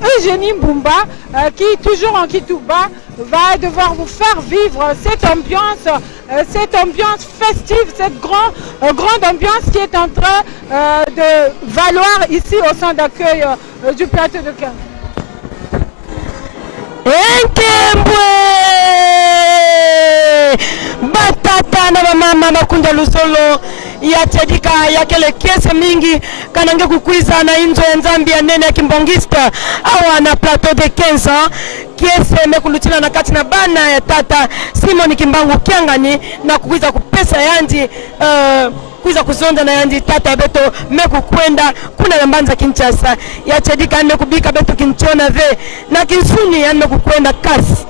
Eugénie Mbumba, qui toujours en Kitouba, va devoir vous faire vivre cette ambiance festive, cette grande ambiance qui est en train de valoir ici au centre d'accueil du plateau de Ken. Batata na mama makunda lusolo ya tedika ya kele kese mingi kanange kukwiza na inzo ya nzambi ya nene ya kimbongista awa na plateau de 15 ans kiese mekulutila na kati na bana ya tata Simon Kimbangu Kiangani na kukwiza kupesa yandi kuiza kuzonda na yandi tata beto meku kwenda kuna lambanza Kinshasa ya tedika mekubika beto kinchona ve na kinsuni ya meku kwenda kasi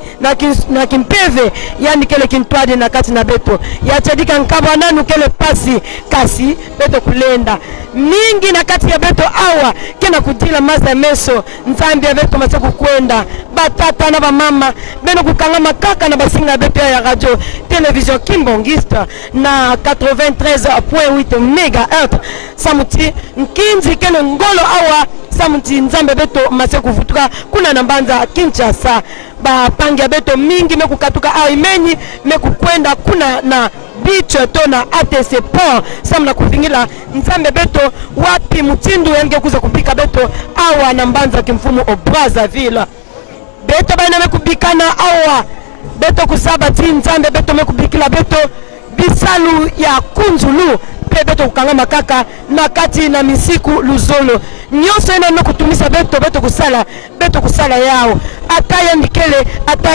na kimpeve yani kele kintwadi na kati na beto ya tedika nkabwa nanu kele pasi kasi beto kulenda mingi na kati ya beto awa kena kudila maza meso nzambi ya beto maseku kwenda batata na bamama beno kukanga makaka na basinga beto ya radio television Kimbongista na 93.8 MHz samuti nkinzi kene ngolo awa samuti nzambe beto maseku vutuka kuna nambanza Kinshasa ba pangia beto mingi mekukatuka au imenyi mekukwenda kuna na bicho tona ATC Port samna kuvingila nzambe beto wapi mutindu yenge kuza kupika beto awa na mbanza kimfumu o Brazzaville beto baina mekubikana awa beto kusaba ti nzambe beto mekubikila beto bisalu ya kunzulu pe beto kukanga makaka na kati na misiku luzolo nyonso ena mekutumisa beto kusala yao ataya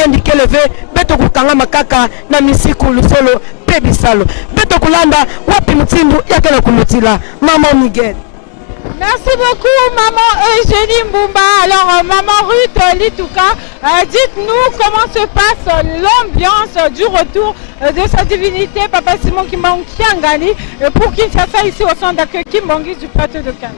ndikele ve beto kukanga makaka na misiku luzolo pe bisalu beto kulanda wapi mutindu yakela kulutila Maman Miguel. Merci beaucoup Maman Eugénie Mbumba. Alors Maman Ruth Litouka, dites-nous comment se passe l'ambiance du retour de sa divinité Papa Simon Kimbangu Kiangani pour Kinshasa ici au centre d'accueil Kimbongis du plateau de Ken.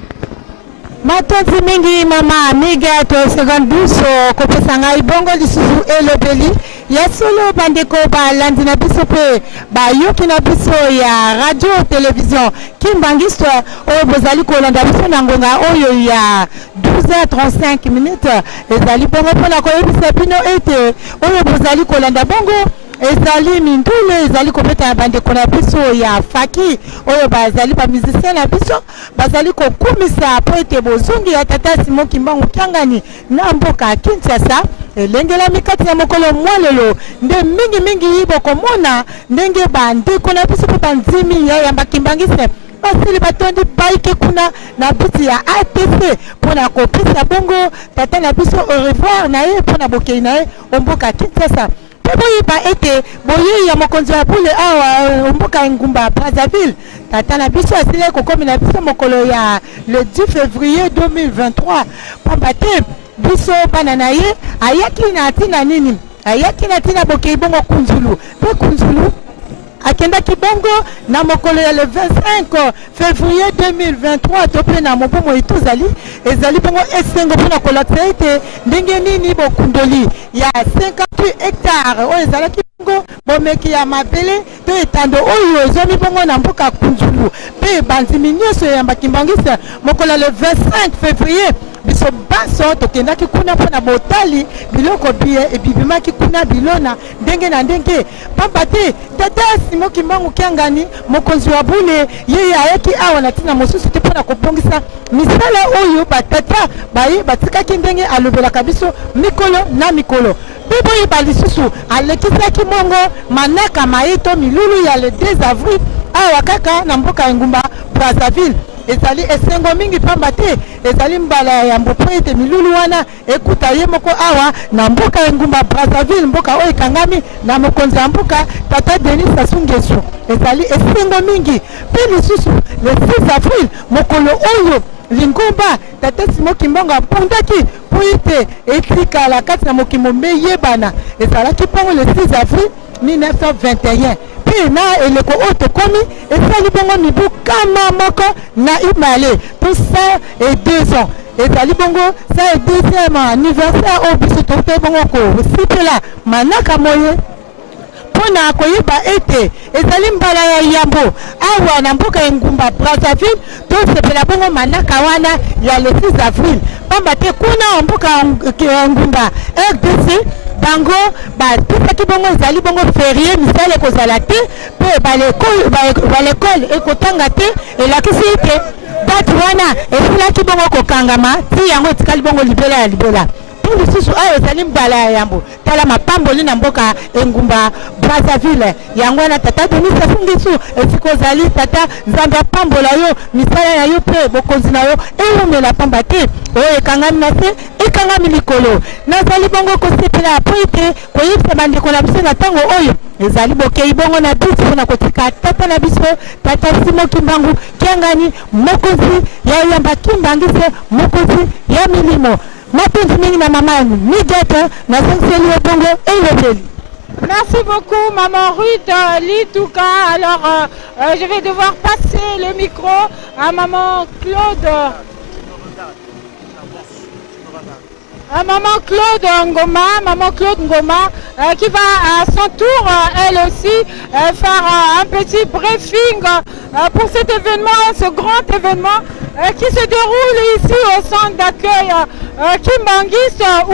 Matonzi mingi mama amiga to second buso kopesanga ibongo lisusu elobeli ya solo bandeko ba landina biso pe ba yoki na biso ya radio télévision Kimbangista o bozali kolanda biso na ngonga oyo ya 12h35 minutes ezali bongo pona ko yebisa bino ete oyo bozali kolanda bongo ezali mindule ezali kopeta bandeko na biso ya faki oyo bazali ba musicien na biso bazali kokumisa po ete bozungi ya tata Simon Kimbangu Kiangani na mboka Kinshasa elengela mikati ya mokolo mwalelo nde mingi ibo komona ndenge bandeko na biso pe banzimi ya Kimbangisa basili batondi baike kuna na biti ya ATC pona kopisa bongo tata na biso au revoir na ye pona bokei na ye mboka Kinshasa boyi ba ete boyi ya mokonzi ya bule awa mboka ngumba Brazzaville tata na biso asile kokomi na biso mokolo ya le 10 février 2023 pambate biso bana na ye ayaki na tina nini ayaki na tina bokei bongo kunzulu pe kunzulu akenda kibongo na mokolo ya le 25 février 2023 tope na mobomo itozali ezali bongo esengo pona kolakisa ete ndenge nini bokundoli ya 58 hectares oyo ezalaki bongo bomeki ya mabele to etando oyo ezomi bongo na mboka kunzulu pe banzimi nyonso ya Kimbangisa mokolo le 25 février biso baso tokendaki kuna pona botali biloko bie ebibimaki kuna bilona ndenge na ndenge pambate tata Simon Kimbangu Kiangani mokonzi wa bule yeye ayaki awa na tina mosusu te pona kobongisa misala oyo batata baye batikaki ndenge alobelaka biso mikolo na mikolo biboyi balisusu alekisaki mongo manaka maito milulu ya le 2 avril awa kaka na mboka ngumba Brazzaville ezali esengo mingi pamba te ezali mbala ya mbopo ete milulu wana ekuta ye moko awa na mboka ngumba Brazzaville mboka oyo ekangami na mokonzi ya mboka tata Denis Sassou Nguesso ezali esengo mingi pe lisusu le 6 avril mokolo oyo lingomba tata Simon Kimbangu apondaki po ete etikala kati na mokimo meyebana ezalaki mpongo le 6 avril 1921 pe na eleko oto komi ezali bongo mibu kama moko na imale tout ça et 2 ans ezali bongo ça et 2e anniversaire au biso tote bongo ko sipela manaka moye mpona koyeba ete ezali mbala ya yambo awa na mboka ya Ngumba Brazzaville tosepela bongo manaka wana ya le 6 avril pamba te kuna mboka ya Ngumba RDC bango bapesaki bongo ezali bongo ferie misala ekozala te mpe balekole ekotanga te elakisi ete date wana esilaki bongo kokangama ti yango etikali bongo libela ya libela mpo lisusu oyo ezali mbala ya yambo tala mapamboli na mboka Ngumba Brazzaville yango wana tata Denis Sassou Nguesso esika ozali tata nzambe apambola yo misala na yo mpe bokonzi na yo eyomela pamba te oyo ekangami na se ekangami likolo nazali bongo kosepela po ete koyebisa bandeko na biso na ntango oyo ezali bokei bongo na biso mpona kotika tata na biso tata Simon Kimbangu Kiangani mokonzi ya yamba Kimbangise mokonzi ya milimo mapenzi mingi na mama Miguette na zangiseli ya bongo elobeli. Merci beaucoup, Maman Ruth Litouka. Alors, je vais devoir passer le micro à Maman Claude. À Maman Claude Ngoma, qui va à son tour, elle aussi, faire un petit briefing pour cet événement, ce grand événement qui se déroule ici au centre d'accueil Kimbanguiste, où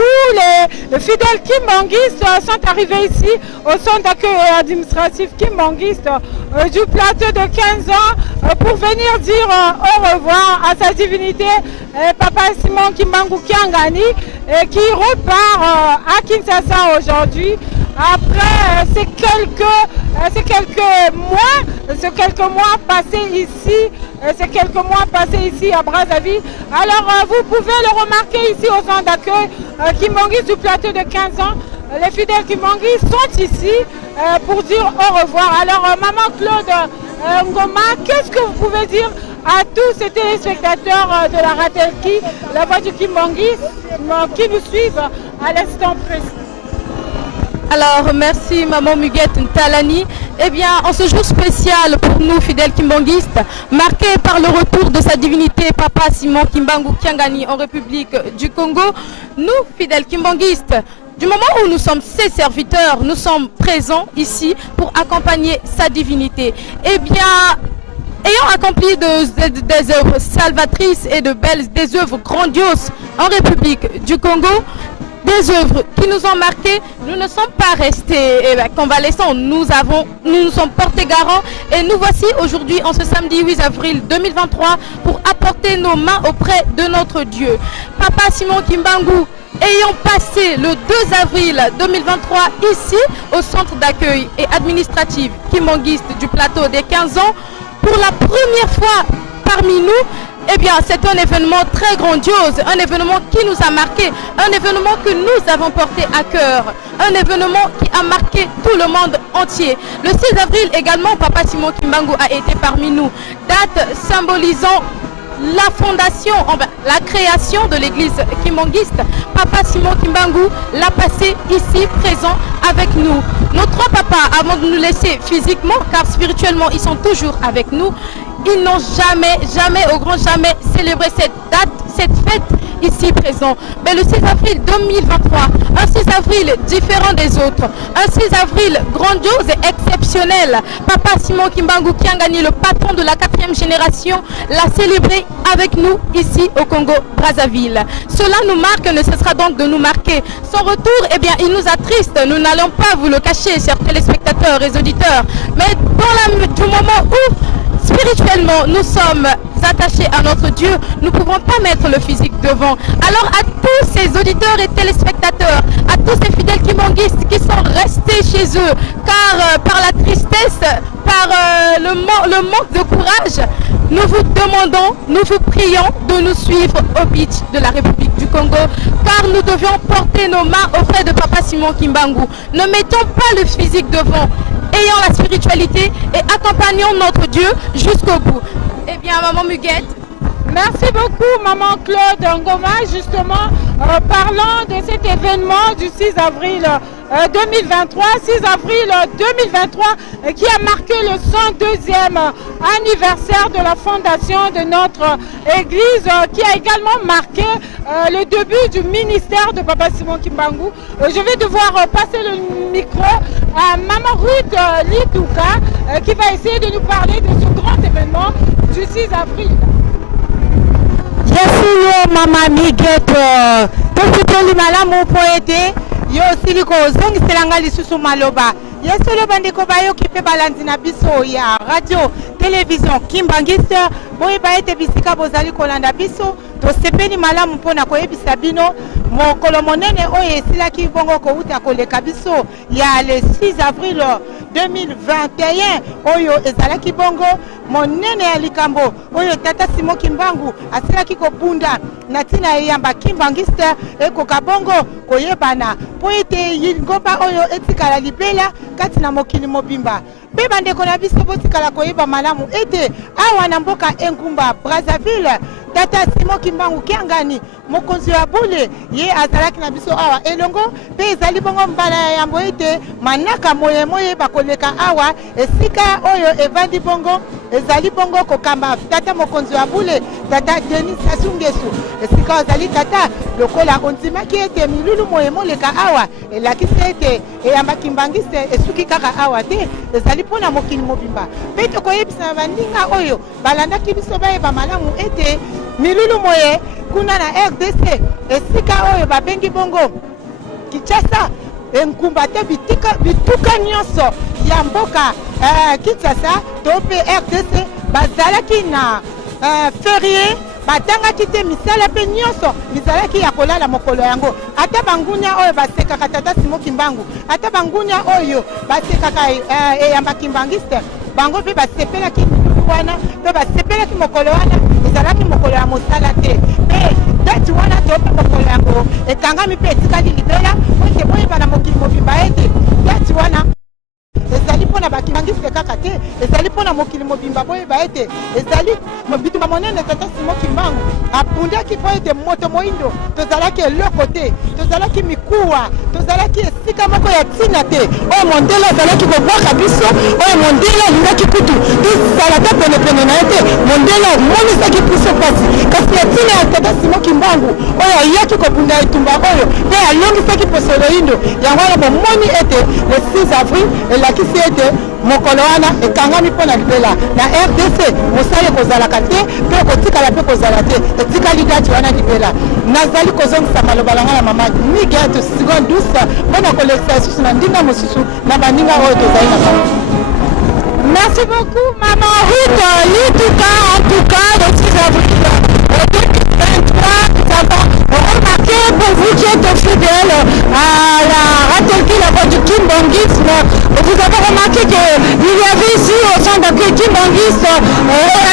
les fidèles Kimbanguistes sont arrivés ici au centre d'accueil administratif Kimbanguiste du plateau de 15 ans pour venir dire au revoir à sa divinité Papa Simon Kimbangu Kiangani qui repart à Kinshasa aujourd'hui après ces quelques mois passés ici à Brazzaville. Alors vous pouvez le remarquer ici au centre d'accueil Kimbanguiste du plateau de 15 ans. Les fidèles Kimbanguistes sont ici pour dire au revoir. Alors Maman Claude Ngoma, qu'est-ce que vous pouvez dire à tous ces téléspectateurs de la Ratelki, la voix du Kimbanguiste, qui nous suivent à l'instant précis? Alors, merci Maman Miguette Ntalani. Eh bien, en ce jour spécial pour nous, fidèles Kimbanguistes, marqué par le retour de sa divinité Papa Simon Kimbangu Kiangani en République du Congo, nous, fidèles Kimbanguistes, du moment où nous sommes ses serviteurs, nous sommes présents ici pour accompagner sa divinité. Eh bien, ayant accompli des œuvres salvatrices et des œuvres grandioses en République du Congo, des œuvres qui nous ont marqués, nous ne sommes pas restés convalescents, nous nous sommes portés garants et nous voici aujourd'hui en ce samedi 8 avril 2023 pour apporter nos mains auprès de notre Dieu. Papa Simon Kimbangu, ayant passé le 2 avril 2023 ici au centre d'accueil et administratif Kimbanguiste du plateau des 15 ans, pour la première fois parmi nous, eh bien, c'est un événement très grandiose, un événement qui nous a marqué, un événement que nous avons porté à cœur, un événement qui a marqué tout le monde entier. Le 6 avril également, Papa Simon Kimbangu a été parmi nous, date symbolisant la fondation, la création de l'église kimbanguiste. Papa Simon Kimbangu l'a passé ici, présent avec nous. Nos trois papas, avant de nous laisser physiquement, car spirituellement ils sont toujours avec nous, ils n'ont jamais, au grand jamais célébré cette date, cette fête ici présent. Mais le 6 avril 2023, un 6 avril différent des autres, un 6 avril grandiose et exceptionnel. Papa Simon Kimbangu Kiangani, le patron de la 4e génération, l'a célébré avec nous ici au Congo Brazzaville. Cela nous marque, ne cessera donc de nous marquer. Son retour, eh bien, il nous attriste. Nous n'allons pas vous le cacher, chers téléspectateurs et auditeurs. Mais du moment où spirituellement, nous sommes attachés à notre Dieu, nous ne pouvons pas mettre le physique devant. Alors à tous ces auditeurs et téléspectateurs, à tous ces fidèles kimbanguistes qui sont restés chez eux, car par la tristesse, par le manque de courage, nous vous demandons, nous vous prions de nous suivre au beach de la République du Congo, car nous devions porter nos mains auprès de Papa Simon Kimbangu. Ne mettons pas le physique devant. Ayons la spiritualité et accompagnons notre Dieu jusqu'au bout. Eh bien, Maman Muguette. Merci beaucoup, Maman Claude Ngoma. Justement, parlant de cet événement du 6 avril 2023, 6 avril 2023, qui a marqué le 102e anniversaire de la fondation de notre église, qui a également marqué le début du ministère de Papa Simon Kimbangu. Je vais devoir passer le micro à Maman Ruth Litouka, qui va essayer de nous parler de ce grand événement du 6 avril. Yesu mama migeto tokutoli malamu poete yo siliko zongiselanga lisusu maloba Yesu lo bandeko bayo kipe balanzi na biso ya radio télévision Kimbangiste boye baete bisika bozali kolanda biso tosepeni malamu mpona koyebisa bino mokolo monene oyo esilaki bongo kouta koleka biso ya le 6 avril 2021 oyo ezalaki bongo monene ya likambo oyo tata Simon Kimbangu asilaki kobunda na tina eyamba Kimbangiste ekoka bongo koyebana po ete ngomba oyo etikala libela kati na mokili mobimba pe bandeko na biso botikala koyeba malamu ete awa na mboka Engumba Brazzaville tata Simon Kimbangu Kiangani mokonzi ya bule ye azalaki na biso awa elongo pe ezali bongo mbala ya yambo ete manaka moye bakoleka awa esika oyo evandi bongo ezali bongo kokamba tata mokonzi ya bule tata Denis Sassou Nguesso esika azali tata lokola ondimaki ete milulu moye moleka awa elakisi ete eyamba Kimbangiste esuki kaka awa te ezali pona mokili mobimba pe tokoyebisa na bandinga oyo balandaki biso bayeba malamu ete milulu moye kuna na RDC esika oyo babengi bongo Kinshasa Engumba te bituka nyonso ya mboka Kinshasa to pe RDC bazalaki na ferie batangaki te misala pe nyonso bizalaki ya kolala mokolo yango ata bangunya oyo basekaka tata Simon Kimbangu ata bangunya oyo basekaka eyamba Kimbangiste bango pe basepelaki wana pe basepelaki mokolo wana ezalaki mokolo ya mosala te pe dati wana tope mokolo yango ekangami pe etikali libela ete boyebana mokili mobimba ete dati wana ezali mpona Kimbangiste kaka te ezali mpona mokili mobimba boyeba ete ezali bitumba monene tata Simon Kimbangu apundaki po ete moto moindo tozalaki eloko te tozalaki mikuwa tozalaki esika moko ya ntina te oyo mondele azalaki kobwaka biso oyo mondele alingaki kutu tozala te penepene na ye te mondele amonisaki biso pasi kasi ya ntina ya tata Simon Kimbangu oyo ayaki kobunda etumba oyo mpe alongisaki posolo indo yango wana bomoni ete le 6 avril elakisi ete mokolo wana ekangami mpona libela na RDC mosala ekozalaka te mpe kotikala mpe kozala te etikali dati wana libela nazali kozongisa maloba na nga na mama Miguel seconde douce mpona kolekisa lisusu na ndinga mosusu na bandinga oyo tozali na bango. Merci beaucoup, Maman Ruth Litouka. En tout cas, le 6 avril 2023, ça va remarquer pour vous qui êtes fidèles à la radio la voix du Kimbangisme. Vous avez remarqué qu'il y avait ici au centre d'accueil Kimbangisme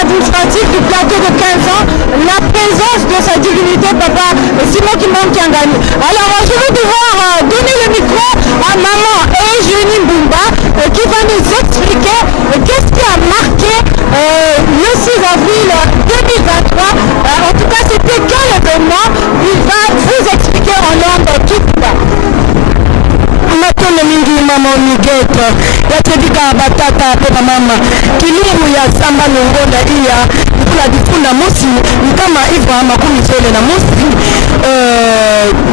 administratif du plateau de 15 ans la présence de sa divinité Papa Simon Kimbangu Kiangani. Alors je vais devoir donner le micro à Maman Eugénie Mbumba qui va nous expliquer qu'est-ce qui a marqué le 6 avril 2023. En tout cas, c'était quel événement? Il va vous expliquer en langue Kikuba. Matone mingi mama Miguel yatedika batata pepa mama kilungu ya samba nongonda iya kula difunda mosi kama hivyo makumi zole na mosi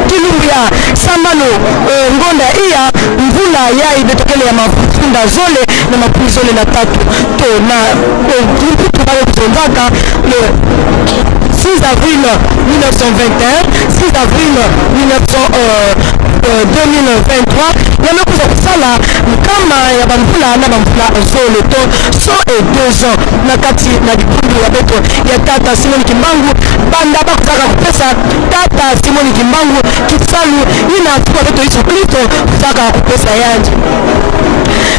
kilungu ya samba nongonda iya mvula ya ibetokele ya mafunda zole na makumi zole na tatu to na mputu bayo kuzondaka le 6 avril 1921 6 avril 2023 yamekuza kusala kama ya bambula na bambula zole to 102 ans na kati na likundu ya beto ya tata Simon Kimbangu banda bakutaka kupesa tata Simon Kimbangu kisalu ina tuwa beto Yesu Kristo kutaka kupesa yaji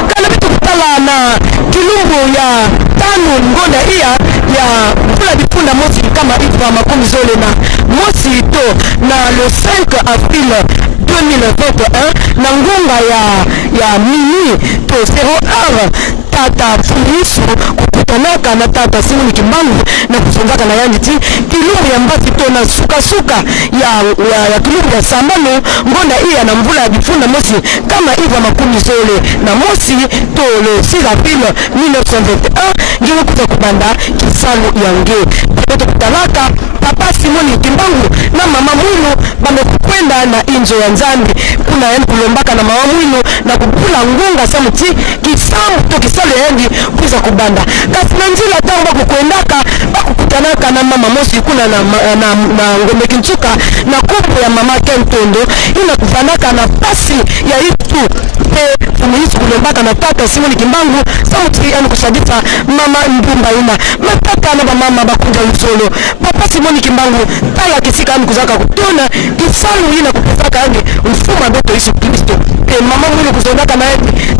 kana beto kutala na kilumbu ya tano ngonda iya ya pula bifunda mosi kama itwa makumi zole na mosi to na le 5 avril 2021 na ngonga ya mini to 0 heure tata Furisu kukutanaka na tata Simon Kimbangu na kusonzaka na yanji ti kilumbu ya mbasi to na suka ya kilumbu ya sambano ngonda iya na mvula ya bifunda mosi kama iva makumi zole na mosi to le 6 avril 1921 ngiwe kuza kubanda kisalu yange peto kutalaka papa Simon Kimbangu na mama Mwilu bamekukwenda na injo ya Nzambi kuna yani kulombaka na mama Mwilu na kupula ngunga samuti kisamu to kisalu yange kuza kubanda kasi na njila tangu kukwendaka bakukutanaka na mama mosi kuna na ngombe kinchuka na kupu ya mama Kentondo ina kufanaka na pasi ya itu pe fumihisu kulombaka na tata Simon Kimbangu samuti yani kusadita mama Mbumba ina mataka na mama bakunja Lusolo papa Simon Kimbangu tala kisika yani kuzaka kutona kisalu ina kupesaka yani mfuma beto Yesu Kristo pe mama Mwilu kuzondaka na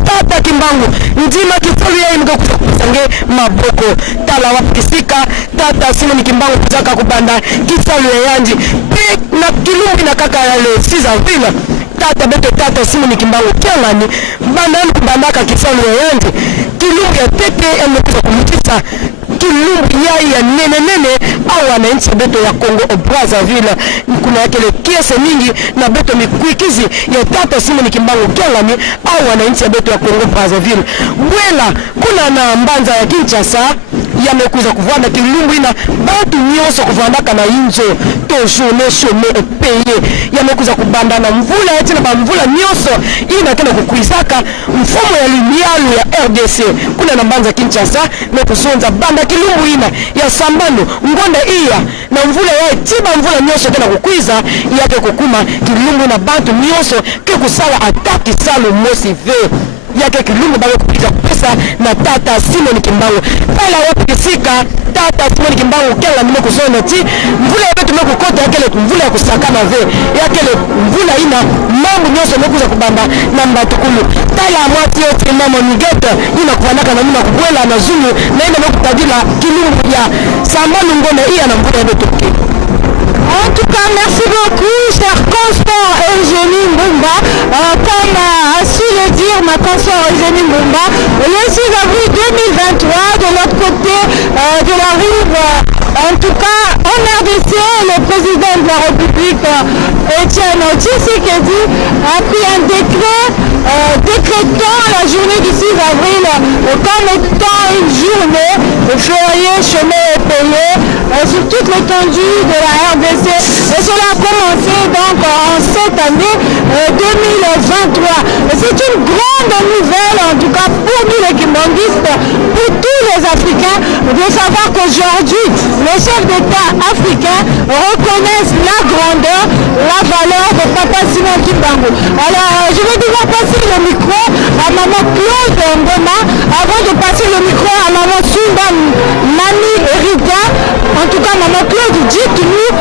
tata Kimbangu njima kisalu ya mga kusange maboko tala wapikisika tata Simon Kimbangu kuzaka kubanda kisalu ya yanji pe na kilumbi na kaka yale 6 avril tata beto tata Simon Kimbangu kiangani banda yani kubandaka kisalu ya yanji kilumbi ya tete emekuza kumutisa kilumbi yai ya nene au wananchi beto ya Kongo Brazzaville kuna yake le kiese mingi na beto mikwikizi ya tata Simon Kimbangu kiangani au wananchi beto ya Kongo Brazzaville bwela kuna na mbanza ya Kinshasa yamekuza kuvanda kilumbu ina batu nyoso kuvandaka na injo to journée chômée payé yamekuza kubanda na mvula eti na mvula nyoso ina tena kukuizaka mfumo ya limialu ya RDC kuna na mbanza Kinshasa na kusonza banda kilumbu ina ya sambano ngonda iya na mvula ya tiba mvula nyoso tena kukuiza yake kukuma kilumbu na batu nyoso ke kusala ataki salo mosi ve yake kilungu bawe kupita pesa na tata Simon Kimbangu pala wapikisika tata Simon Kimbangu kela nime kusona ti mvula yetu tumekukota yake le mvula ya kusakana ve yake le mvula ina mambo nyoso mekuza kubamba na mbatukulu tala mwati yote mama Migeta ina kufanaka na mimi kubwela na zulu na ina mekutadila kilungu ya sambano ngone iya na mvula yetu. En tout cas, merci beaucoup, cher consort Eugénie Mbumba. Comme a su le dire ma consort Eugénie Mbumba, le 6 avril 2023, de l'autre côté de la rive, en tout cas, en RDC, le président de la République, Etienne Tshisekedi, a pris un décret décrétant la journée du 6 avril comme étant une journée férié, chômé et payé sur toute l'étendue de la RDC. Et cela a commencé donc en cette année 2023. C'est une grande nouvelle, en tout cas pour nous les Kimbongistes, pour tous les Africains, de savoir qu'aujourd'hui, les chefs d'État africains reconnaissent la grandeur, la valeur de Papa Simon Kimbangu. Alors, je vais devoir passer le micro à maman Claude Ngoma avant de passer le micro à maman Sumba Mani Rita. En tout cas, maman Claude, dites-nous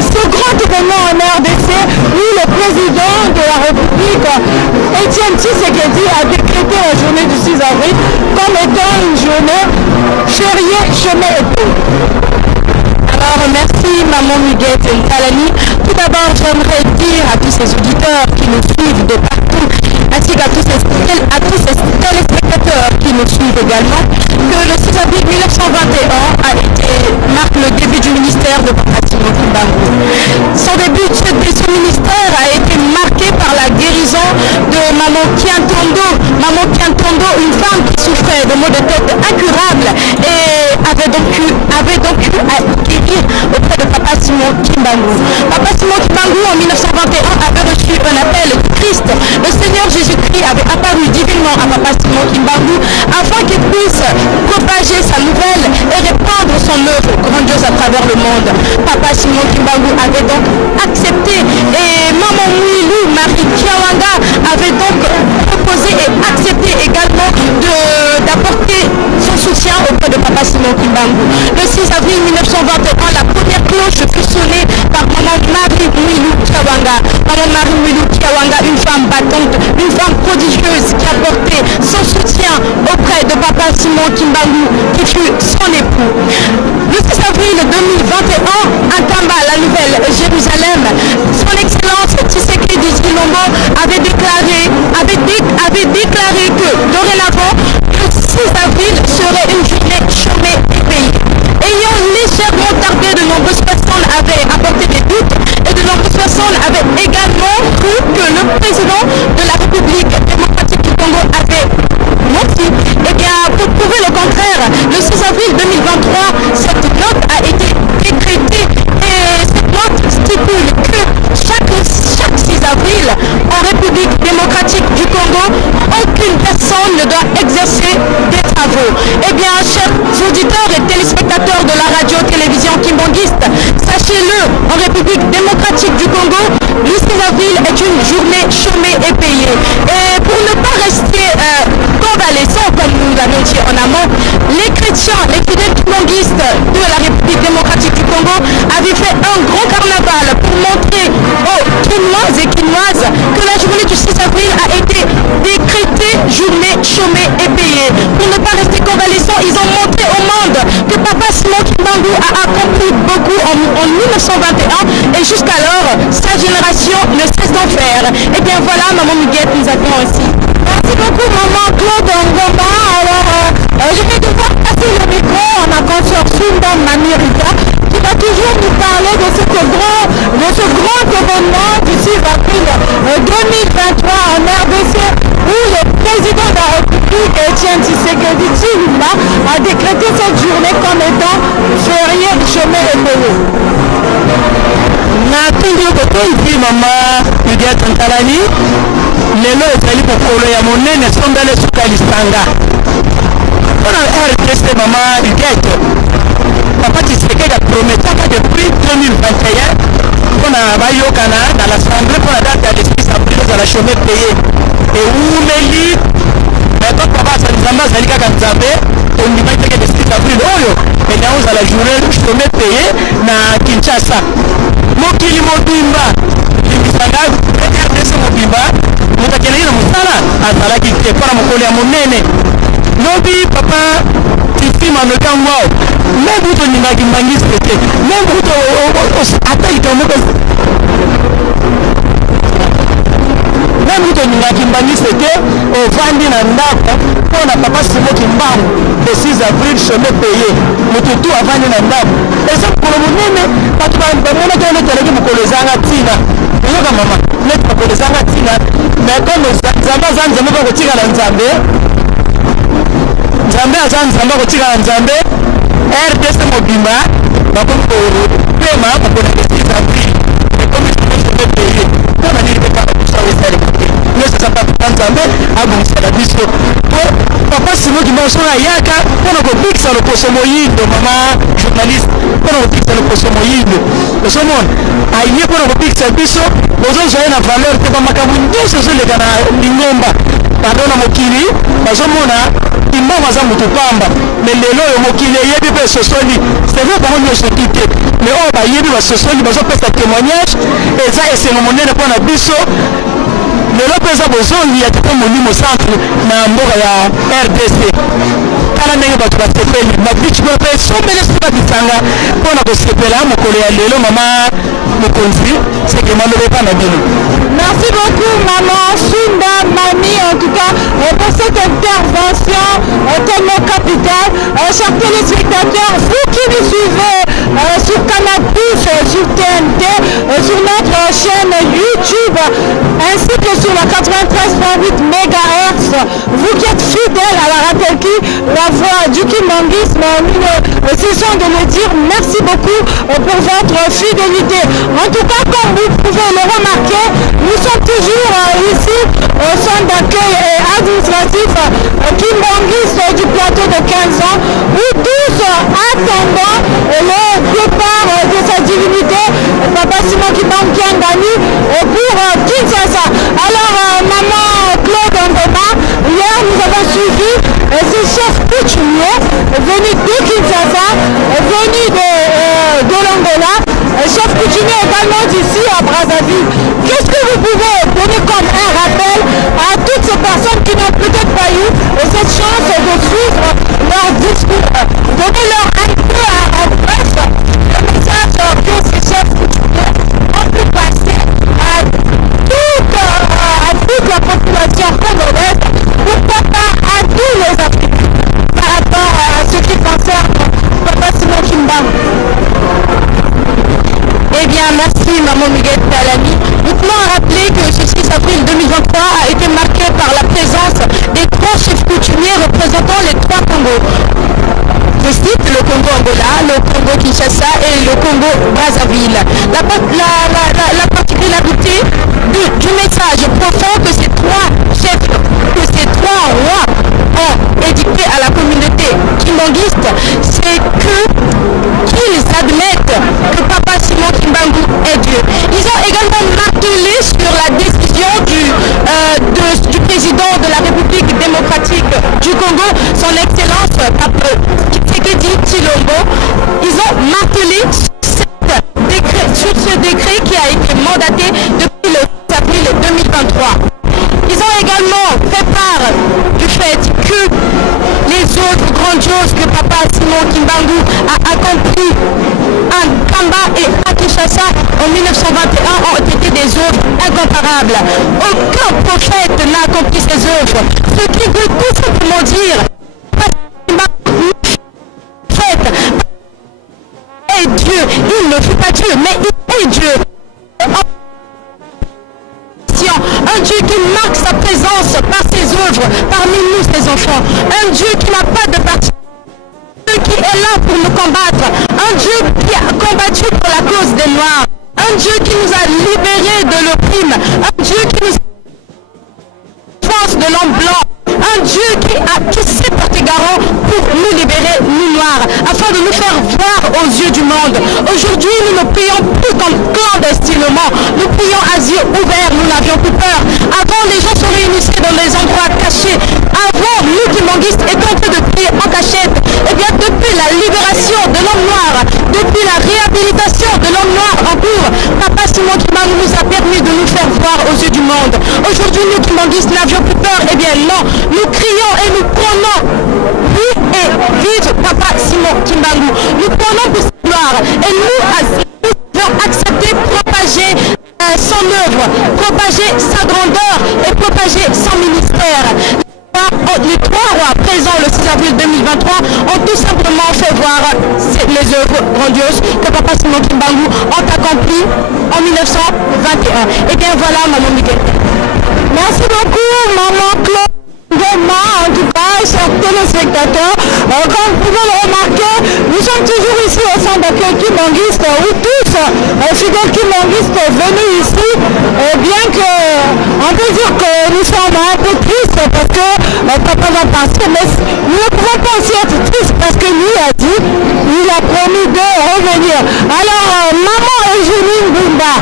ce grand événement en RDC où le président de la République, Etienne Tshisekedi, a décrété la journée du 6 avril comme étant une journée fériée, chômée et paix. Alors, merci maman Miguette Talani. Tout d'abord, j'aimerais dire à tous ces auditeurs qui nous suivent de partout, ainsi qu'à tous ces téléspectateurs qui nous suivent également, que le 6 avril 1921 marque le début du ministère de Papa Simon Kimbangu. Son début de ce ministère a été marqué par la guérison de Maman Kiantondo. Maman Kiantondo, une femme qui souffrait de maux de tête incurables et avait donc eu à guérir auprès de Papa Simon Kimbangu. Papa Simon Kimbangu en 1921 avait reçu un appel du Christ. Le Seigneur Jésus-Christ avait apparu divinement à Papa Simon Kimbangu afin qu'il puisse propager sa nouvelle et répandre son œuvre grandiose à travers le monde. Papa Simon Kimbangu avait donc accepté et Maman Mwilu, Marie Kiawanga avait donc proposé et accepté également d'apporter son soutien auprès de Papa Simon Kimbangu. Le 6 avril 1921, la première cloche fut sonnée par Maman Marie Mwilu Kiawanga. Maman Marie Mwilu Kiawanga, une femme battante, une femme prodigieuse qui apportait son soutien auprès de Papa Simon Kimbangu, qui fut son époux. Le 6 avril 2021, à Kamba, la nouvelle Jérusalem, son excellence Tshisekedi Tshilombo avait déclaré que dorénavant, le 6 avril serait une journée Congo, aucune personne ne doit exercer des travaux. Eh bien, chers auditeurs et téléspectateurs de la radio-télévision kimbangiste, sachez-le, en République démocratique du Congo, le 6 avril est une journée chômée et payée. Et pour ne pas rester convalescents, comme nous l'avons dit en amont, les chrétiens, les fidèles kimbanguistes de la République démocratique du Congo avaient fait un grand carnaval pour montrer aux Quinoises et Quinoises que la journée du 6 avril a été décrétée journée chômée et payée. Pour ne pas rester convalescents, ils ont montré au monde que Papa Simon Kimbangu a accompli beaucoup en 1921 et jusqu'alors, sa génération ne cesse d'en faire. Et bien voilà, Maman Muguette, nous avions aussi. Merci beaucoup, Maman Claude Ngoma. Alors, je vais devoir passer le micro à ma consoeur Sunda Mamirita, qui va toujours nous parler de ce grand événement du 6 avril 2023 en RDC, où le président de la République, Etienne Tshisekedi Tshilombo, a décrété cette journée comme étant férié, chômé et payé. Natungi kotonzi Mama Muguette Ntalani lelo ezali mokolo ya monene sondele suka lisanga mpona RDC. Mama Muguette, Papa Tshisekedi aprometaka depuis 2021 mpona bayokana na l'assemblée mpona date ya le 6 avril ezala chômé payé ewumeli meko papa nzambe azali kaka nzambe ondimaki teke le 6 avril oyo elingi ozala journée chômé payé na Kinshasa. Mokili mobimba limbisanga RDC mobimba moto akeleki na mosala azalaki te mpona mokolo ya monene lobi papa tifima nokango même buto ningaki mbangisi te même buto ata likambo même buto ningaki mbangisi te ovandi na ndako mpona papa Simon Kimbangu le 6 avril chômé payé moto tu avandi na ndako eza mokolo monene bato bamonaki neti aleki mokolo ezanga ntina oyoka mama neti mokolo ezanga ntina mais comme nzambe aza nzambe bakotikala nzambe nzambe aza nzambe akotikala nzambe RDC mobimba bakomi kopema mokolo ya 6 avril ekomi chômé payé mpona nini mpe kaka kosawa esaleka te nyonso eza papa nzambe abongisela biso po papa Simon Kimbangu soki ayaka mpona kobikisa loposo moyindo mama journaliste mpona kobikisa loposo moyindo ozomona aye mpona kobikisa biso ozozwa ye na valeur te bamakambo nyonso ezoleka na lingomba pardon na mokili bazomona Kimbangu aza motu pamba me lelo oyo mokili eyebi mpe esosoli sevre bango nyonso ki te me oyo bayebi basosoli bazopesa témoignage eza esengo monene mpona biso lelo mpe eza bozongi ya tete molimo centre na mboka ya RDC. Tala ndenge bato basepeli mabici mpe sombele soki babisanga mpona kosepela mokolo ya lelo mama mokonzi seke malobe epa na bino. Merci beaucoup, Maman Sunda Mami, en tout cas, pour cette intervention tellement capitale. Chers téléspectateurs, vous qui nous suivez sur Canal+, sur TNT, sur notre chaîne YouTube, ainsi que sur la 93.8 MHz, vous qui êtes fidèles à la Ratelki, la voix du kimbanguisme, nous cessons de le dire merci beaucoup pour votre fidélité. En tout cas, comme vous pouvez le remarquer, nous sommes toujours ici au centre d'accueil administratif kimbanguiste du plateau de 15 ans, où tous attendant le départ de sa divinité, Papa Simon Kimbangu Kiangani, pour Kinshasa. Alors, Maman Claude Ngoma, hier nous avons suivi ces chefs coutumiers venus de Kinshasa, venus de l'Angola, chefs coutumiers également d'ici à Brazzaville. Qu'est-ce que vous pouvez donner comme un rappel à toutes ces personnes qui n'ont peut-être pas eu cette chance de suivre leur discours? Donnez-leur un peu en bref le message que ces chefs coutumiers ont pu passer à toute la population congolaise, pourquoi pas à tous les Africains par rapport à ce qui concerne Papa Simon Kimbangu. Eh bien, merci Maman Muguette Ntalani. Nous tenons à rappeler que ce 6 avril 2023 a été marqué par la présence des 3 chefs coutumiers représentant les 3 Congos. Je cite le Congo Angola, le Congo Kinshasa et le Congo Brazzaville. La particularité du message profond que ces 3 chefs incomparable. Aucun prophète n'a accompli ses œuvres. Ce qui veut tout simplement dire est Dieu. Il ne fut pas Dieu, mais il est Dieu. Un Dieu qui marque sa présence par ses œuvres, parmi nous, ses enfants. Un Dieu qui n'a pas de parti, qui est là pour nous combattre. Un Dieu qui a combattu pour la cause des Noirs. Un Dieu qui nous a libérés de l'opprimé. Un Dieu qui nous force de l'homme blanc. Un Dieu qui s'est porté garant pour nous libérer, nous noirs, afin de nous faire voir aux yeux du monde. Aujourd'hui, nous ne prions plus comme clandestinement. Nous prions à yeux ouverts, nous n'avions plus peur. Avant, les gens se réunissaient dans des endroits cachés. Avant, nous, Kimbanguistes, étions en train de prier en cachette. Et bien, depuis la libération de l'homme noir, depuis la réhabilitation de l'homme noir en cours, Papa Simon Kimbangu nous a permis de nous faire voir aux yeux du monde. Aujourd'hui, nous, Kimbanguistes, n'avions plus peur. Eh bien, non. Nous crions et nous prenons, oui et vive Papa Simon Kimbangu. Nous prenons pour sa gloire et nous devons accepter, propager son œuvre, propager sa grandeur et propager son ministère. Les trois rois présents le 6 avril 2023 ont tout simplement fait voir les œuvres grandioses que Papa Simon Kimbangu ont accomplies en 1921. Et bien voilà, Maman Miguel. Merci beaucoup, Maman Claude. En tout cas, chers téléspectateurs, comme vous pouvez le remarquer, nous sommes toujours ici au centre d'accueil Kimbanguiste, où tous fidèles Kimbanguistes venus ici, bien que on peut dire que nous sommes un peu tristes parce que papa va partir, mais nous ne pouvons pas aussi être tristes parce que lui a dit, il a promis de revenir. Alors, Maman Eugénie Mbumba,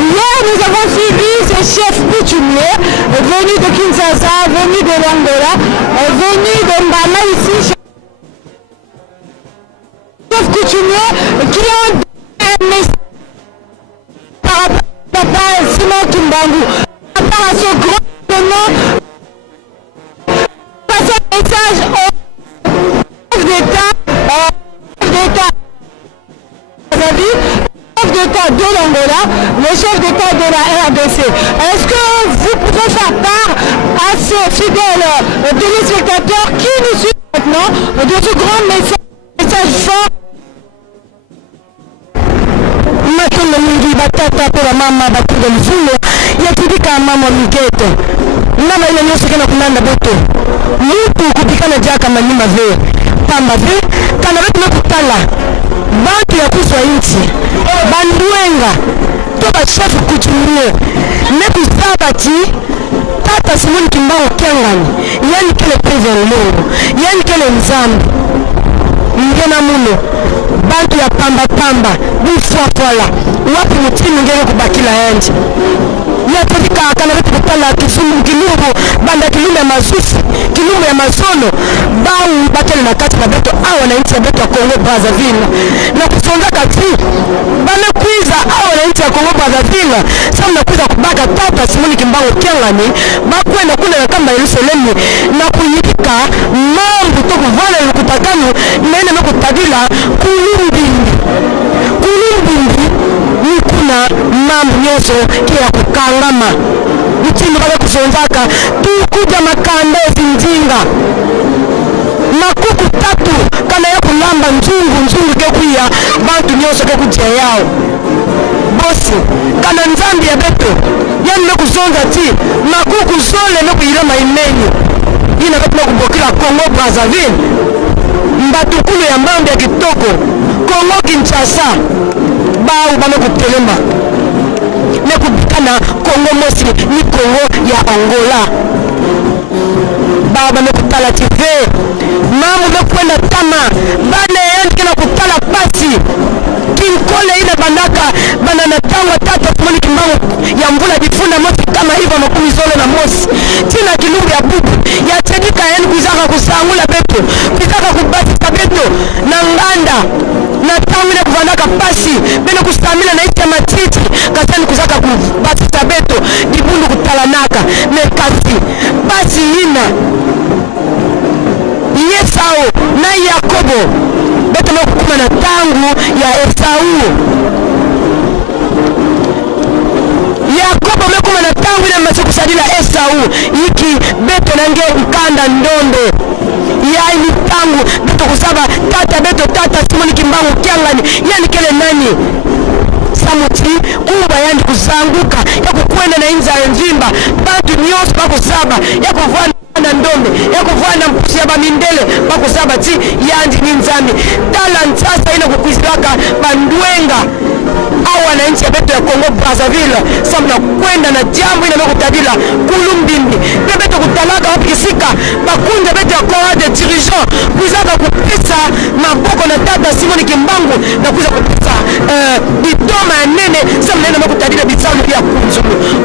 hier nous avons suivi ces chefs coutumiers venus de Kinshasa, venus de l'Angola, venus de Mbama ici, chefs coutumiers qui ont un message par rapport à Papa Simon Kimbangu, par rapport à ce grand événement, passer un message au chef d'État, de l'Angola, le chef d'État de la RDC. Est-ce que vous pouvez faire part à ces fidèles téléspectateurs qui nous suivent maintenant de ce grand message fort? Matunda mingi batata pela mama bakuga lufulo yatibika mama migeto ngama ile nyose kana kunanda boto mutu kupikana jaka manyima ve pamba ve kana wetu mekutala bantu ya kuswa inchi banduenga to ba chef kutumie ne kusabati Tata Simon Kimbangu Kyangani yani kile president Mungu yani kile nzambi ngena muno bantu ya pamba bufwafwala wapi mutini ngene kubakila yanje yatodika kana wetu kutala kifumu kilubu banda kilumbe ya mazusi kilumbe ya mazono bau batele na kati na beto awa na inchi ya beto ya Kongo Brazzaville na kusonga kati bale kwiza awa na inchi ya Kongo Brazzaville samu na kwiza kubaka Tata Simon Kimbangu Kyangani bakwenda kule na kamba Yerusalemu na kuyikika mambu toku vale lukutakanu nene mekutagila kulumbindi nikuna mambu nyoso kia kukangama mtimu kale kusonzaka tukuja makandezi njinga makuku tatu kana ya kulamba nzungu kekuya bantu nyoso kekujia yao bosi kana nzambi ya beto yani mekuzonza ti makuku zole mekuyilama imenyu ina katina kubokila Kongo Brazzaville mbatukulu ya mbambi ya kitoko Kongo Kinshasa bau bamekutelema nekubikana Kongo mosi ni Kongo ya Angola bau bamekutala TV mamu mekwenda tama bane yendi na kutala pasi kinkole ina bandaka bana natangwa Tata Simon Kimbangu ya mvula jifuna mosi kama hivyo makumi zolo na mosi tina kilumbu ya bubu ya tedika yani kuzaka kusangula beto kuzaka kubasi sabeto na nganda na tawile kuvandaka pasi bene kustamila na isi ya matiti kasani kuzaka kubasi sabeto dibundu kutalanaka mekasi pasi ina Yesau na Yakobo beto mekukuma na tangu ya Esau Yakobo mekuma na tangu ina masiku sadila Esau iki beto nange ukanda ndondo ya ini tangu beto kusaba tata Simoni Kimbangu Kyangani yani kele nani samuti kuba yandi kuzanguka ya kukwenda na inza ya njimba batu nyoso bako saba ya kuvana na ndombe ya kuvana mpushi ya bamindele bako saba ti yandi ninzami talent sasa ina kukwizilaka bandwenga au wananchi ya beto ya Kongo Brazzaville samna kwenda na jambo ina kutabila kulumbimbi beto kutalaka wapikisika bakunda beto ya Kongo de dirigeant kuzaka kupisa maboko na tata Simoni Kimbangu na kuza kupisa bitoma ya nene samna ina kutabila bitsalu ya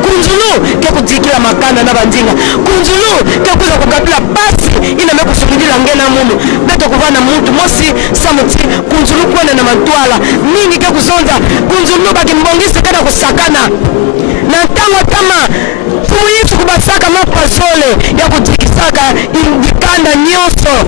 kunzulu kia kujikila makana na bandinga kunzulu kia kuza kukabila basi ina mekusukidila ngena mumu beto kuvana muntu mosi samuti kunzulu kwenda na mantwala nini kia kuzonza kunzulu baki mbongisi kada kusakana na tango tama tuifu kubasaka mapazole ya kujikisaka indikanda nyoso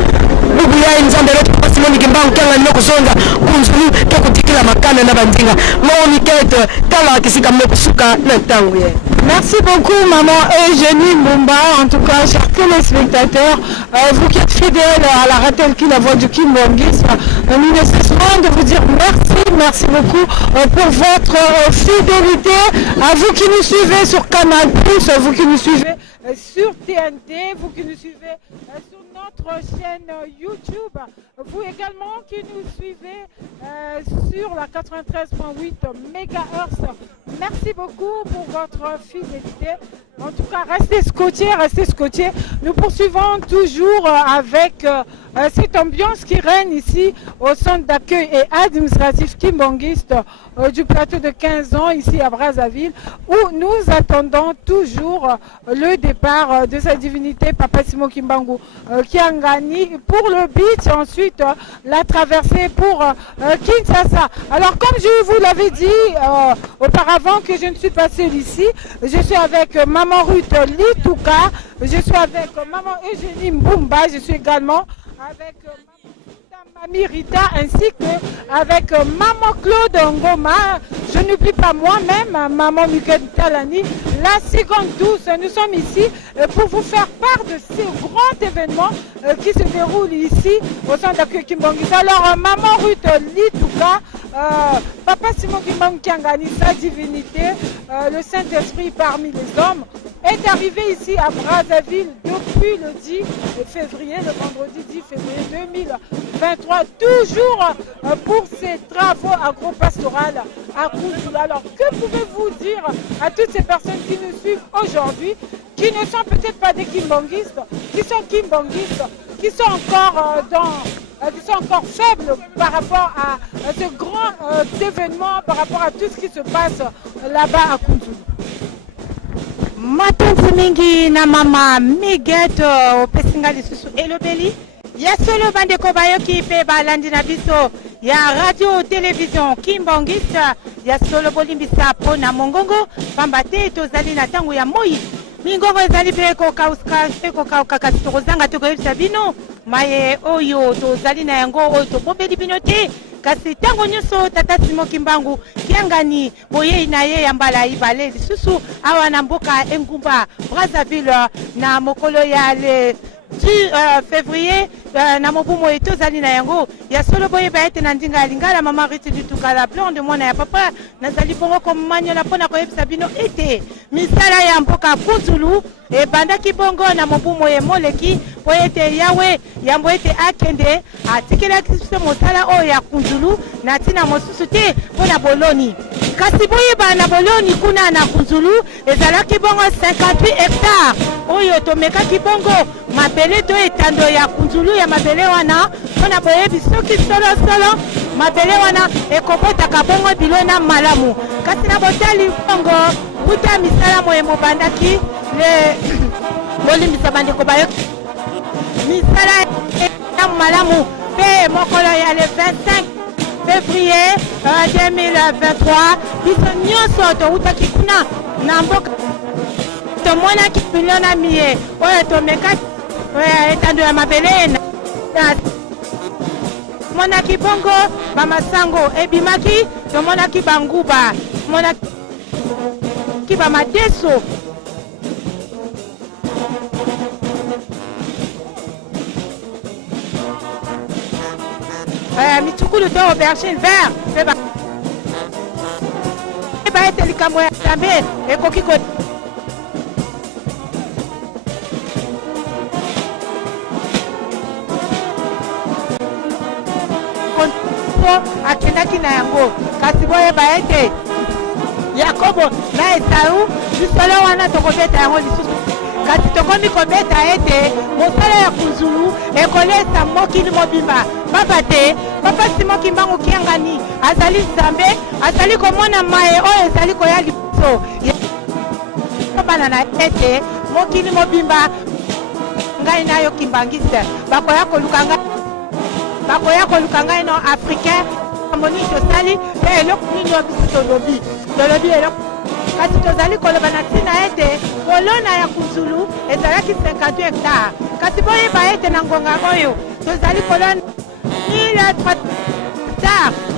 bubu ya nzambe lotu kwa Simoni Kimbangu Kyangani no kuzonza kunzulu kia kujikila makana na bandinga maoni keto tala akisika mekusuka na tango ye. Merci beaucoup maman Eugénie Mbumba, en tout cas chers téléspectateurs, vous qui êtes fidèles à la Ratelki, la voix du Kimbongisme, nous ne cessons de vous dire merci beaucoup pour votre fidélité, à vous qui nous suivez sur Canal+, vous qui nous suivez sur TNT, vous qui nous suivez sur notre chaîne YouTube, vous également qui nous suivez sur la 93.8 MHz. Merci beaucoup pour votre fidélité. En tout cas, restez scotchés. Nous poursuivons toujours avec cette ambiance qui règne ici au centre d'accueil et administratif kimbangiste du plateau de 15 ans ici à Brazzaville, où nous attendons toujours le départ de sa divinité Papa Simon Kimbangu Kyangani pour le beach, ensuite la traversée pour Kinshasa. Alors comme je vous l'avais dit auparavant que je ne suis pas seule ici, je suis avec Maman Ruth Litouka, je suis avec Maman Eugénie Mbumba, je suis également avec Mamie Rita ainsi que avec Maman Claude Ngoma. Je n'oublie pas moi-même, Maman Miguel Talani, la seconde douce. Nous sommes ici pour vous faire part de ces grands événements qui se déroulent ici au centre d'accueil Kimbangis. Alors, Maman Ruth Litouka, Papa Simon Kimbangu Kyangani, sa divinité, le Saint-Esprit parmi les hommes, est arrivé ici à Brazzaville depuis le 10 février, le vendredi 10 février 2023, toujours pour ces travaux agro-pastoraux à Kunzulu. Alors, que pouvez-vous dire à toutes ces personnes qui nous suivent aujourd'hui, qui ne sont peut-être pas des kimbangistes, qui sont kimbangistes, qui sont encore qui sont encore faibles par rapport à ce grand événement, par rapport à tout ce qui se passe là-bas à Kunzulu? Matonzi mingi na mama Miguel opesinga lisusu elobeli ya solo bandeko bayoki pe balandi na biso ya radio télévision Kimbangista ya solo bolimbisa pona mongongo pamba te tozali na tango ya moi mingongo ezali pe kokauka kasi tokozanga tokoyebisa bino maye oyo tozali na yango oyo tobobeli bino te kasi tango nyonso tata Simon Kimbangu Kyangani boyei na ye ya mbala ibale lisusu awa na mboka engumba Brazzaville na mokolo ya le 10 février na mobumo etozali na yango ya solo boyeba ete na ndinga ya lingala mama Riti Lituka la blonde mwana ya papa nazali bongo komanyola mpona koyebisa bino ete misala ya mboka Kunzulu ebandaki bongo na mobumo emoleki po ete yawe yambo ete akende atikelaki biso mosala oyo ya Kunzulu na ntina mosusu te mpona boloni kasi boyeba na boloni kuna na Kunzulu ezalaki bongo 58 hectares oyo tomekaki bongo mabele to etando ya Kunzulu ya mabele wana mpona boyebi soki solosolo mabele wana ekobotaka bongo bilona malamu kasi na botali bongo kuta misala moye mobandaki le bolimbisa bandeko bayoki misala ya malamu pe mokolo ya le 25 février 2023 biso nyonso toutaki kuna na mboka tomonaki bilona mie oyo tomekaki etando ya mabele monaki bongo bamasango ebimaki tomonaki banguba soki bamadeso mitukulu to aubergine vert mpe baete likambo ya Nzambe ekoki ko akendaki na yango kasi boyeba ete Yakobo na Esau lisolo wana tokobeta yango lisusu kasi tokomi kobeta ete mosala ya kunzulu ekolesa mokili mobimba papa te papa Simon Kimbangu Kiangani azali Nzambe azali komona maye oyo ezali koya liboso bana na ete mokili mobimba ngai nayo kimbangiste bakoya koluka ngai no africain moni tosali mpe eloko nini yo biso tolobi eloko kasi tozali koloba na ntina ete kolona ya kunzulu ezalaki 52 hectare kasi boyeba ete na ngonga oyo tozali kolona 1000 hectare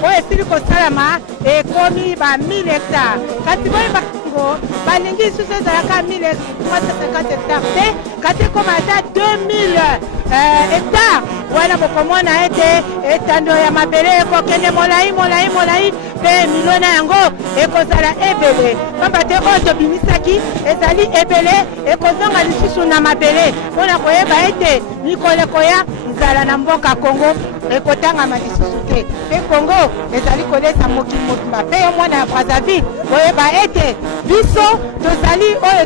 oyo esili kosalama ekomi ba 1000 hectare kasi boyeba ngo balingi lisusu ezalaka 1350 hectare te kasi ekoma ata 2000 hectare wana bokomona ete etando ya mabele ekokende molai mpe milona yango ekozala ebele pamba te oyo tobimisaki ezali ebele ekozonga lisusu na mabele mpona koyeba ete mikolo ekoya nzala na mboka Kongo ekotangama lisusu te mpe Kongo ezali kolesa mokili mobimba mpe yo mwana ya Brazzaville boyeba ete biso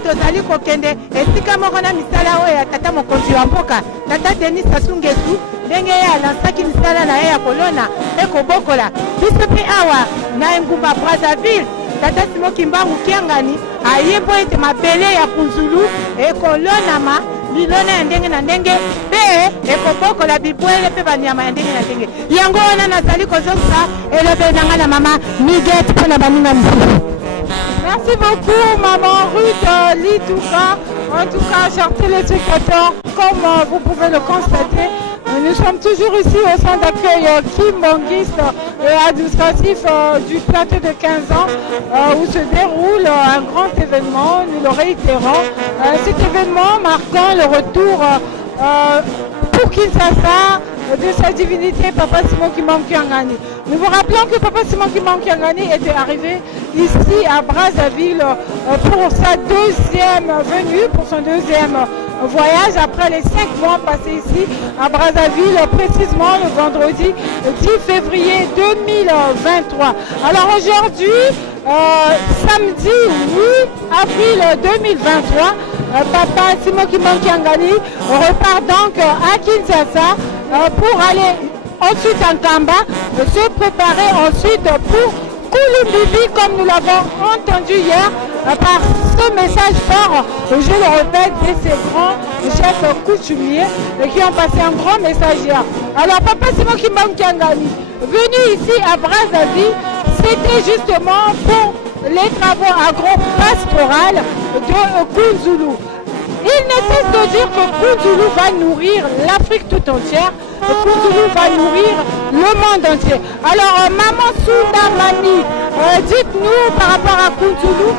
tozali kokende esika moko na misala oyo ya tata mokonzi wa mboka tata Denis Sassou Nguesso ndenge ye alansaki misala na ye ya kolona mpe kobokola biso mpe awa na engumba Brazzaville tata Simon Kimbangu Kiangani ayebo ete mabele ya kunzulu ekolonama milona ya ndenge na ndenge mpe ekobokola bibwele mpe banyama ya ndenge na ndenge yango wana nazali kozongisa elobeli na ngai na mama Miguette mpo na baninga misusu. Merci beaucoup, maman Ruth Litouka. En tout cas, chers téléspectateurs, comme vous pouvez le constater, nous sommes toujours ici au centre d'accueil kimbangiste et administratif du plateau de 15 ans où se déroule un grand événement, nous le réitérons. Cet événement marquant le retour pour Kinshasa de sa divinité Papa Simon Kimbangu Kiangani. Nous vous rappelons que Papa Simon Kimbangu Kiangani était arrivé ici à Brazzaville pour sa deuxième venue, pour son deuxième voyage après les 5 mois passés ici à Brazzaville, précisément le vendredi 10 février 2023. Alors aujourd'hui, samedi 8 avril 2023, Papa Simon Kimbangu Kiangani repart donc à Kinshasa pour aller ensuite en Kamba, se préparer ensuite pour Kouloubibi, comme nous l'avons entendu hier, par ce message fort, je le répète, de ces grands chefs coutumiers qui ont passé un grand message hier. Alors Papa Simon Kimbangu Kiangani, venu ici à Brazzaville, c'était justement pour les travaux agro-pastoraux de Kunzulu. Il ne cesse de dire que Kunzulu va nourrir l'Afrique tout entière, que Kunzulu va nourrir le monde entier. Alors, Maman Soudamani, dites-nous par rapport à Kunzulu,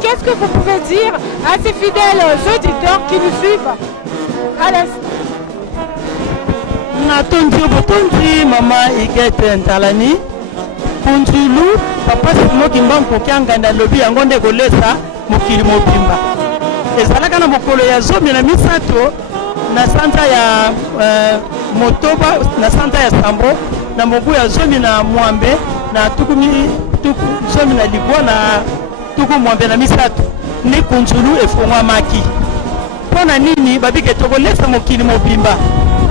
qu'est-ce que vous pouvez dire à ces fidèles auditeurs qui nous suivent à l'instant? Natondi Maman Miguette Ntalani, Kunzulu, Papa Simon Kimbangu Kiangani lobi yango nde kolesa mokili mobimba. Ezalaka na mokolo ya zomi na misato na santa ya Motoba na santa ya Sambo na mobu ya zomi na Mwambe na tuku zomi na Libwa na tuku Mwambe na misato ni Kunzulu efongwamaki. Pona nini babike tokolesa mokili mobimba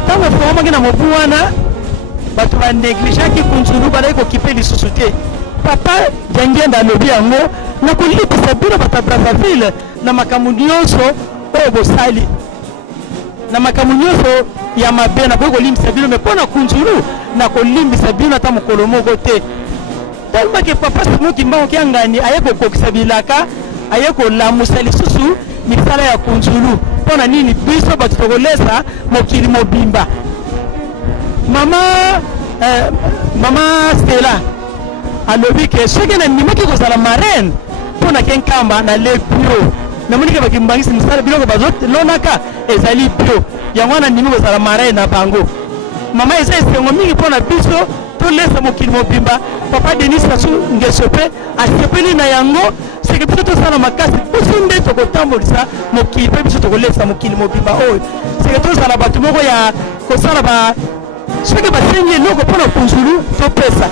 tango efongwamaki na mobu wana bato ba negligaki Kunzulu bala kokipe lisusu te. Papa Jangenda lobi yango na kolipisa bino bata Brazzaville na makambo nyonso oyo bosali na makambo nyonso ya mabe na kolimbisa bino me mpona Kunzulu na kolimbisa bino ata mokolo moko te. Talobaki Papa Simon Kimbangu Kiangani aye kokokisa bilaka aye kolamusa lisusu misala ya Kunzulu mpona nini biso bato tokolesa mokili mobimba. Mama Stella alobi ke soki na ndimaki kozala marraine pona kenkamba na le bio na moni ke bakimbangisi misala biloko bazote lonaka ezali bio yango na ndimi kozala marai na bango mama eza esengo mingi pona biso tolesa mokili mobimba papa Denis Sassou Nguesso pe asepeli na yango seke biso tosala makasi biso nde tokotambolisa mokili mpe biso tokolesa mokili mobimba oyo seke tozala bato moko ya kosala soki basengi eloko mpona kunzulu topesa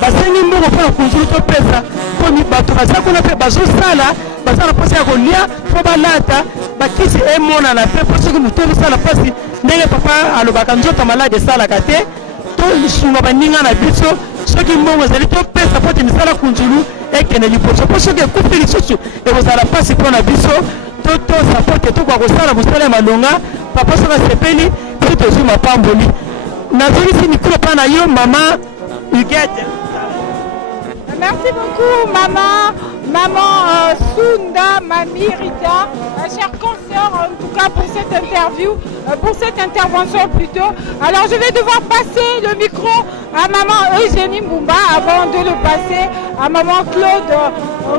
basengi mbongo mpona kunzulu topesa mpo bato baza kuna mpe bazosala baza na mposa ya kolia mpo balata bakisi emonana mpe mpo soki moto osala mpasi ndenge papa alobaka nzoto malade esalaka te tosunga baninga na biso soki mbongo ezali topesa mpo te misala kunzulu ekende liboso mpo soki ekufi lisusu ekozala mpasi mpo na biso totosa mpo te tokoka kosala mosala ya malonga papa soki asepeli biso tozwi mapamboli nazongisi mikro mpa na yo mama Huguette. Merci beaucoup maman Sunda, mamie Rita, chère consoeur en tout cas pour cette interview, pour cette intervention plutôt. Alors je vais devoir passer le micro à maman Eugénie Mbumba avant de le passer à maman Claude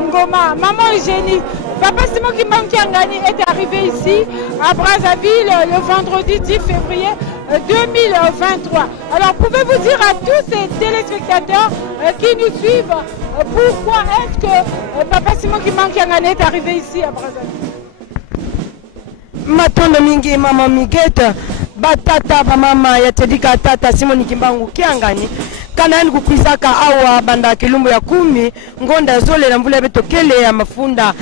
Ngoma. Maman Eugénie, Papa Simon Kimbangu-Kyangani est arrivé ici à Brazzaville le vendredi 10 février 2023. Alors pouvez-vous dire à tous ces téléspectateurs qui nous suivent pourquoi est-ce que Papa Simon Kimbangu-Kyangani est arrivé ici à Brazzaville? Matondo mingi mama Migeta batata bamama ya tedika tata Simon Kimbangu-Kyangani kanani kukwizaka awa banda kilumbu ya 10 ngonda zole na mvula betokele ya mafunda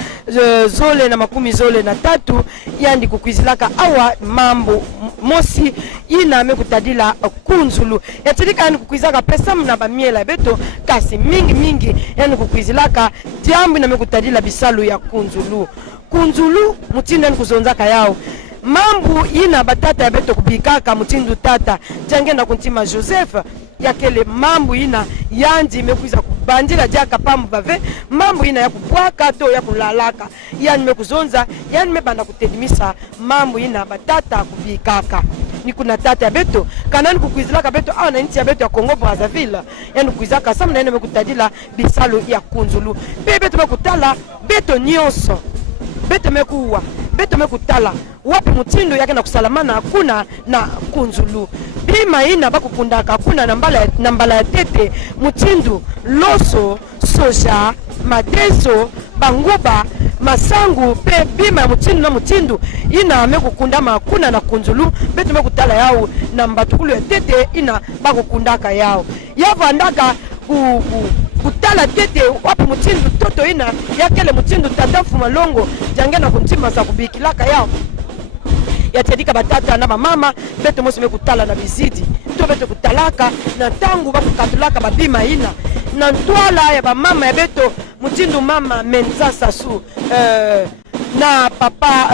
zole na makumi zole na 3 yandi kukwizilaka awa mambo mosi ina mekutadila kunzulu ya tedika yani kukwizaka pesa mna bamiela beto kasi mingi yani kukwizilaka diambu na mekutadila bisalu ya kunzulu mutindo yani kuzonzaka yao mambu ina batata ya beto kubikaka mutindu tata jangenda kuntima Joseph yakele mambu ina yandi mekuiza kubandila jaka pambu bave mambu ina ya kubwaka to ya kulalaka yani mekuzonza yani mebanda kutedimisa mambu ina batata kubikaka ni kuna tata ya beto kanani kukwizilaka beto awa na nchi ya beto ya Congo Brazzaville yani kukwizaka samu na ina mekutadila bisalo ya kunzulu pe beto mekutala beto nyonso beto mekuwa beto mekutala wapi mutindo yake na kusalamana hakuna na kunzulu bima ina bakukundaka hakuna na mbala ya tete mutindu loso soja madeso banguba masangu pe bima ya mutindu na mutindu ina amekukunda hakuna na kunzulu beto mekutala yao na mbatukulu ya tete ina bakukundaka yao yavandaka kutala tete wapi mutindu toto ina yakele mutindu tatafu malongo jangena kuntima za kubikilaka yao yatedika batata na mama beto mosi mekutala na bizidi to beto kutalaka na tangu bakukatulaka babima ina na ntwala ya bamama ya beto mutindu mama Menza Sassou na papa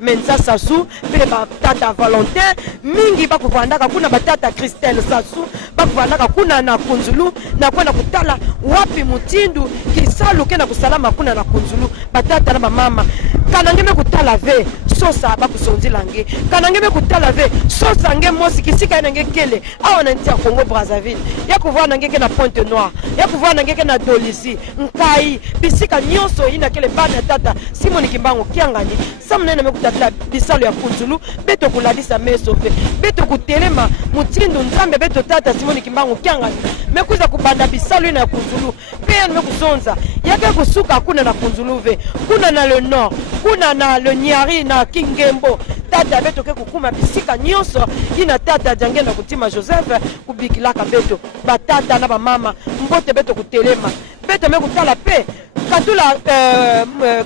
Menza Sassou pe batata Valentin mingi bakuvandaka kuna batata Christelle Sassou bakuvandaka kuna na kunzulu na kwenda kutala wapi mutindu kisalu kena kusalama kuna na kunzulu batata na mama kanangeme kutala ve sosa bakusonzila nge kanangeme kutala ve sosa nge mosi kisika nge kele awa na ntia Congo Brazzaville ya kuvuana nge na Pointe Noire ya kuvuana nge na Dolisi nkai bisika nyonso ina kele bana tata Simon Kimbangu-Kyangani samna na mekutala bisalo ya kunzulu beto kulalisa mesofe beto kutelema mutindu nzambe beto tata Simon Kimbangu-Kyangani mekuza kubanda bisalo ina ya kunzulu pe mekusonza yake kusuka kuna na kunzulu ve kuna na le nord kuna na le Nyari na Kingembo tata beto ke kukuma bisika nyonso ina tata jangena kutima Joseph kubikilaka beto batata na bamama mbote beto kutelema beto mekutala pe katula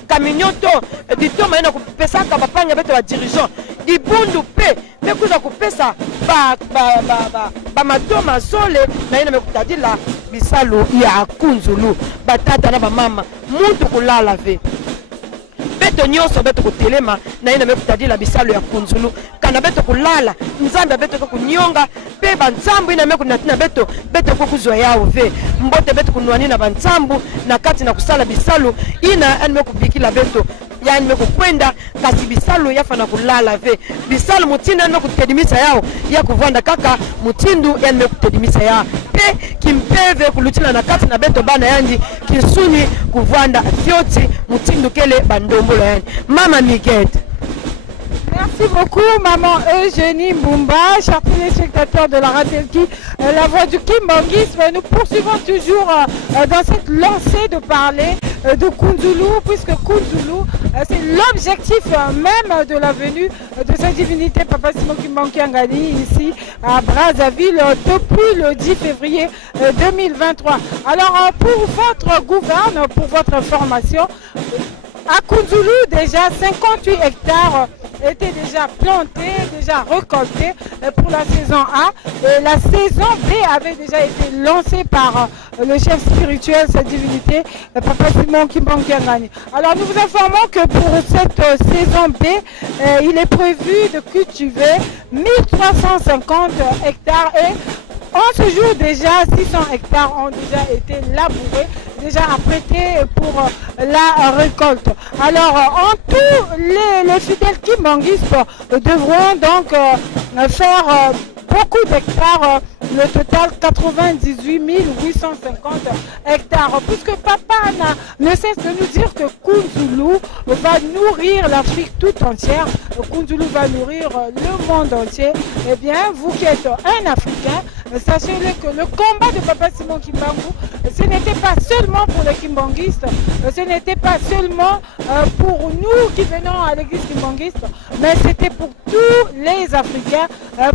kaminyoto ditoma ina kupesaka bapanga beto ba dirigeant dibundu pe mekuza kupesa ba matoma sole na ina mekutadila bisalu ya kunzulu batata na bamama muntu kulala ve beto nyonso beto kutelema na ina mekutadila bisalo ya kunzulu kana beto kulala nzambe beto kunyonga pe banzambu ina mekunatina beto kukuzwa yao ve mbote beto kunwani na banzambu na kati na kusala bisalo ina mekubikila beto yani mekukwenda kasi bisalo yafana kulala ve bisalo mutindu yani mekutedimisa yao ya kuvanda kaka mutindu yani mekutedimisa ya te kimpeve kulutila na kati na beto bana yandi kisuni kuvanda fioti mutindukele bandombola yandi. Mama Miguette. Merci beaucoup, maman Eugénie Mbumba, chers téléspectateurs de la Ratelki, la voix du kimbongisme. Nous poursuivons toujours dans cette lancée de parler de Kunzulu, puisque Kunzulu, c'est l'objectif même de la venue de sa divinité Papa Simon Kimbangu Kiangani ici à Brazzaville depuis le 10 février 2023. Alors, pour votre gouverne, pour votre information, à Kunzulu, déjà 58 hectares étaient déjà plantés, déjà récoltés pour la saison A. Et la saison B avait déjà été lancée par le chef spirituel, sa divinité, Papa Simon Kimbangu Kiangani. Alors nous vous informons que pour cette saison B, il est prévu de cultiver 1350 hectares et en ce jour déjà 600 hectares ont déjà été labourés, déjà apprêtés pour la récolte. Alors en tout, les fidèles kimbanguistes devront donc faire beaucoup d'hectares, le total 98 850 hectares, puisque Papa ne cesse de nous dire que Kunzulu va nourrir l'Afrique tout entière, Kunzulu va nourrir le monde entier. Eh bien, vous qui êtes un Africain, sachez-le que le combat de Papa Simon Kimbangu, ce n'était pas seulement pour les kimbanguistes, ce n'était pas seulement pour nous qui venons à l'église kimbanguiste, mais c'était pour tous les Africains,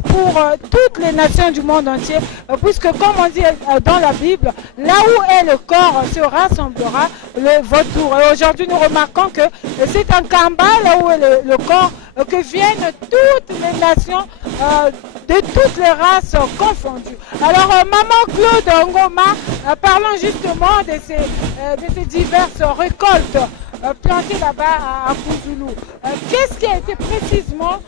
pour toutes les nations du monde entier, puisque comme on dit dans la Bible, là où est le corps se rassemblera le vautour. Et aujourd'hui nous remarquons que c'est un Kamba, là où est le corps, que viennent toutes les nations de toutes les races confondues. Alors Maman Claude Ngoma, parlons justement de ces diverses récoltes planté là-bas à Kunzulu. Qu'est-ce qui a été précisément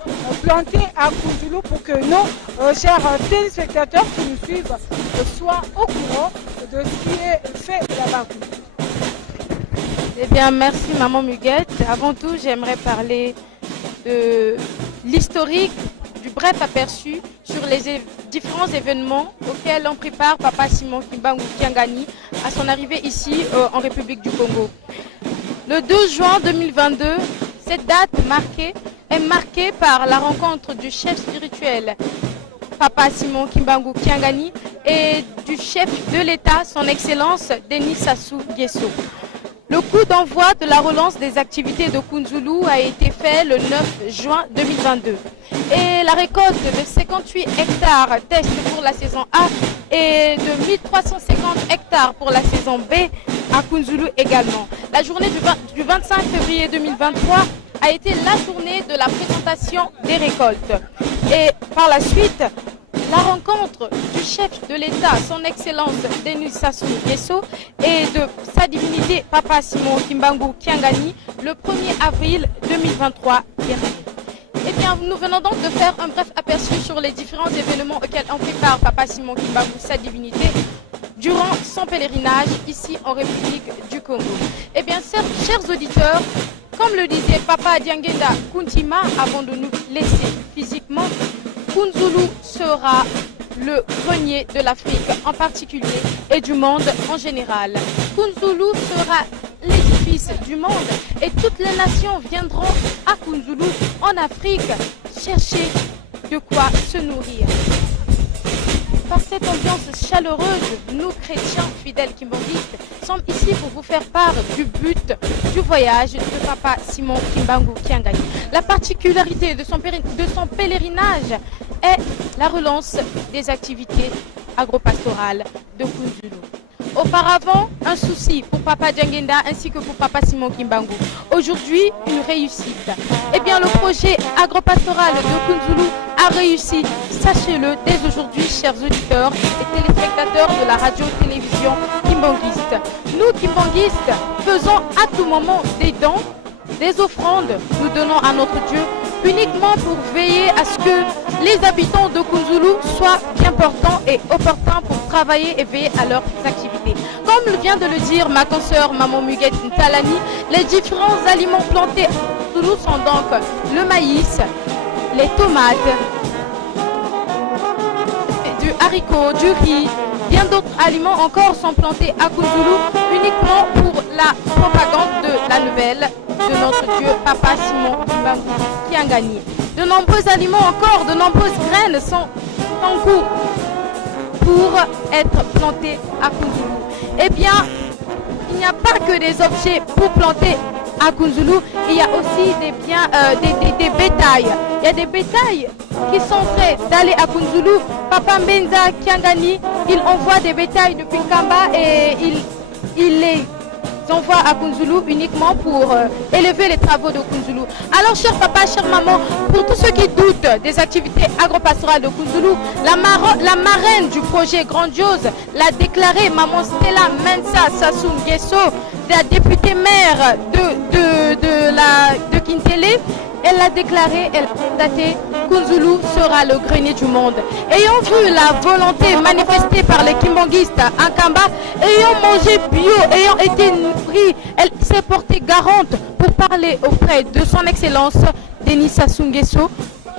planté à Kunzulu pour que nos chers téléspectateurs qui nous suivent soient au courant de ce qui est fait là-bas? Eh bien, merci Maman Muguette. Avant tout, j'aimerais parler de l'historique, du bref aperçu sur les différents événements auxquels on prépare Papa Simon Kimbangu Kiangani à son arrivée ici en République du Congo. Le 2 juin 2022, cette date est marquée par la rencontre du chef spirituel Papa Simon Kimbangu Kiangani et du chef de l'État, son Excellence Denis Sassou Nguesso. Le coup d'envoi de la relance des activités de Kunzulu a été fait le 9 juin 2022. Et la récolte de 58 hectares test pour la saison A et de 1350 hectares pour la saison B à Kunzulu également. La journée du 25 février 2023 a été la journée de la présentation des récoltes. Et par la suite, la rencontre du chef de l'État, son Excellence Denis Sassou Nguesso, et de sa divinité Papa Simon Kimbangu Kiangani le 1er avril 2023 dernier. Eh bien, nous venons donc de faire un bref aperçu sur les différents événements auxquels on prépare Papa Simon Kimbangu, sa divinité, durant son pèlerinage ici en République du Congo. Eh bien, chers auditeurs, comme le disait Papa Diangenda Kuntima avant de nous laisser physiquement, Kunzulu sera le grenier de l'Afrique en particulier et du monde en général. Kunzulu sera l'édifice du monde et toutes les nations viendront à Kunzulu en Afrique chercher de quoi se nourrir. Par cette ambiance chaleureuse, nous chrétiens fidèles kimbanguistes sommes ici pour vous faire part du but du voyage de Papa Simon Kimbangu Kiangani. La particularité de son pèlerinage est la relance des activités agropastorales de Kunzulu. Auparavant, un souci pour Papa Diangenda ainsi que pour Papa Simon Kimbangu. Aujourd'hui, une réussite. Eh bien, le projet agropastoral de Kunzulu a réussi. Sachez-le dès aujourd'hui, chers auditeurs et téléspectateurs de la radio-télévision kimbanguiste. Nous, kimbanguistes, faisons à tout moment des dons, des offrandes. Nous donnons à notre Dieu uniquement pour veiller à ce que les habitants de Kunzulu soient bien portants et opportuns pour travailler et veiller à leurs activités. Comme vient de le dire ma consoeur Maman Muguette Ntalani, les différents aliments plantés à Kunzulu sont donc le maïs, les tomates, du haricot, du riz, Bien d'autres aliments encore sont plantés à Kunzulu uniquement pour la propagande de la nouvelle de notre Dieu Papa Simon Kimbangu Kiangani. De nombreux aliments encore, de nombreuses graines sont en cours pour être plantés à Kunzulu. Eh bien, il n'y a pas que des objets pour planter à Kunzulu, il y a aussi des biens, des bétails. Il y a des bétails qui sont prêts d'aller à Kunzulu. Papa Mbenza Kiangani, il envoie des bétails depuis Kamba et il les envoie à Kunzulu uniquement pour élever les travaux de Kunzulu. Alors, cher papa, chère maman, pour tous ceux qui doutent des activités agropastorales de Kunzulu, la marraine du projet grandiose l'a déclaré maman Stella Mensa Sassou Nguesso, la députée maire de Kintele. Elle l'a déclaré, elle a daté, Kunzulu sera le grenier du monde. Ayant vu la volonté manifestée par les kimbanguistes en Kamba, ayant mangé bio, ayant été nourri, elle s'est portée garante pour parler auprès de son excellence Denis Sassou Nguesso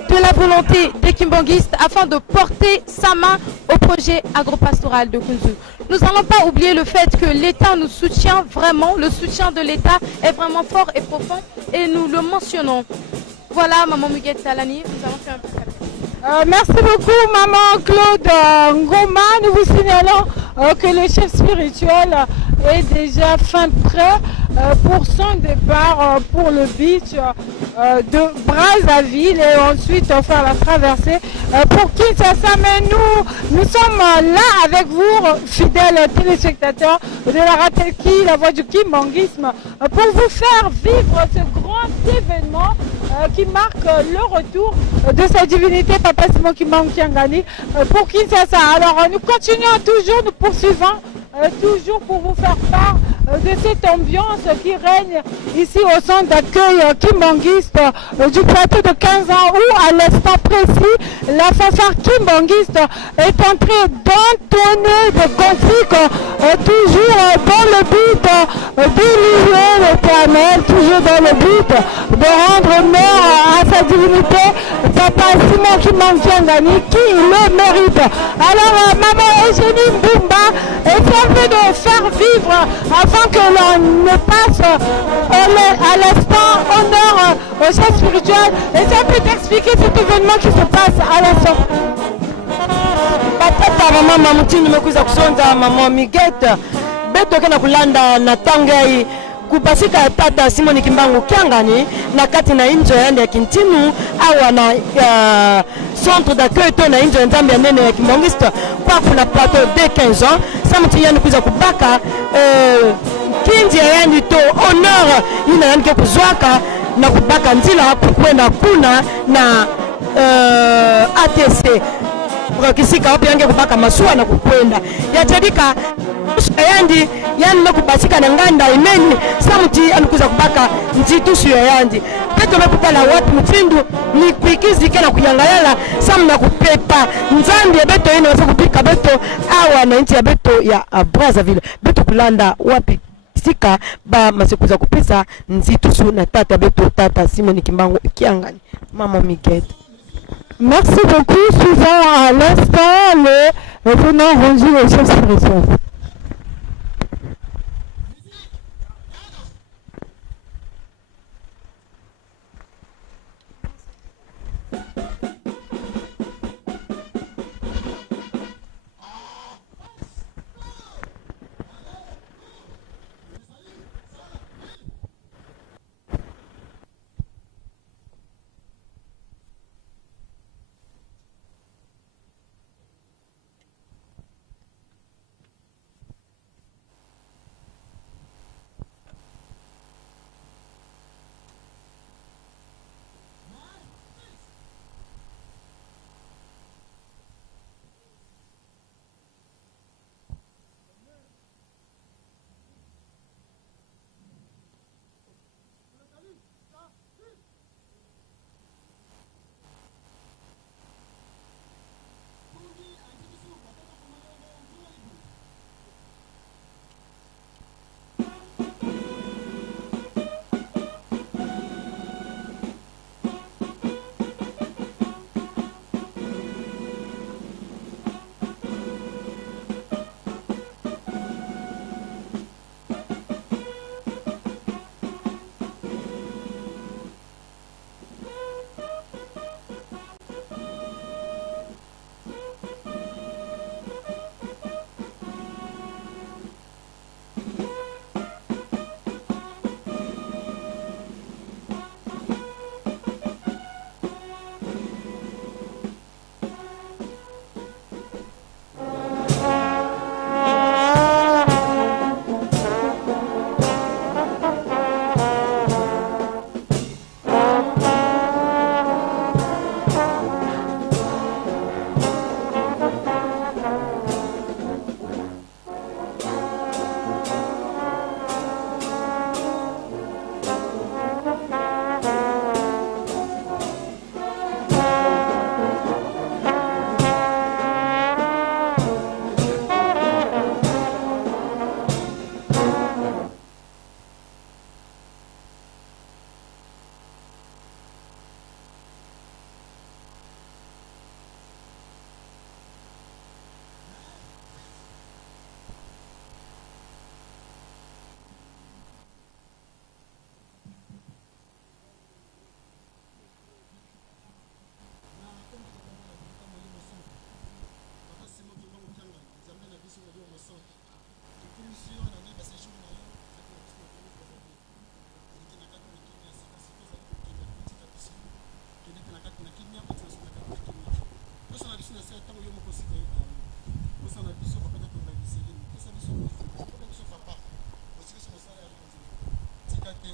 de la volonté des kimbanguistes afin de porter sa main au projet agropastoral de Kunzulu. Nous n'allons pas oublier le fait que l'État nous soutient vraiment, le soutien de l'État est vraiment fort et profond et nous le mentionnons. Voilà, maman Muguette Talani, nous allons faire un peu. Merci beaucoup, maman Claude Ngoma. Nous vous signalons que le chef spirituel est déjà fin prêt pour son départ pour le beach de Brazzaville et ensuite faire la traversée pour Kinshasa. Mais nous sommes là avec vous, fidèles téléspectateurs de la Ratelki, la voix du kimbanguisme, pour vous faire vivre ce grand événement qui marque le retour de sa divinité Papa Simon Kimbangu Kiangani pour Kinshasa. Alors nous continuons toujours, nous poursuivons toujours pour vous faire part de cette ambiance qui règne ici au centre d'accueil kimbanguiste du plateau de 15 ans où à l'instant précis la fanfare kimbanguiste est en train d'entonner des conflits toujours dans le but d'illuminer l'éternel, toujours dans le but de rendre honneur à sa divinité Papa Simon Kimbangu Kiangani qui le mérite. Alors maman Eugénie Mbumba essaie de faire vivre afin que l'on ne passe à l'instant honneur au chef spirituel et ça peut expliquer cet événement qui se passe à l'instant. Papa mama mamutini nimekuza kusonza mama Miguette beto kena kulanda na tangai kupasika ya tata Simon Kimbangu Kiangani na kati na injo yande ya Kintinu awa na centre d'accueil to na injo nzambi ya nene ya kimbangiste kwa kuna plateau de 15 ans samuti yani kuza kubaka kinji yani to honor ina yani kuzwaka na kubaka nzila kukwenda kuna na ATC kisika wapi yange kubaka masua na kukwenda yatadika yandi yani nakubasika na nganda imeni samuti anikuza kubaka nzitusu ya yandi peto mekutala watu mfindu ni kuikizike na kuyangayala samu na kupepa nzambi ya beto ina wasa kupika beto awa na inchi ya beto ya Brazzaville beto kulanda wapi sika ba masikuza kupisa nzitusu na tata beto tata Simon Kimbangu Kiangani maman Miguette. Merci beaucoup. Suivant à l'instant le venant rendu au chef spirituel.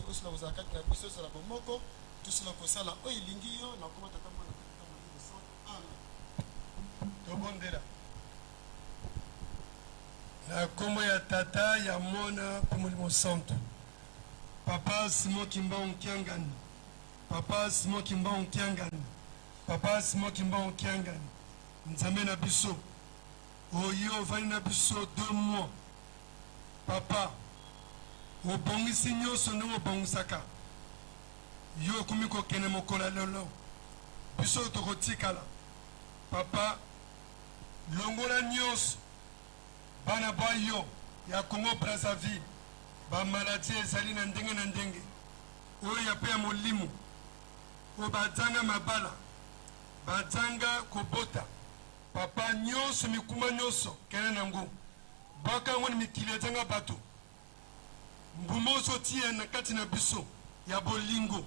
te osila kozala kati na biso osala bomoko tosila kosala oyo elingi yo na koma tata mwana kata molimo centre amen tobondela na kombo ya tata ya mwana mpe molimo centre papa Simon Kimbangu Kiangani papa Simon Kimbangu Kiangani papa Simon Kimbangu Kiangani nzambe na biso oyo ovandi na biso 2 mois papa obongisi nyonso ndenge obongisaka yo okomi kokende mokolo lelo biso tokotikala papa longola nyonso bana ba yo ya Congo Brazzaville bamaladi ezali na ndenge oyo ya pe ya molimo oyo bajanga mabala bajanga kobota papa nyonso mikuma nyonso kene nango baka yango ni mikili ejanga bato mbuma oso tia na kati na biso ya bolingo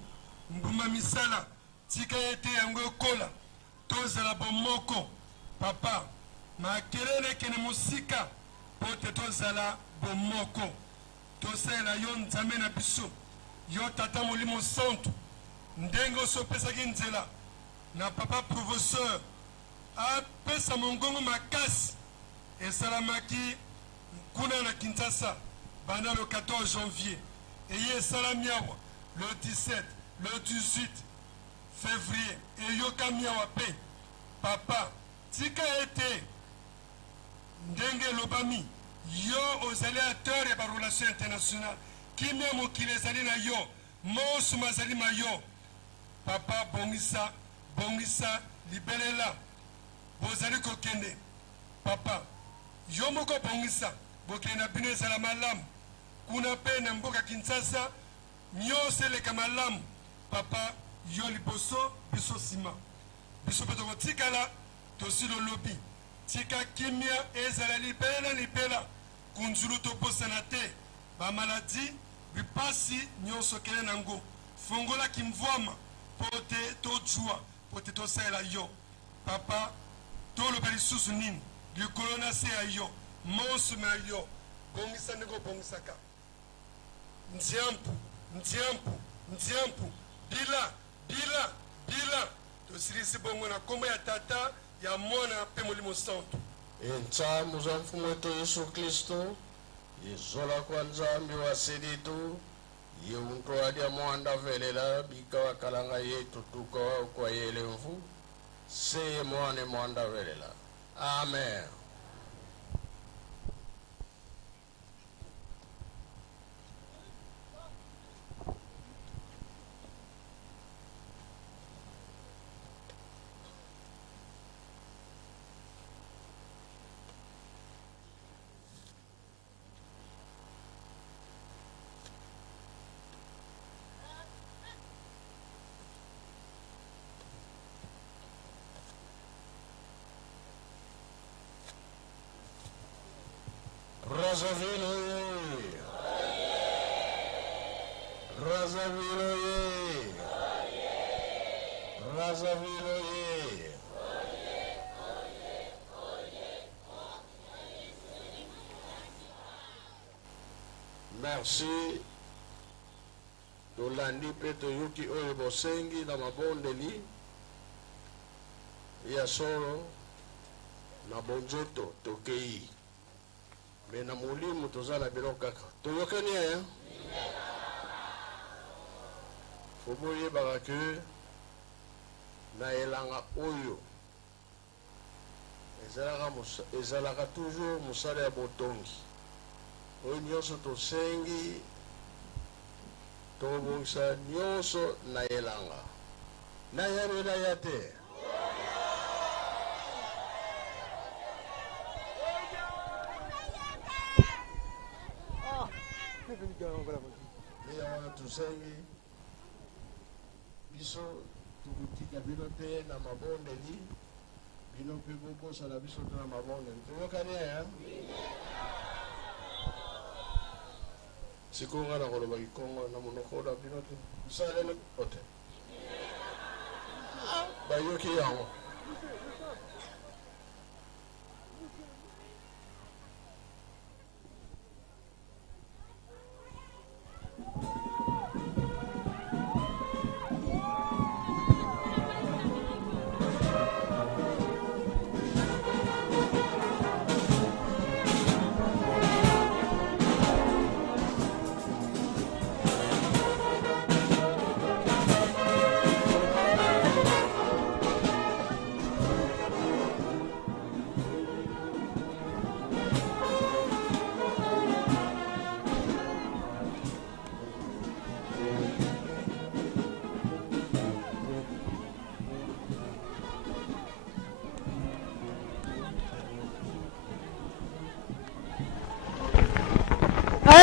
mbuma misala tika ete yango ekola tozala bomoko papa makelele kene mosika po te tozala bomoko tosalela yo nzambe na biso yo tata molimo santu ndenge oso opesaki nzela na papa professeur apesa mongongo makasi esalamaki kuna na Kinshasa banda le 14 janvier eye esalami awa le 17 le 18 février eyokami awa pe papa tika ete ndenge elobami yo ozali acteur ya barelation internationale kimia mokili ezali na yo mosuma azali ma yo papa bongisa libelela bozali kokende papa yo moko bongisa bokende na bino ezala malamu kuna pe na mboka Kinshasa nyonso eleka malamu papa yo liboso biso nsima biso mpe tokotikala tosi lolobi tika kimia ezala libela kunzulu tobosana te bamaladi bipasi nyonso kele nango fongola kimvwama po te tojua po te tosalela yo papa toloba lisusu nini likolo na se ya yo mosuma ya yo bongisa ndenge obongisaka nziampu bila tosilisi bongo na kombo ya tata ya mwana mpe molimo santu entsamu za mfumu wetu Yesu Kristo izola kwa nzambi wa siditu yeunto adia mwanda velela bika wakalanga yetu tukawa kwa yele mfu seye mwane mwanda velela amen. Brazzaville, merci. Tolandi pe toyoki oyo bosengi na mabondeli ya solo na bonjoto tokei. Mais na molimo tozala bino kaka toyokani ya foboyebaka ke na elanga oyo ezalaka toujours mosala ya botongi oyo nyonso tosengi tobongisa nyonso na elanga nayamela ya te wana tusengi biso tukutika bino te na mabondeli bino mpe bokosala biso te na mabondeli toyokani ya sikonga na koloba kikongo na monoko na bino te usalele ote bayoki yango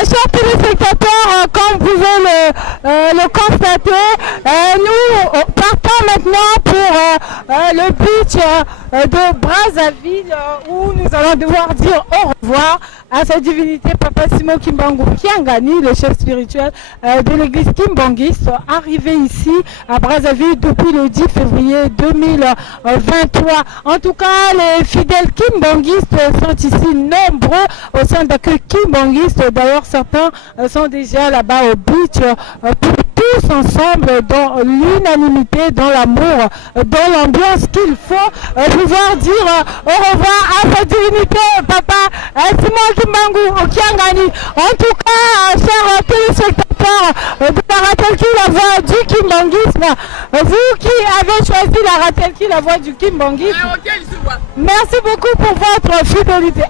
Chers téléspectateurs, comme vous pouvez le constater, nous partons maintenant pour le beach de Brazzaville où nous allons devoir dire au revoir à sa divinité Papa Simon Kimbangu Kiangani, le chef spirituel de l'église kimbangiste, arrivé ici à Brazzaville depuis le 10 février 2023. En tout cas, les fidèles kimbanguistes sont ici nombreux au centre d'accueil kimbangiste. D'ailleurs, certains sont déjà là-bas au beach pour tous ensemble dans l'unanimité, dans l'amour, dans l'ambiance qu'il faut pouvoir dire au revoir à sa divinité Papa Simon Kimbangu Kiangani. En tout cas, chers téléspectateurs de la Ratelki, la voix du kimbanguisme, vous qui avez choisi la Ratelki, la voix du kimbanguisme, merci beaucoup pour votre fidélité.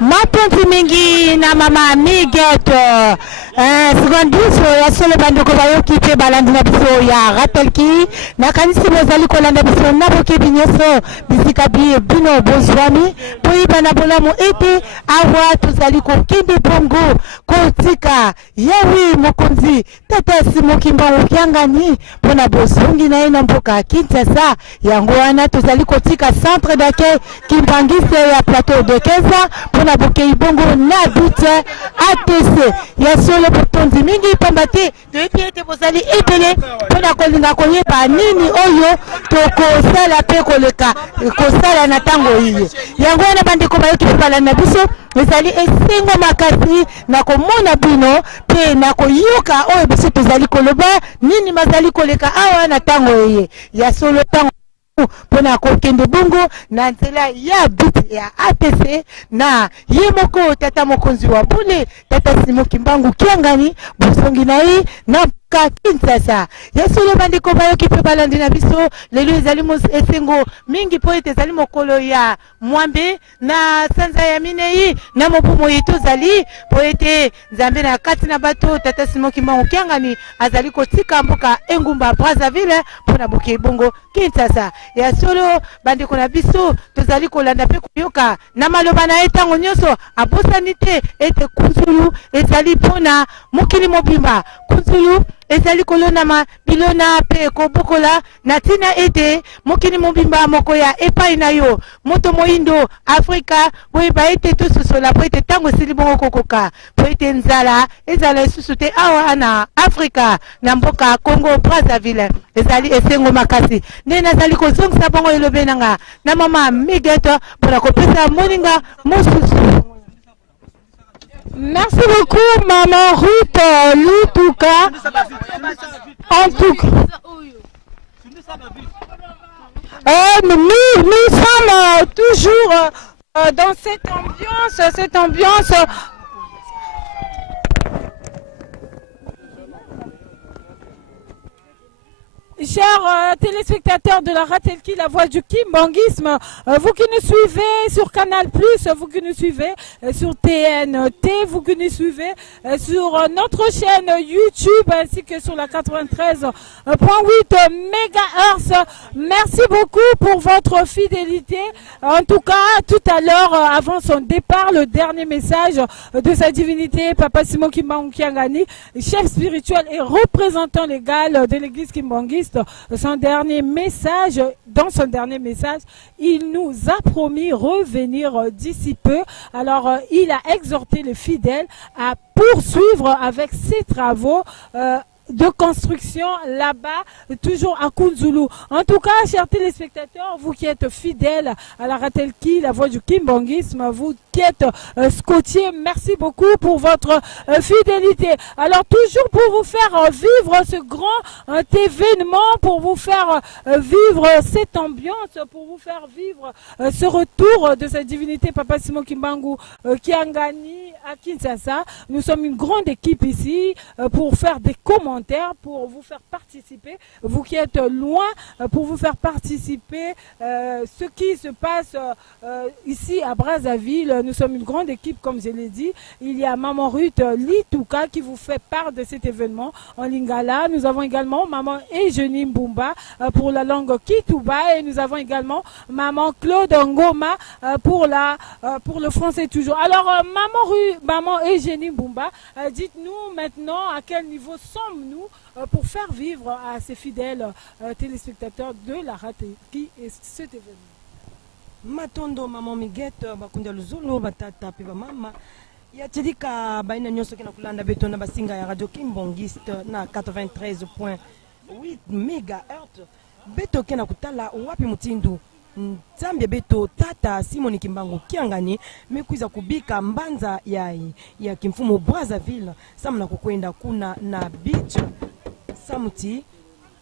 Mapenzi mingi na mama Miguette secondiso ya solo bandeko bayoki pe balandi na biso ya Ratelki na kanisi bozali kolanda biso na bokebi nyonso bisika bino bozwami poyiba na bolamu ete awa tozali kokende bongo kotika yewi mokonzi Tata Simon Kimbangu Kiangani mpona bozongi na ye na mboka Kinshasa. Yango wana tozali kotika centre d'accueil kimbangiste ya plateau de Keza mpona bokei bongo na bute ATC ya solo botondi mingi pamba te toyebi ete bozali ebele mpona kolinga koyeba nini oyo tokosala mpe koleka kosala na ntango iye. Yango wana bandeko bayoki mpe balanda biso ezali esengo makasi na komona bino mpe na koyoka oyo biso tozali koloba nini bazali koleka awa na ntango eye ya solo ntango mpona kokende bongo na nzela ya biti ya ATC na ye moko tata mokonzi wa bule Tata Simon Kimbangu Kiangani bozongi na ye na Kinshasa. Ya solo bandeko bayoki pe balandi na biso lelo ezali esengo mingi po ete ezali mokolo ya mwambe na sanza ya minei na mobumo yetu zali po ete nzambe na kati na bato Tata Simon Kimbangu Kiangani azali kotika mboka engumba Brazzaville mpona bokei bongo Kinshasa. Ya solo bandeko na biso tozali kolanda pe koyoka na maloba na etango nyonso abosani te ete kunzulu ezali mpona mokili mobimba. Kunzulu ezali kolonama bilona pe kobokola na tina ete mokili mobimba moko ya epai na yo moto moindo Afrika boyeba ete tososola po ete ntango esili bongo kokoka po ete nzala ezala esusu te awa na Afrika na mboka Congo Brazzaville ezali esengo makasi nde nazali kozongisa bongo elobe nanga na mama Miguette mpona kopesa moninga mosusu. Merci beaucoup, Maman Ruth Lutuka. En tout cas, nous sommes toujours dans cette ambiance. Chers téléspectateurs de la Ratelki, la voix du kimbanguisme, vous qui nous suivez sur Canal+, vous qui nous suivez sur TNT, vous qui nous suivez sur notre chaîne YouTube ainsi que sur la 93.8 MHz. Merci beaucoup pour votre fidélité. En tout cas, tout à l'heure, avant son départ, le dernier message de sa divinité, Papa Simon Kimbangu Kiangani, chef spirituel et représentant légal de l'église kimbanguiste. Dans son dernier message, il nous a promis revenir d'ici peu. Alors, il a exhorté les fidèles à poursuivre avec ses travaux de construction là-bas, toujours à Kunzulu. En tout cas, chers téléspectateurs, vous qui êtes fidèles à la Ratelki, la voix du kimbanguisme, vous qui êtes scottiers, merci beaucoup pour votre fidélité. Alors, toujours pour vous faire vivre ce grand événement, pour vous faire vivre cette ambiance, pour vous faire vivre ce retour de cette divinité Papa Simon Kimbangu Kiangani à Kinshasa. Nous sommes une grande équipe ici pour faire des commentaires, pour vous faire participer. Vous qui êtes loin, pour vous faire participer ce qui se passe ici à Brazzaville. Nous sommes une grande équipe, comme je l'ai dit. Il y a Maman Ruth Litouka qui vous fait part de cet événement en Lingala. Nous avons également Maman Eugénie Mbumba pour la langue Kituba et nous avons également Maman Claude Ngoma pour le français toujours. Alors Maman Eugénie Mbumba, dites-nous maintenant à quel niveau sommes-nous pour faire vivre à ces fidèles téléspectateurs de la RATI qui est cet événement. Matondo Maman Miguette bakunda luzulu batata pe mama ya tedika baina nyonso kina kulanda beto na basinga ya radio Kimbongiste na 93.8 MHz beto kina kutala wapi mutindu Nzambia beto tata Simon Kimbangu Kiangani mekuiza kubika mbanza ya kimfumo Brazzaville samna kukwenda kuna na beach samuti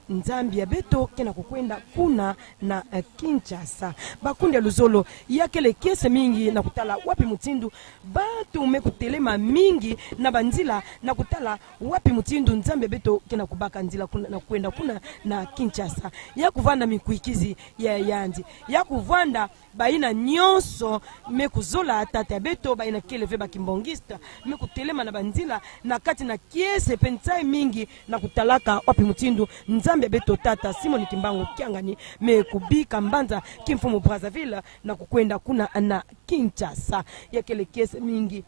Nzambia beto kena kukwenda kuna na Kinshasa bakundi ya luzolo yakele kese mingi na kutala wapi mutindu batu mekutelema mingi na banzila na kutala wapi mutindu Nzambia beto kena kubaka nzila kuna na kwenda kuna na Kinshasa ya kuvanda mikuikizi ya yandi ya kuvanda baina nyonso mekuzola tata beto baina keleve bakimbongista mekutelema na banzila na kati na kiese pentsai mingi na kutalaka wapi mutindu Nzambia beto tata Simon Kimbangu Kiangani mekubika mbanza kimfumo Brazzaville na kukwenda kuna na Kinshasa yakele kese mingi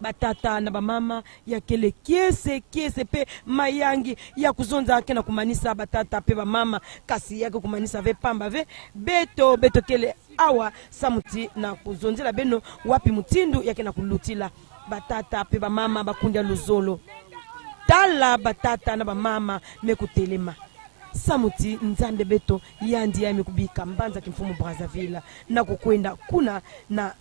batata na bamama yakele kiese pe mayangi ya kuzonza ake na kumanisa batata pe bamama kasi yake kumanisa ve pamba ve beto kele awa samuti na kuzonzela beno wapi mutindu yake na kulutila batata pe bamama bakundia luzolo tala batata na bamama mekutelema samuti Nzambe beto yandi ya mekubika mbanza kimfumo Brazzaville na kukwenda kuna na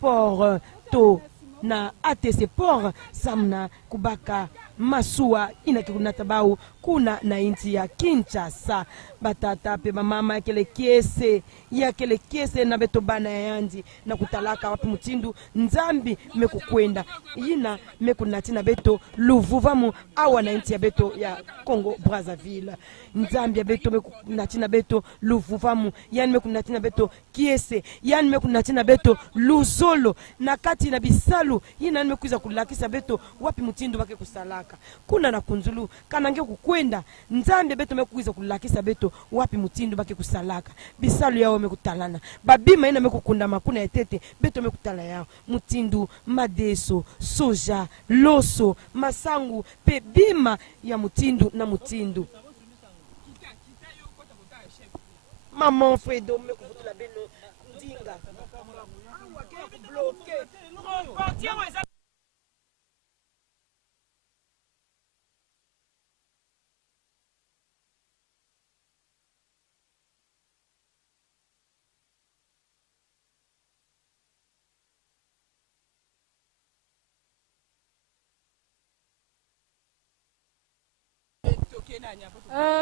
port to na ATC port samna kubaka masua inakikunata bau kuna na inti ya Kinshasa batata pe mama yakele kiese na beto bana yandi na kutalaka wapi mutindu Nzambi mekukwenda yina mekunatina beto luvuvamu awa na inti ya beto ya Congo Brazzaville Nzambi ya beto mekunatina beto luvuvamu yani mekunatina beto kiese yani mekunatina beto luzolo na kati na bisalu yina mekuiza kulakisa beto wapi mutindu bake kusalaka kuna na kunzulu kanange kukwenda Nzambi beto mekuiza kulakisa beto wapi mutindu bake kusalaka bisalu yao mekutalana babima ina mekukunda makuna etete beto mekutala yao mutindu madeso soja loso masangu pe bima ya mutindu na mutindu Maman Fredo mekuvutula beno ndinga bloqué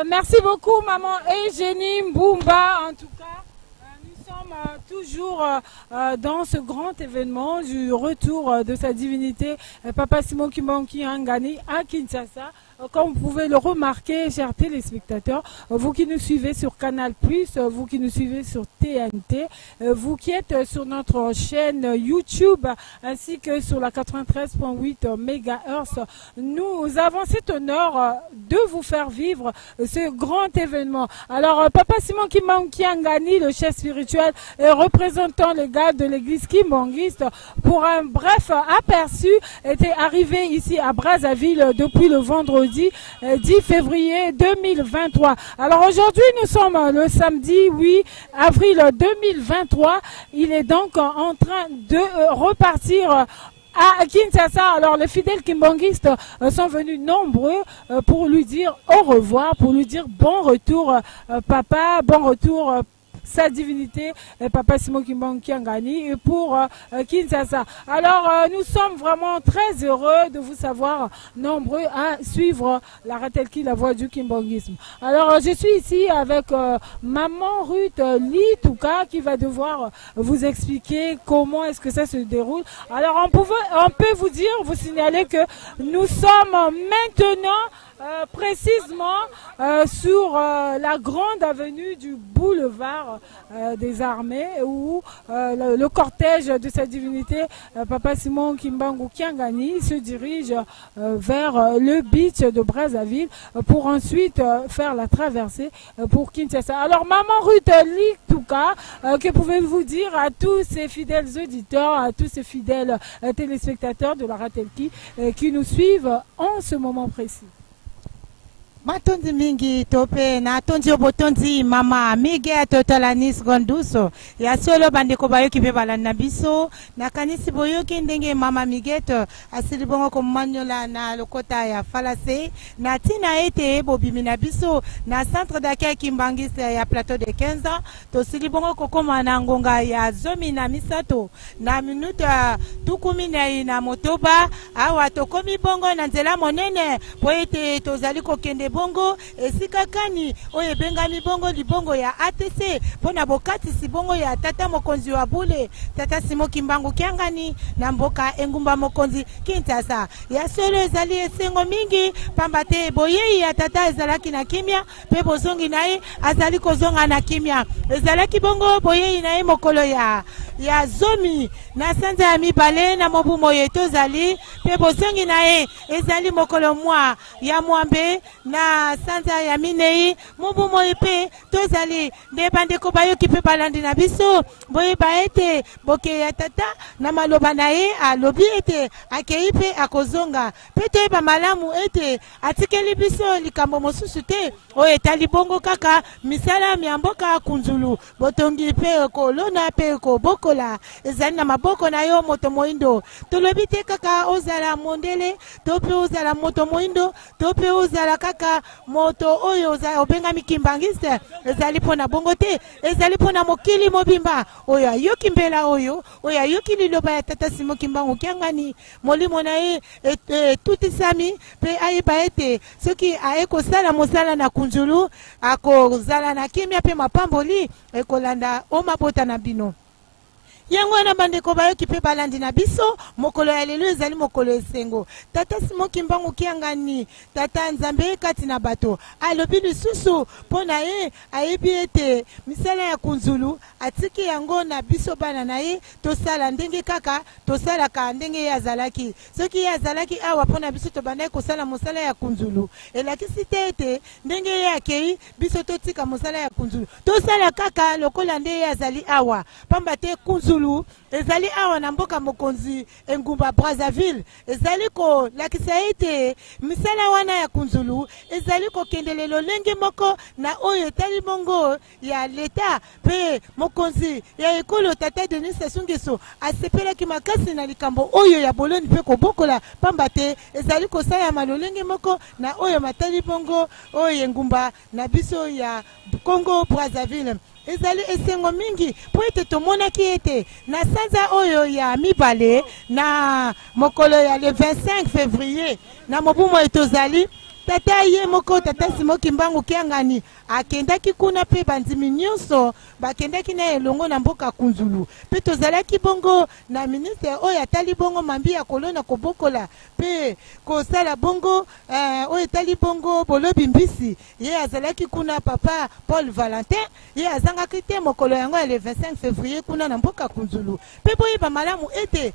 Merci beaucoup Maman Eugénie Mbumba. En tout cas, nous sommes toujours dans ce grand événement du retour de sa divinité Papa Simon Kimbangu Kiangani à Kinshasa. Comme vous pouvez le remarquer, chers téléspectateurs, vous qui nous suivez sur Canal+, vous qui nous suivez sur TNT, vous qui êtes sur notre chaîne YouTube, ainsi que sur la 93.8 MHz, nous avons cet honneur de vous faire vivre ce grand événement. Alors, Papa Simon Kimbangu Kiangani, le chef spirituel et représentant légal de l'église Kimbongiste, pour un bref aperçu, était arrivé ici à Brazzaville depuis le vendredi 10 février 2023. Alors aujourd'hui, nous sommes le samedi 8 avril 2023. Il est donc en train de repartir à Kinshasa. Alors les fidèles kimbongistes sont venus nombreux pour lui dire au revoir, pour lui dire bon retour papa, bon retour sa divinité, Papa Simon Kimbangu Kiangani, et pour Kinshasa. Alors, nous sommes vraiment très heureux de vous savoir nombreux à suivre la Ratelki, la voix du kimbanguisme. Alors, je suis ici avec Maman Ruth Litouka qui va devoir vous expliquer comment est-ce que ça se déroule. Alors, on peut vous dire, vous signaler que nous sommes maintenant précisément sur la grande avenue du boulevard des Armées où le cortège de sa divinité Papa Simon Kimbangu Kiangani se dirige vers le beach de Brazzaville pour ensuite faire la traversée pour Kinshasa. Alors Maman Ruth Litouka, que pouvez-vous dire à tous ces fidèles auditeurs, à tous ces fidèles téléspectateurs de la Ratelki qui nous suivent en ce moment précis? Matonzi mingi tope na tonzi obotonzi mama mige totalanis gonduso ya solo bandeko bayoki pe balanda biso na kanisi boyoki ndenge mama migeto asili bongo komanyola na lokota ya falase na tina ete bobimi na biso na centre d'accueil kimbangisa ya plateau de 15 ans to sili bongo kokoma na ngonga ya zomi na misato na minute tukumi na motoba awa tokomi bongo na nzela monene po ete tozali kokende bongo esika kani oye bengami bongo libongo ya ATC pona bokati si bongo ya tata mokonzi wa bule Tata Simon Kimbangu Kiangani na mboka engumba mokonzi Kinshasa ya solo ezali esengo mingi pambate boye ya tata ezalaki na kimia pe bozongi nae azali kozonga na kimia ezalaki bongo boye nae mokolo ya zomi na sanza ya mibale na mobu moye tozali pe bozongi nae ezali mokolo mwa ya mwambe na sanza ya minei mobu moye pe tozali nde bandeko bayoki pe balandi na biso boye baete boke ya tata na maloba nae alobi ete akei pe akozonga pe toyeba malamu ete atikeli biso likambo mosusu te oyo etali bongo kaka misala ya mboka kunzulu botongi pe kolona pe kobokola ezali na maboko na yo moto moindo tolobi te kaka ozala mondele to pe ozala moto moindo to pe ozala kaka moto oyo obengami kimbangiste ezali pona bongo te ezali pona mokili mobimba oyo ayoki mbela oyo ayoki liloba ya Tata Simon Kimbangu Kiangani molimo na ye tutisami pe ayeba ete soki aye kosala mosala na kunzulu akozala na kimia pe mapamboli ekolanda omabota na bino yango na bandeko bayoki pe balandi na biso mokolo ya lelo ezali mokolo esengo Tata Simon Kimbangu Kiangani tata nzambe kati na bato alobi lisusu pona ye ayebi ete misala ya kunzulu atiki yango na biso bana na ye tosala ndenge kaka tosalaka ndenge ya zalaki soki ya zalaki awa pona biso tobanda kosala mosala ya kunzulu elakisi te ete ndenge ya kei biso totika mosala ya kunzulu tosala kaka lokola ndenge ya zali awa pamba te kunzulu ezali awa na mboka mokonzi engumba Brazzaville ezali ko lakisa ete misala wana ya kunzulu ezali ko kendele lolenge moko na oyo etali bongo ya leta pe mokonzi ya ekolo Tata Denis Sassou Nguesso asepelaki makasi na likambo oyo ya boloni pe kobokola pamba te ezali kosala malolenge moko na oyo matali bongo oyo engumba na biso ya Congo Brazzaville ezali esengo mingi po ete tomonaki ete na sanza oyo ya mibale na mokolo ya le 25 février na mobumo etozali tata ye moko Tata Simon Kimbangu Kiangani akendaki kuna pe bandimi nyonso bakendaki na elongo na mboka kunzulu pe tozalaki bongo na ministre oyo atali bongo mambi ya kolona kobokola pe kosala bongo oyo etali bongo bolobi mbisi ye azalaki kuna Papa Paul Valentin ye azangaki te mokolo yango ya le 25 février kuna na mboka kunzulu pe boyeba malamu ete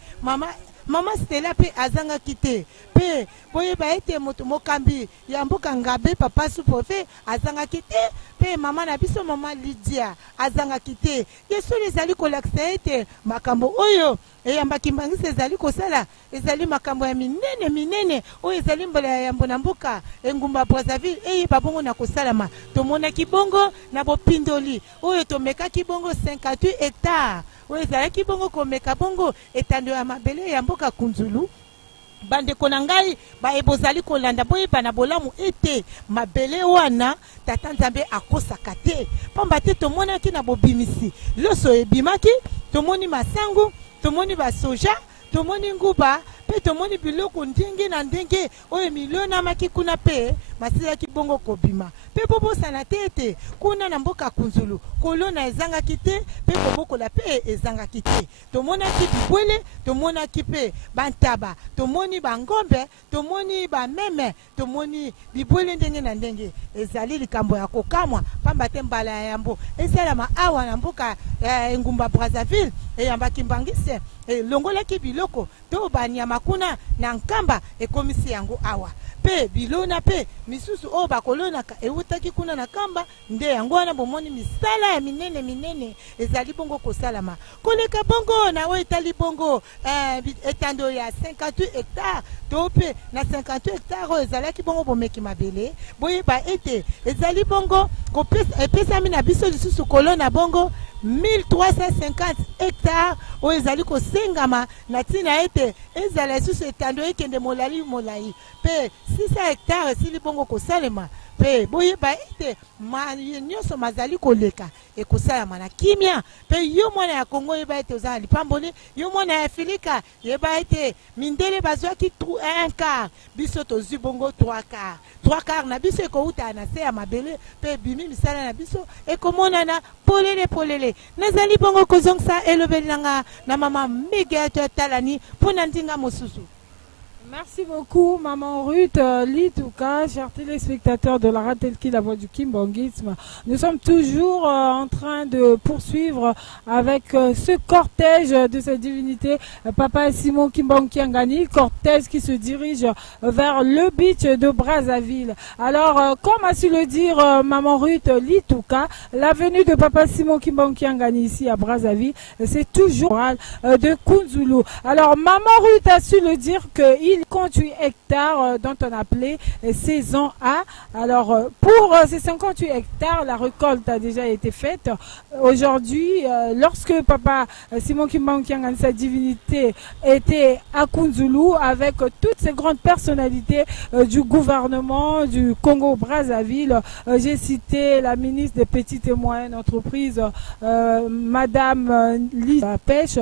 Mama Stella pe azanga kite pe boyeba ete moto mokambi ya mboka ngabe Papa Supofe azanga kite pe mama na biso mama Lydia azanga kite yesu ezali kolakisa ete makambo oyo eyamba kimbangisa ezali kosala ezali makambo ya minene oyo ezali mbola ya yambo na mboka engumba Brazzaville eyeba bongo na kosalama tomonaki bongo na bopindoli oyo tomekaki bongo 58 hectares oyo ezalaki bongo komeka bongo etando ya mabele ya mboka kunzulu bandeko na ngai bozali kolanda boyeba na bolamu ete mabele wana tata nzambe akosaka te pamba te tomonaki na bobimisi loso ebimaki tomoni masangu tomoni basoja tomoni nguba pe tomoni biloko ndenge na ndenge oyo milionamaki kuna pe masilaki bongo kobima pe bobosana te ete kuna na mboka kunzulu kolona ezangaki te pe kobokola pe ezangaki te tomonaki bibwele tomonaki pe bantaba tomoni bangombe tomoni bameme tomoni bibwele ndenge na ndenge ezali likambo ya kokamwa pamba te mbala ya yambo esalama awa na mboka engumba Brazzaville eyambaki mbangise longolaki biloko to banyama kuna na nkamba ekomisi yango awa pe bilona pe misusu o bakolonaka ewutaki kuna na kamba nde yango wana bomoni misala ya minene ezali bongo kosalama koleka bongo na o etali bongo etando ya 58 hectares to pe na 58 hectares o ezalaki bongo bomeki mabele boyeba ete ezali bongo epesami na biso lisusu kolona bongo 1350 hectares o ezali kosengama na tina ete ezala lisusu etando ekende molai pe 600 hectares esili bongo kosalema pe boyeba ete nyonso mazali koleka ekosalama na kimia pe yo mwana ya Kongo yeba ete ozala lipamboli yo mwana ya Afilika yeba ete mindele bazwaki 1 quart biso tozwi bongo 3 quart na biso ekouta na se ya mabele pe bimi misala na biso ekomonana polele nazali bongo kozongisa elobeli nanga na mama Miguette Talani mpona ndinga mosusu. Merci beaucoup, Maman Ruth Litouka, chers téléspectateurs de la Ratelki, la voix du kimbongisme. Nous sommes toujours en train de poursuivre avec ce cortège de cette divinité, Papa Simon Kimbang Kiangani, cortège qui se dirige vers le beach de Brazzaville. Alors, comme a su le dire Maman Ruth Litouka, la venue de Papa Simon Kimbang Kiangani ici à Brazzaville, c'est toujours de Kunzulu. Alors, Maman Ruth a su le dire qu'il 58 hectares dont on appelait saison A. Alors pour ces 58 hectares, la récolte a déjà été faite. Aujourd'hui, lorsque Papa Simon Kimbang Kiangani, sa divinité, était à Kunzulu avec toutes ces grandes personnalités du gouvernement du Congo-Brazzaville, j'ai cité la ministre des Petites et Moyennes Entreprises, Madame Lisa Pêche,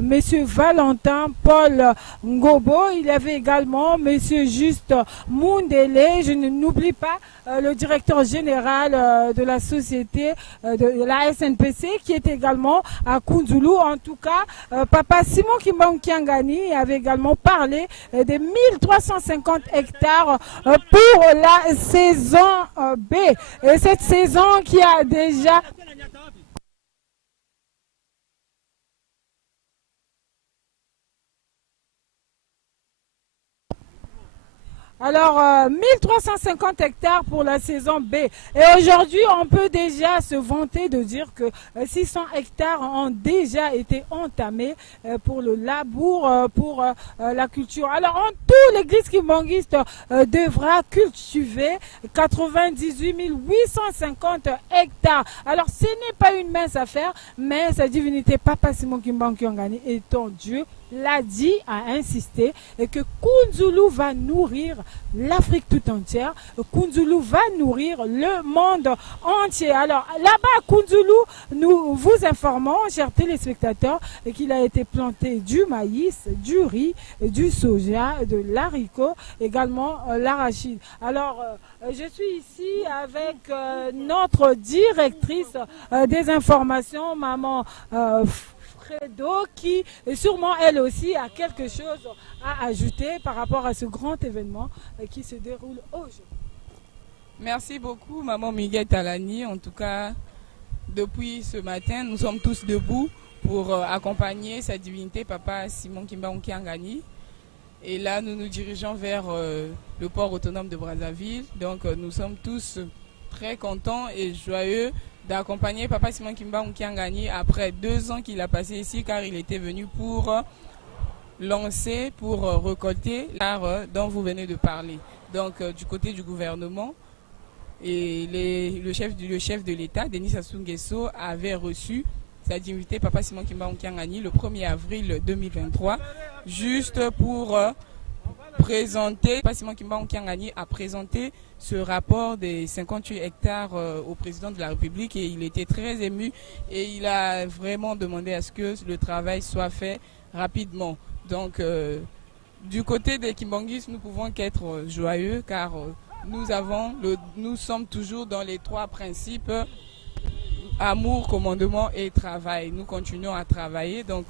Monsieur Valentin Paul Ngobo, il y avait également Monsieur Juste Mundele, je n'oublie pas le directeur général de la société de la SNPC qui est également à Kunzulu. En tout cas, Papa Simon Kimbang Kiangani avait également parlé des 1350 hectares pour la saison B. Et cette saison qui a déjà... Alors, 1350 hectares pour la saison B. Et aujourd'hui, on peut déjà se vanter de dire que 600 hectares ont déjà été entamés pour le labour, pour la culture. Alors, en tout, l'église kimbangiste devra cultiver 98 850 hectares. Alors, ce n'est pas une mince affaire, mais sa divinité Papa Simon Kimbang Kiangani étant Dieu, l'a dit, a insisté, et que Kunzulu va nourrir l'Afrique tout entière. Kunzulu va nourrir le monde entier. Alors là-bas à Kunzulu, nous vous informons, chers téléspectateurs, qu'il a été planté du maïs, du riz, du soja, de l'haricot, également l'arachide. Alors je suis ici avec notre directrice des informations, Maman Fredo, qui sûrement elle aussi a quelque chose à ajouter par rapport à ce grand événement qui se déroule aujourd'hui. Merci beaucoup Maman Miguette Talani. En tout cas, depuis ce matin, nous sommes tous debout pour accompagner sa divinité Papa Simon Kimbang Kiangani. Et là, nous nous dirigeons vers le port autonome de Brazzaville. Donc, nous sommes tous très contents et joyeux d'accompagner Papa Simon Kimbang Kiangani après 2 ans qu'il a passé ici, car il était venu pour lancer, pour récolter l'art dont vous venez de parler. Donc du côté du gouvernement, et le chef de l'État, Denis Sassou Nguesso, avait reçu sa divinité Papa Simon Kimbang Kiangani le 1er avril 2023, juste pour présenté, pas Simon Kimbangu Kiangani a présenté ce rapport des 58 hectares au président de la République et il était très ému et il a vraiment demandé à ce que le travail soit fait rapidement. Donc du côté des Kimbanguistes, nous pouvons qu'être joyeux car nous sommes toujours dans les 3 principes amour, commandement et travail. Nous continuons à travailler, donc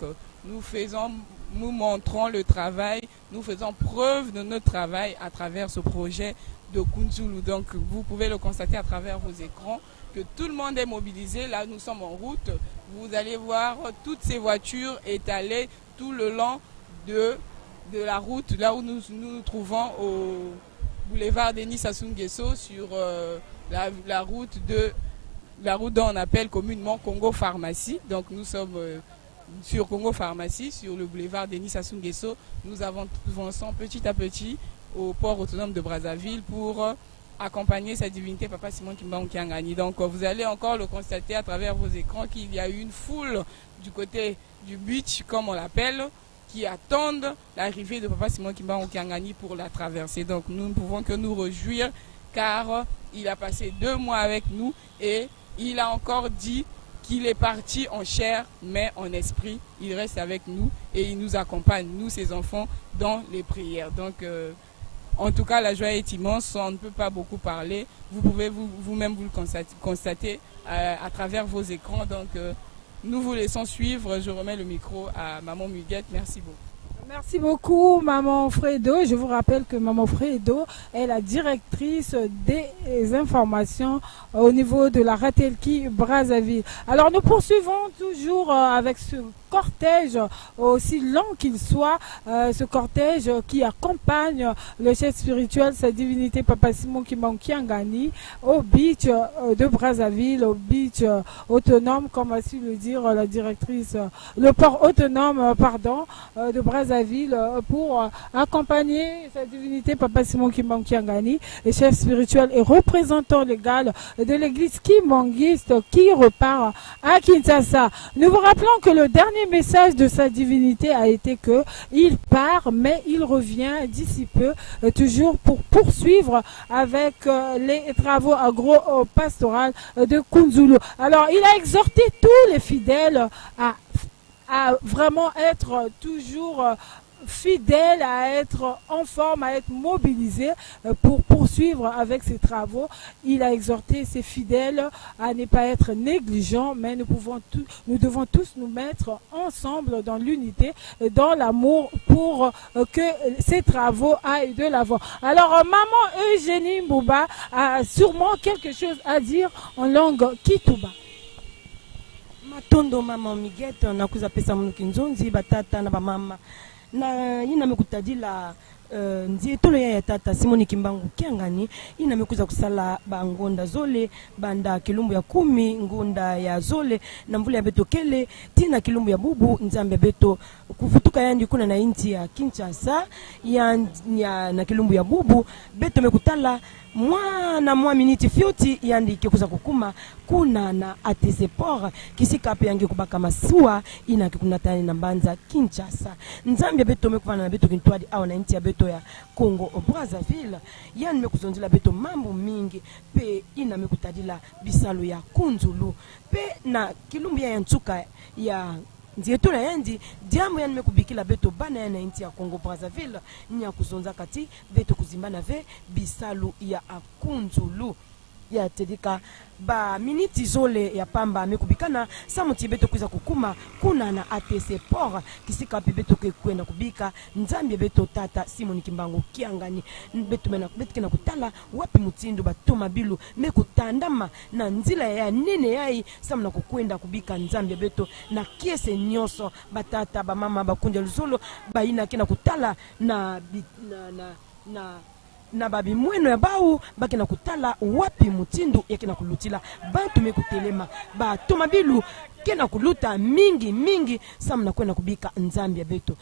nous montrons le travail, nous faisons preuve de notre travail à travers ce projet de Kunzulu. Donc vous pouvez le constater à travers vos écrans que tout le monde est mobilisé. Là nous sommes en route. Vous allez voir toutes ces voitures étalées tout le long de la route, là où nous nous trouvons au boulevard Denis Sassou Nguesso sur la route dont on appelle communément Congo Pharmacie. Donc nous sommes sur Congo Pharmacie, sur le boulevard Denis Sassou Nguesso. Nous avançons petit à petit au port autonome de Brazzaville pour accompagner sa divinité Papa Simon Kimbangu Kiangani. Donc vous allez encore le constater à travers vos écrans qu'il y a eu une foule du côté du beach, comme on l'appelle, qui attendent l'arrivée de Papa Simon Kimbangu Kiangani pour la traversée. Donc nous ne pouvons que nous réjouir car il a passé 2 mois avec nous et il a encore dit qu'il est parti en chair, mais en esprit, il reste avec nous et il nous accompagne, nous ses enfants, dans les prières. Donc, en tout cas, la joie est immense, on ne peut pas beaucoup parler. Vous pouvez vous-même vous le constater à travers vos écrans. Donc, nous vous laissons suivre. Je remets le micro à Maman Muguette. Merci beaucoup. Merci beaucoup, Maman Fredo. Je vous rappelle que Maman Fredo est la directrice des informations au niveau de la Ratelki Brazzaville. Alors, nous poursuivons toujours avec ce cortège, aussi long qu'il soit, ce cortège qui accompagne le chef spirituel, sa divinité Papa Simon Kimbangu Kiangani, au beach de Brazzaville, au beach autonome, comme a su le dire la directrice, le port autonome, de Brazzaville, pour accompagner sa divinité Papa Simon Kimbangu Kiangani, le chef spirituel et représentant légal de l'église kimbanguiste qui repart à Kinshasa. Nous vous rappelons que le dernier message de sa divinité a été que il part, mais il revient d'ici peu, toujours pour poursuivre avec les travaux agro-pastoraux de Kunzulu. Alors, il a exhorté tous les fidèles à vraiment être toujours fidèles, à être en forme, à être mobilisés pour poursuivre avec ces travaux. Il a exhorté ses fidèles à ne pas être négligents, mais nous devons tous nous mettre ensemble dans l'unité, dans l'amour pour que ces travaux aillent de l'avant. Alors, Maman Eugénie Mbouba a sûrement quelque chose à dire en langue Kituba. Matondo Maman Miguette, nakuza pesa mnukinzonzi batata na bamama na ina mekutadila nzietolo ya tata Simon Kimbangu Kiangani ina mekuza kusala bangonda zole banda kilumbu ya 10 ngunda ya zole na mvula ya beto kele tina kilumbu ya bubu nzambe beto kufutuka yandi kuna na inti ya Kinshasa ya na kilumbu ya bubu beto mekutala mwa miniti fyoti yandi kikuza kukuma kuna na ateseport kisika pe yangi kubaka masuwa ina kikunatani na mbanza Kinshasa nzambe beto mekufana na beto kintwadi au na inti ya beto ya Congo Brazzaville yani mekuzonzila beto mambo mingi pe ina mekutadila bisalo ya Kunzulu pe na kilumbu ya ntuka ya nzietola yandi diambo yani mekubikila beto bana ya na inti ya Congo Brazzaville nya kuzonza kati beto kuzimbana ve bisalu ya Kunzulu ya tedika ba miniti zole ya pamba mekubikana samuti beto kuza kukuma kuna na ATC port kisika pe beto kwenda kubika nzambe beto tata Simon Kimbangu Kiangani beto mena betkena kutala wapi mutindo batoma bilu mekutandama na nzila ya nene yai samna kukwenda kubika nzambe beto na kiese nyoso batata ba mama bakunja luzolo baina kina kutala na babi mweno ya bau bakina kutala wapi mutindo yakina kulutila bantu mekutelema ba tomabilu kena kuluta mingi samna kwenda kubika nzambi ya beto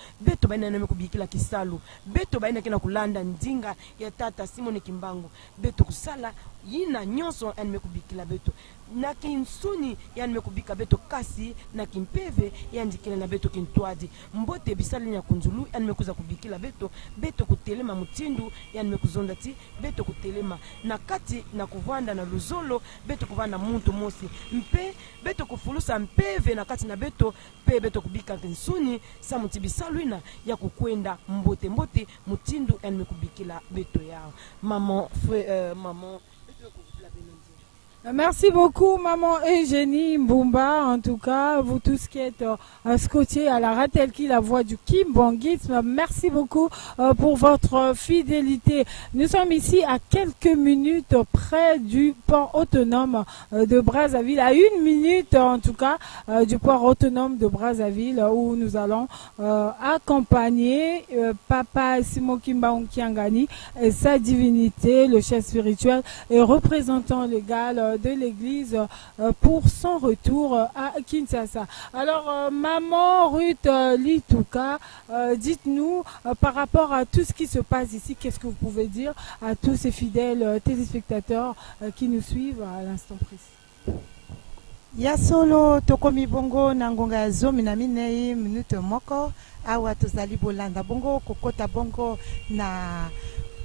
baina na mekubikila kisalu beto baina kena kulanda ndinga ya tata Simon Kimbangu beto kusala yina nyonso yani mekubikila beto na kinsuni yani mekubika beto kasi na kimpeve yani dikile na beto kintwadi mbote bisali nya kunzulu yani mekuza kubikila beto beto kutelema mutindu yani mekuzonda ti beto kutelema na kati na kuvanda na luzolo beto kuvanda muntu mosi mpe beto kufulusa mpeve na kati na beto pe beto kubika kinsuni sa mutibisalwina ya kukwenda mbote mutindu yani mekubikila beto yao maman maman. Merci beaucoup, maman Eugénie Mbumba. En tout cas, vous tous qui êtes scotchés à la Ratelki, la voix du kimbongisme. Merci beaucoup pour votre fidélité. Nous sommes ici à quelques minutes près du port autonome de Brazzaville, à 1 minute en tout cas du port autonome de Brazzaville, où nous allons accompagner Papa Simon Kimbangu Kiangani et sa divinité, le chef spirituel et représentant légal de l'église pour son retour à Kinshasa. Alors, maman Ruth Litouka, dites-nous par rapport à tout ce qui se passe ici, qu'est-ce que vous pouvez dire à tous ces fidèles téléspectateurs qui nous suivent à l'instant précis? Ya solo tokomi bongo na ngonga ya zomi na minei minute moko awa tozali bolanda bongo kokota bongo na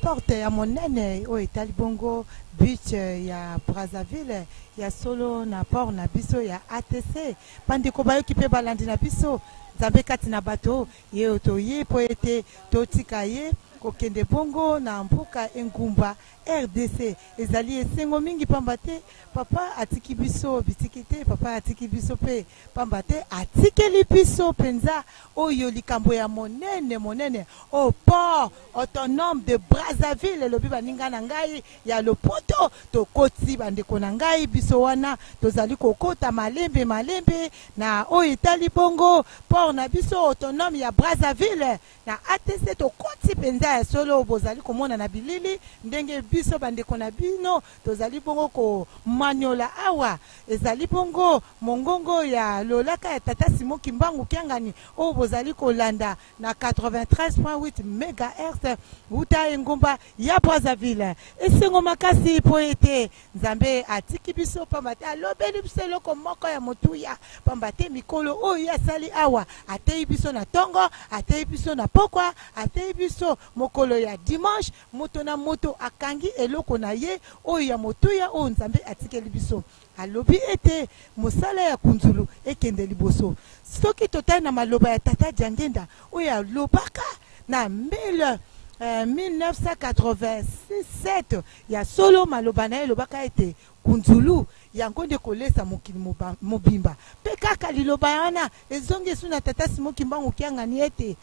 porte ya monene o etali bongo beach ya Brazzaville ya solo na port na biso ya ATC pandeko bayoki pe balandi na biso nzambe kati na bato ye otoye po ete totika ye kokende bongo na mbuka engumba RDC ezali esengo mingi pambate papa atiki biso bitikite papa atiki biso pe pambate atikeli biso penza oyo likambo ya monene au port autonome de Brazzaville lobi baninga na ngai ya lopoto tokoti bandeko na ngai biso wana tozali kokota malembe na oyo etali bongo port na biso autonome ya Brazzaville na ATC tokoti penza ya solo bozali komona na bilili ndenge biso bandeko na bino tozali bongo ko maniola awa ezali bongo mongongo ya lolaka ya tata Simon Kimbangu Kiangani o bozali kolanda na 93.8 MHz uta engomba ya Brazzaville esengo makasi po ete nzambe atiki biso pambate alobeli biso loko moko ya motuya pambate mikolo oyo asali awa atei biso na tongo atei biso na pokwa atei biso mokolo ya dimanche moto na moto akangi eloko na ye oyo ya motuya oyo nzambe atikeli biso alobi ete mosala ya kunzulu ekende liboso soki totali na maloba ya tata Diangenda oyo alobaka na 1987 ya solo maloba na elobaka ete kunzulu yango nde kolesa mokili mobimba pe kaka liloba wana ezongi esu na tata Simon Kimbangu Kiangani ete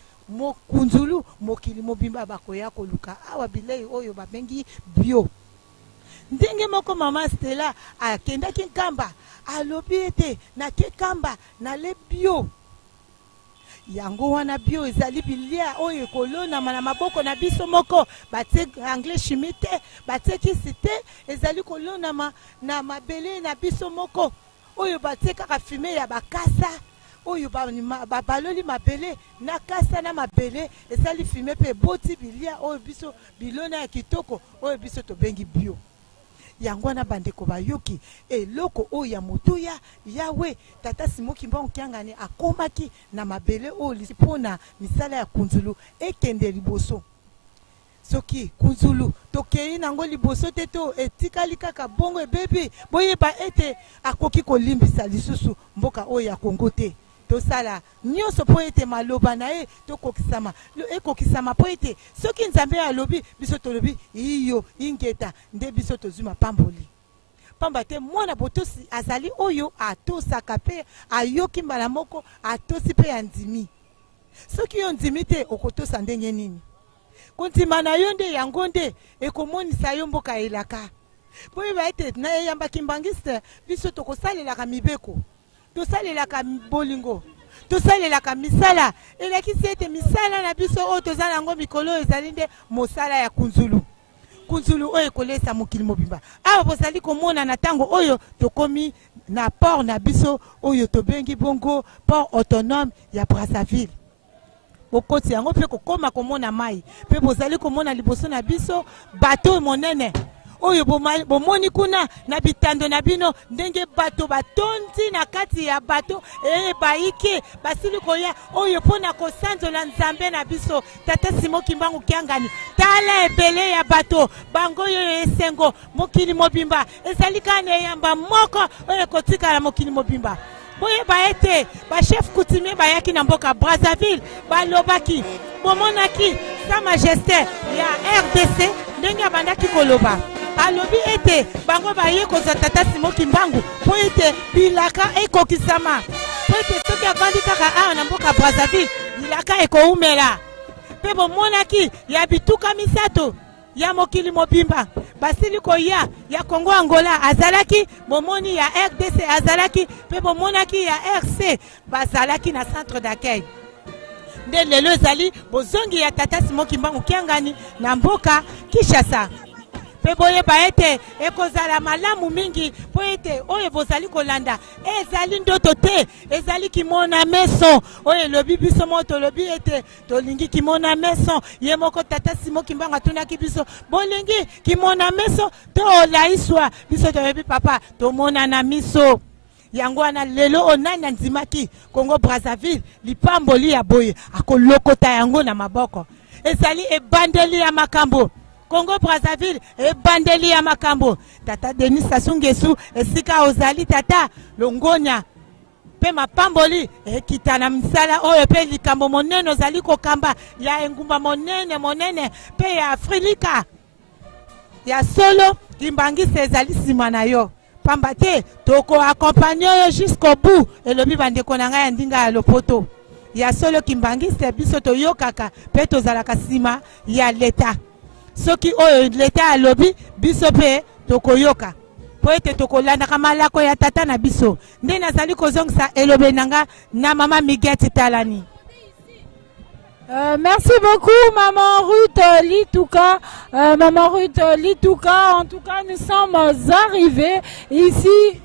kunzulu mokili mobimba bakoya koluka awa bilei oyo babengi bio ndenge moko mama Stella akendaki nkamba alobi ete na ke kamba na le bio yango wana bio ezali bilia oyo kolona na maboko na biso moko batie anglais chimie te batie kisi te ezali kolona na mabele na biso moko oyo batie kaka fume ya bakasa oyo baloli mabele na kasa na mabele ezali fume pe boti bilia oyo biso bilona ya kitoko oyo biso tobengi bio yango na bandeko bayoki eloko oyo ya motuya yawe tata Simon Kimbangu Kiangani akomaki na mabele oyo lisipona misala ya kunzulu ekende liboso soki kunzulu tokei nango liboso te to etikali kaka bongo ebebi boyeba ete akoki kolimbisa lisusu mboka oyo ya Kongo te tosala nyonso po ete maloba na ye tokokisama ekokisama po ete soki nzambe alobi biso tolobi iyo ingeta nde biso tozuma pamboli pamba te mwana botosi azali oyo atosaka pe ayoki mbala moko atosi pe ya ndimi soki yo ndimi te okotosa ndenge nini kontima na yo nde yango nde ekomonisa yo mboka elaka po yeba ete na yamba kimbangiste biso tokosalelaka mibeko tosalelaka bolingo tosalelaka misala elakisi ete misala na biso oyo tozala yango mikolo ezali nde mosala ya kunzulu oyo ekolesa mokili mobimba awa bozali komona na ntango oyo tokomi na port na biso oyo tobengi bongo port autonome ya Brazzaville bokoti yango mpe kokoma komona mai mpe bozali komona liboso na biso bato monene oyo bomoni kuna na bitando na bino ndenge bato batondi na kati ya bato baike basili koya oyo pona kosanzola nzambe na biso tata Simon Kimbangu Kiangani tala ebele ya bato bango yo esengo mokili mobimba ezali kane yamba moko oyo kotikala mokili mobimba boye baete ba chef coutumier bayaki na mboka Brazzaville balobaki bomonaki sa majesté ya RDC ndenge abandaki koloba alobi ete bango baye koza tata Simon Kimbangu po ete bilaka ekokisama po ete soki avandi kaka awa na mboka Brazzaville bilaka ekoumela pe bomonaki ya bituka misato ya mokili mobimba basili koya ya Congo Angola azalaki bomoni ya RDC azalaki pe bomonaki ya RC bazalaki na centre d'accueil nde lelo ezali bozongi ya tata Simon Kimbangu Kiangani na mboka Kinshasa pe boye baete ekozala malamu mingi po ete oyo bozali kolanda ezali ndoto te ezali kimona meso oyo lobi biso moto lobi ete tolingi kimona meso ye moko tata Simon Kimbangu atunaki biso bolingi kimona meso to olaiswa biso toyebi papa tomona na miso yango wana lelo onani nzimaki Congo Brazzaville lipamboli ya boye akolokota yango na maboko ezali ebandeli ya makambo Congo Brazzaville ebandeli ya makambo tata Denis Sassou Nguesso esika ozali tata longonya pe mapamboli ekita na misala oyo pe likambo monene ozali kokamba ya engumba monene pe ya Afrika ya solo Kimbangisa ezali sima na yo pamba te toko accompagner yo jusqu'au bout elobi bandeko na ngai ya ndinga ya lopoto ya solo Kimbangisa biso toyokaka pe tozalaka sima ya leta soki oyo leta alobi biso pe tokoyoka po ete tokolandaka malako ya tata na biso nde nazali kozongisa elobe nanga na mama Miguette Talani. Merci beaucoup maman Ruth Litouka. Maman Ruth Litouka, en tout cas nous sommes arrivés ici.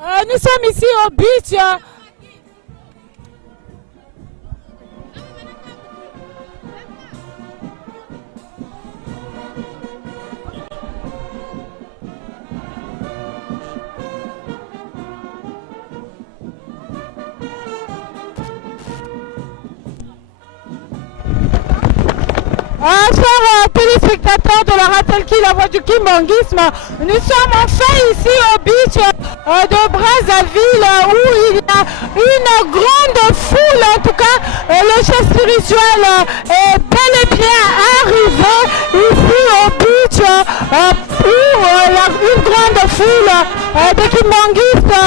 Nous sommes ici au beach. Chers téléspectateurs de la Ratelki, la voix du kimbanguisme, nous sommes enfin ici au beach de Brazzaville où il y a une grande foule. En tout cas, le chef spirituel est bel et bien arrivé ici au beach où une grande foule de kimbanguistes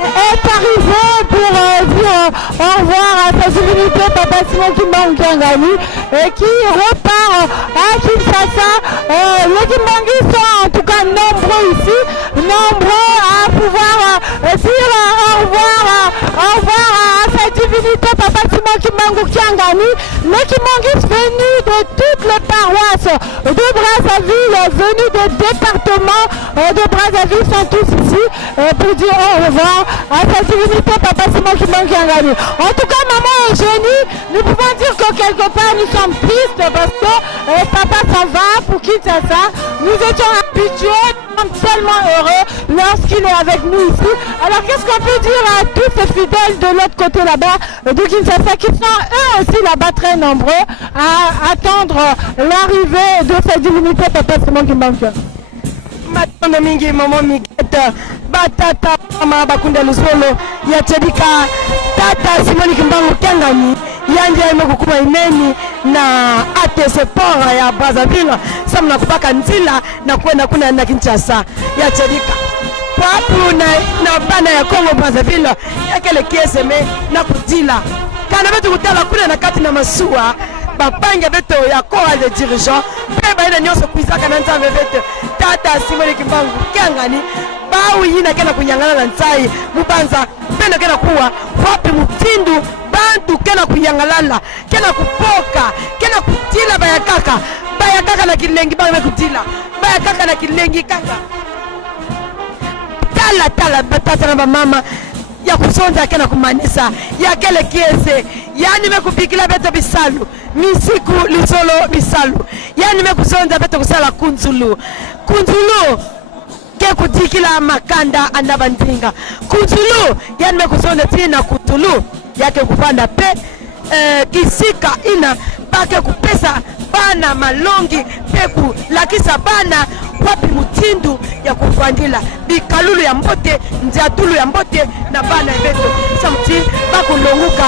est arrivée pour dire au revoir à sa divinité Papa Simon Kimbangu Kiangani et qui repart à Kinshasa. Les kimbanguistes sont en tout cas nombreux ici, nombreux à pouvoir dire au revoir à sa divinité Papa Simon Kimbangu Kiangani. Les kimbanguistes venus de toutes les paroisses de Brazzaville, venus des départements de Brazzaville sont tous ici pour dire au revoir à sa divinité Papa Simon Kimbangu Kiangani. En tout cas, maman Eugénie, nous pouvons dire que quelque part nous sommes tristes parce que papa s'en va pour Kinshasa. Nous étions habitués, nous sommes tellement heureux lorsqu'il est avec nous ici. Alors qu'est-ce qu'on peut dire à tous ces fidèles de l'autre côté là-bas de Kinshasa qui sont eux aussi là-bas très nombreux à attendre l'arrivée de sa divinité Papa Simon Kimbangu Kiangani. Matando mingi maman Miguette batata mama bakunda lusolo ya tedika tata Simon Kimbangu Kiangani yanje imekukuma imeni na ATC Port ya Brazzaville samna kupaka nzila na kwenda kuna na Kinshasa ya tedika papu na bana ya Congo Brazzaville yakele kieseme na kudila kana betu kutala kuna na kati na masua bapange beto ya corps de dirigeants pe baina nyoso kuizaka na nzambe beto tata Simon Kimbangu Kiangani bawu yina kena kunyangana na nzai mubanza pena kena kuwa wapi mutindu bantu kena kuyangalala kena kupoka kena kutila bayakaka na kilengi bana kutila bayakaka na kilengi kaka tala tata na mama ya kusonza kena kumanisa ya kele kiese yani mekupikila beto bisalu misiku lisolo bisalu yani mekusonza beto kusala kunzulu ke kudikila makanda andabandinga kunzulu yani mekusonza tina kutulu yake kupanda pe kisika ina bake kupesa bana malongi peku lakisa bana wapi mutindu ya kufandila bikalulu ya mbote nziatulu ya mbote na bana ebeto samti bakulonguka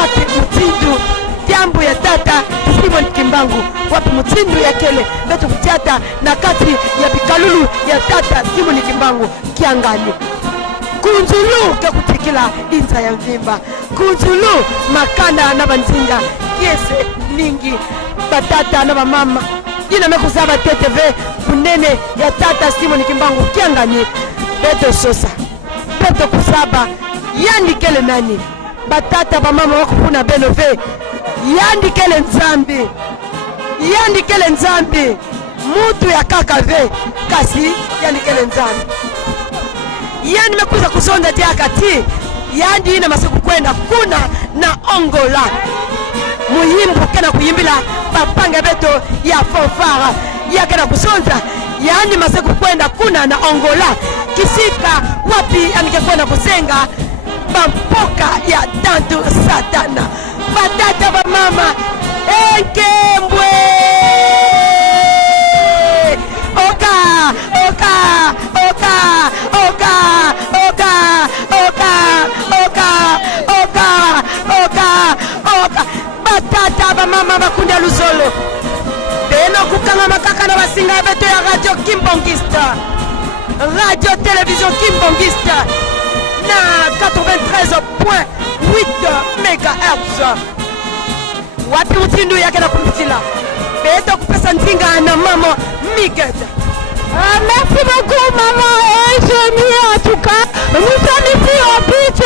wapi mutindu tiambu ya tata Simon Kimbangu wapi mutindu ya kele beto kutiata na kati ya bikalulu ya tata Simon Kimbangu Kiangani kunzulu ke kutikila inza ya mvimba kunzulu makanda na banzinga kiese mingi batata na mama ina mekuzaba TTV kunene ya tata Simon Kimbangu Kiangani beto sosa beto kusaba yandikele nani batata ba mama wako kuna benove yandikele nzambi mutu ya kakave kasi yandikele nzambi yani mekuza kusonda tiakati yandi ina masiku kwenda kuna na ongola muyimbu kena kuyimbila papanga beto ya fofara ya kena kusonza yani masiku kwenda kuna na ongola kisika wapi anike kwenda kuzenga bampoka ya tantu satana batata ba mama enkembwe oka batata ba mama bakunda luzolo beno kukanga makaka na basinga beto ya radio Kimbongista radio télévision Kimbongista na 93.8 MHz wapi utindu yake na kumpitila beto kupesa nzinga na mama Miguel. Merci beaucoup maman Eugénie. En tout cas, nous sommes ici au beach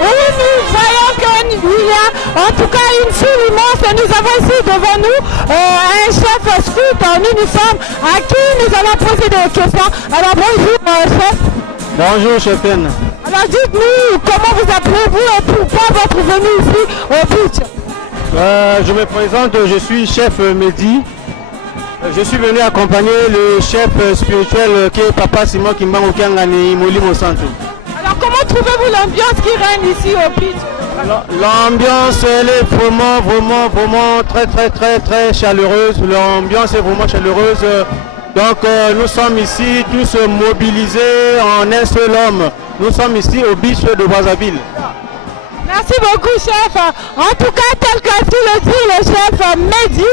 où nous voyons qu'il y a en tout cas une foule immense. Nous avons ici devant nous un chef scout en uniforme à qui nous allons poser des questions. Alors bonjour chef. Bonjour chefine. Alors dites-nous comment vous appelez-vous et pourquoi votre venue ici au beach. Je me présente, je suis chef Mehdi. Je suis venu accompagner le chef spirituel qui est Papa Simon Kimbangu Kiangani Molimo Santo. Alors comment trouvez-vous l'ambiance qui règne ici au beach? L'ambiance elle est vraiment très chaleureuse. L'ambiance est vraiment chaleureuse. Donc nous sommes ici tous mobilisés en un seul homme. Nous sommes ici au beach de Brazzaville. Merci beaucoup chef. En tout cas, tel que tu le dis le chef Mehdi,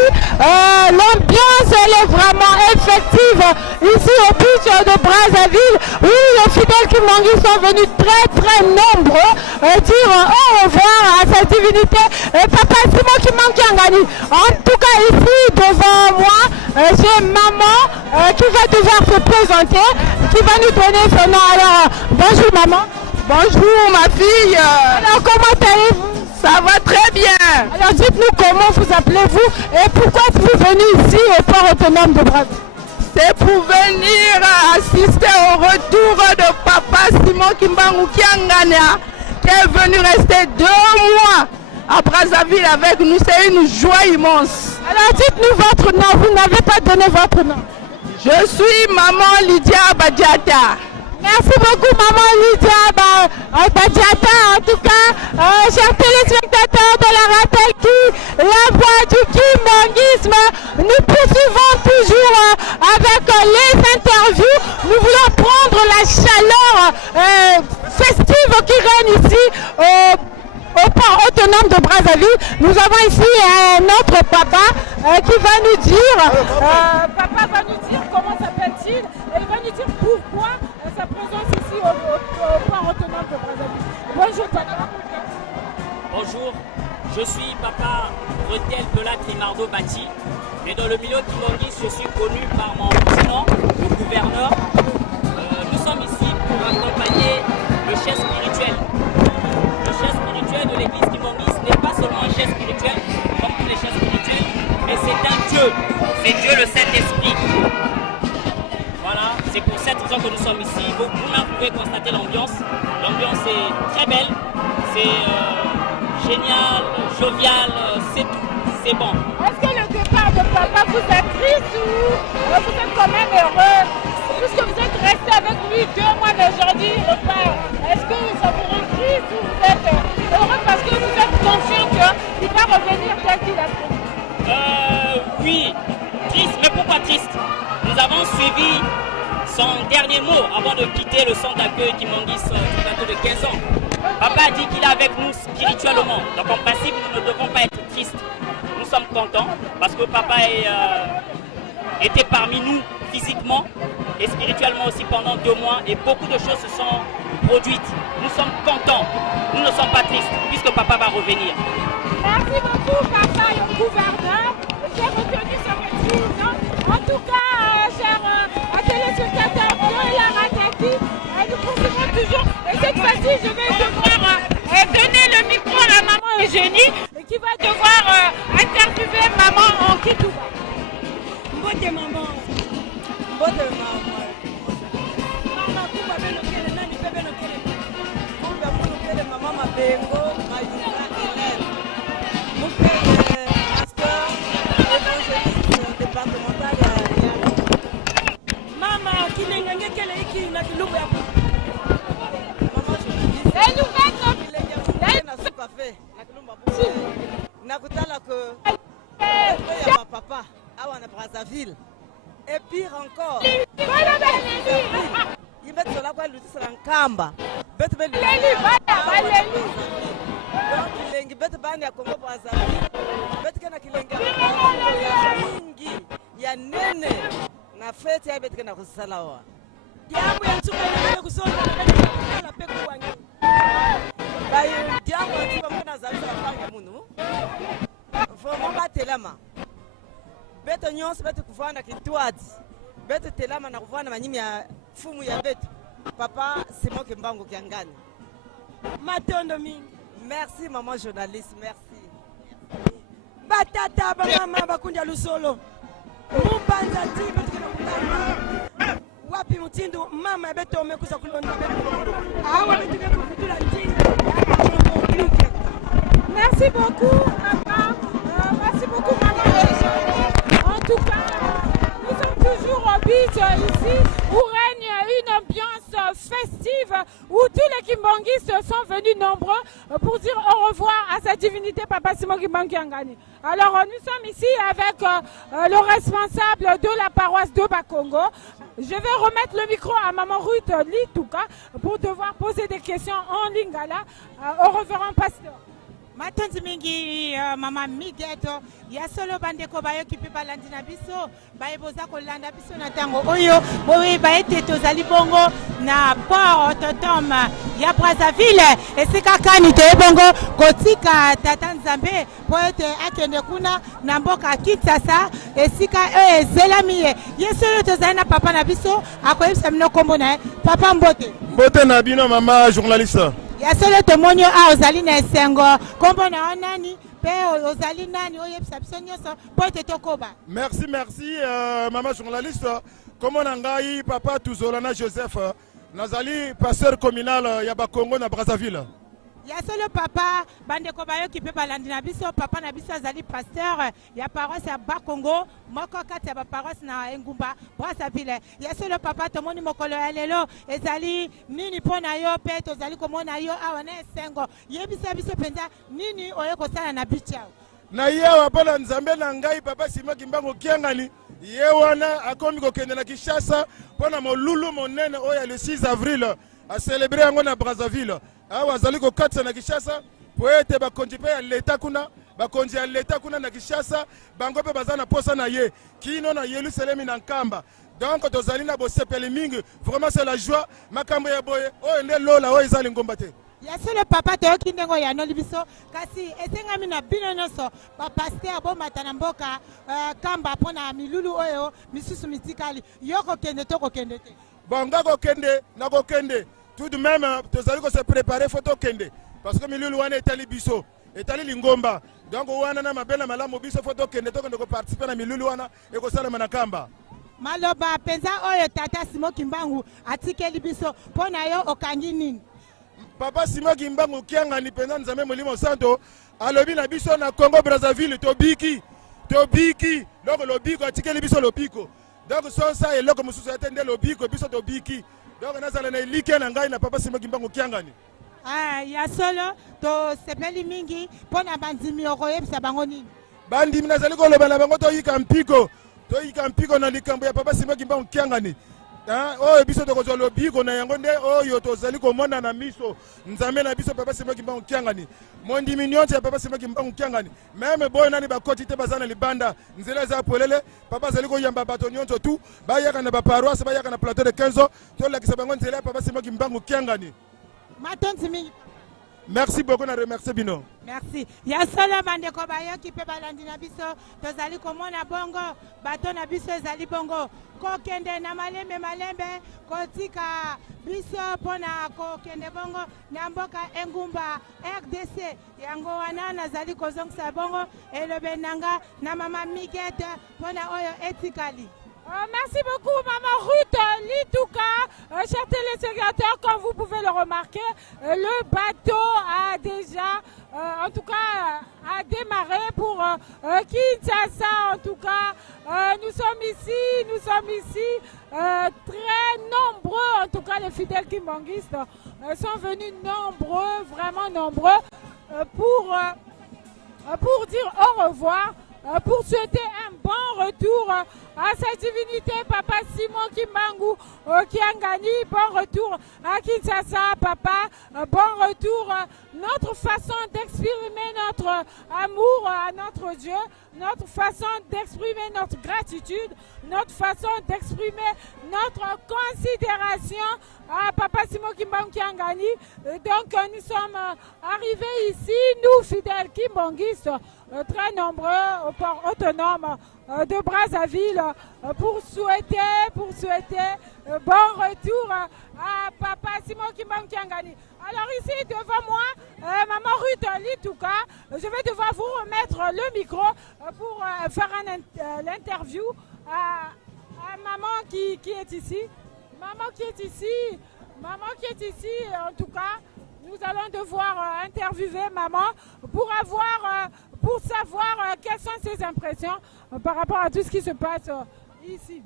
l'ambiance elle est vraiment effective ici au beach de Brazzaville. Oui, les fidèles Kimbangu sont venus très nombreux dire au revoir à sa divinité Papa Simon Kimbangu Kiangani. En tout cas ici devant moi, j'ai maman qui va devoir se présenter, qui va nous donner son nom. Alors bonjour maman. Bonjour ma fille. Alors comment allez-vous? Ça va très bien. Alors dites-nous comment vous appelez-vous et pourquoi êtes-vous venu ici au port autonome de Brazzaville? C'est pour venir assister au retour de Papa Simon Kimbangu Kiangani qui est venu rester 2 mois à Brazzaville avec nous. C'est une joie immense. Alors dites-nous votre nom, vous n'avez pas donné votre nom. Je suis maman Lydia Badiata. Merci beaucoup maman Lydia Badiata. En tout cas, chers téléspectateurs de la RATEL qui la voix du Kimbanguisme, nous poursuivons toujours avec les interviews. Nous voulons prendre la chaleur festive qui règne ici au port autonome de Brazzaville. Nous avons ici un autre papa qui va nous dire, papa va nous dire comment s'appelle-t-il et il va nous dire pourquoi sa présence ici au port autonome de Brazzaville. Bonjour papa. Bonjour, je suis papa Retel Pela Crimardo Bati, mais dans le milieu kimbanguiste, je suis connu par mon prénom, le gouverneur. Nous sommes ici pour accompagner le chef spirituel. Le chef spirituel de l'église kimbanguiste n'est pas seulement un chef spirituel, comme tous les chefs spirituels, mais c'est un Dieu. C'est Dieu le Saint-Esprit. Voilà, c'est pour cette raison raison que nous sommes ici. Vous-même pouvez constater l'ambiance. L'ambiance est très belle, c'est génial, jovial, c'est tout, c'est bon. Est-ce que le départ de papa vous êtes triste ou vous êtes quand même heureux? Puisque vous êtes resté avec lui 2 mois d'aujourd'hui, il repart. Est-ce que ça vous rend triste ou vous êtes heureux parce que vous êtes conscient qu'il va revenir tel qu'il a prévu? Oui, triste, mais pourquoi triste? Nous avons suivi son dernier mot avant de quitter le centre d'accueil Kimbangis du bateau de 15 ans. Papa a dit qu'il est avec nous spirituellement. Donc en principe, nous ne devons pas être tristes. Nous sommes contents parce que papa était parmi nous physiquement et spirituellement aussi pendant 2 mois et beaucoup de choses se sont produites. Nous sommes contents, nous ne sommes pas tristes puisque papa va revenir. Merci beaucoup papa et au gouverneur. J'ai retenu ce motif. En tout cas, chers téléspectateurs de la Ratati, nous poursuivons toujours. Et cette fois-ci, je vais devoir donner le micro à maman Eugénie qui va devoir interviewer maman en Kitouba. Mbote maman. Mbote maman. Mama kuba benokele nani pe benokele. Kuba benokele mama mabengo mayunga Hélène. Mupe pasteur évangéliste départemental ya Mama kilenga ngekele iki na kilubu ya Mama journaliste. Et nous faites na suka fe na kilumba bu. Nakutala que ya papa awa na Brazzaville. Et pire encore, il met cela quoi l'outil sur un kamba. Bet bet kilengi bet bani ya Congo Brazzaville. Bet kana kilengi ya mingi ya nene na fete ya bet kana kusalawa. Diamu ya chuma ya kusonga na peku wangi. Bayi diamu ya chuma mwana zaza panga munu. Vraiment batelama. Beto nyonso beto kuvana kitwadi beto telama na kuvana manyimi ya fumu ya beto papa Simon Kimbangu Kiangani matondo mingi. Merci maman journaliste, merci. Batata ba mama bakundi ya Lusolo mubanza ti beto kutana wapi mutindo mama beto umekuza kulonda beto awa beto kufutula tinga. Merci beaucoup papa, merci beaucoup maman. En tout cas, nous sommes toujours au beach ici où règne une ambiance festive où tous les Kimbanguistes sont venus nombreux pour dire au revoir à sa divinité Papa Simon Kimbangu Kiangani. Alors nous sommes ici avec le responsable de la paroisse de Bakongo. Je vais remettre le micro à Maman Ruth Litouka pour devoir poser des questions en lingala au révérend pasteur. Matonzi mingi mama Migueto ya solo bandeko bayoki pe balandi na biso bayeboza kolanda biso na tango oyo boye baete tozali bongo na port autonome ya Brazzaville esika kani te bongo kotika tata Nzambe po ete akende kuna na mboka Kinshasa esika ezelami ye solo tozali na papa na biso akoyebisa mino kombo na papa mbote na bino mama journaliste. Ya solo tomonyo a ozali na esengo kombo na onani pe ozali nani oyebisa biso nyonso po ete tokoba. Merci maman journaliste. Kombo na ngai papa Tuzolana Joseph nazali pasteur communal ya Bakongo na Brazzaville. Ya solo papa bandeko bayoki pe balandi na biso papa na biso azali pasteur ya paroisse ya Bakongo moko kati ya ba paroisse na Engumba Brazzaville. Ya solo papa tomoni mokolo ya lelo ezali nini pona yo pe tozali komona yo awa na esengo yebisa biso penza nini oye kosala na bicha na yewa pona Nzambe na ngai papa Simon Kimbangu Kiangani ye wana akomi kokende na Kinshasa pona molulu monene oya le 6 avril a célébrer yango na Brazzaville. Awa zali ko katsa na Kinshasa po ete bakonzi pe ya leta kuna bakonzi ya leta kuna na Kinshasa bango pe bazana posa na ye kino na Yerusalem na Nkamba. Donc tozali na bosepeli mingi vraiment c'est la joie makambo ya boye o ende lola o ezali ngomba te. Ya solo papa toyoki ndengo ya noli biso kasi esengami na bino nyonso ba pasteur bomata na mboka Kamba pona milulu oyo misusu mitikali yoko kende to kokende te. Bonga kokende na kokende. Tout de même, tozali ko se préparer photo kende parce que milulu wana etali biso etali lingomba donc wana na mabela malamu biso photo kende to ko participer na milulu wana e ko sala na Kamba. maloba penza oyo tata Simon Kimbangu atikeli biso pona yo okangi nini? Papa Simon Kimbangu Kiangani penza nzambe molimo santo alobi na biso na Congo Brazzaville tobiki donc lobiko atikeli biso lobiko donc so ça eloko mususu atende lobiko biso tobiki donc nazala na elike na ngai na Papa Simon Kimbangu Kiangani. Ya solo to sepeli mingi pona bandimi okoyebisa bango nini? Bandimi nazali koloba na bango toyika mpiko na likambo ya Papa Simon Kimbangu Kiangani. Oyo biso tokozwa lobiko na yango nde oyo tozali komona na miso nzambe na biso Papa Simon Kimbangu Kiangani. Mondimi nyonso ya Papa Simon Kimbangu Kiangani. Meme boyo nani bakoti te bazana libanda nzela za polele papa zali koyamba bato nyonso tu bayaka na ba paroisse bayaka na plateau de 15 ans tolakisa bango nzela ya Papa Simon Kimbangu Kiangani. Matonzi mingi. Merci beaucoup na remercier bino. Merci. Ya solo bandeko bayoki pe balandi na biso tozali komona bongo bato na biso ezali bongo kokende na malembe kotika biso pona kokende bongo na mboka Engumba RDC yango wana nazali kozongisa bongo elobe nanga na mama Miguette pona oyo etikali. Merci beaucoup, Maman Ruth Litouka. Chers téléspectateurs, comme vous pouvez le remarquer, le bateau a déjà, en tout cas, a démarré pour Kinshasa. En tout cas, nous sommes ici, très nombreux. En tout cas, les fidèles kimbanguistes sont venus nombreux, vraiment nombreux, pour dire au revoir. Pour souhaiter un bon retour à sa divinité, Papa Simon Kimbangu Kiangani. Bon retour à Kinshasa, Papa. Bon retour. Notre façon d'exprimer notre amour à notre Dieu, notre façon d'exprimer notre gratitude, notre façon d'exprimer notre considération à Papa Simon Kimbangu Kiangani. Donc nous sommes arrivés ici, nous fidèles kimbanguistes, très nombreux au port autonome de Brazzaville pour souhaiter bon retour à Papa Simon Kimbangu Kiangani. Alors ici devant moi, Maman Ruth Litouka, je vais devoir vous remettre le micro pour faire l'interview à maman qui est ici. Maman qui est ici, en tout cas, nous allons devoir interviewer maman pour savoir quelles sont ses impressions par rapport à tout ce qui se passe ici.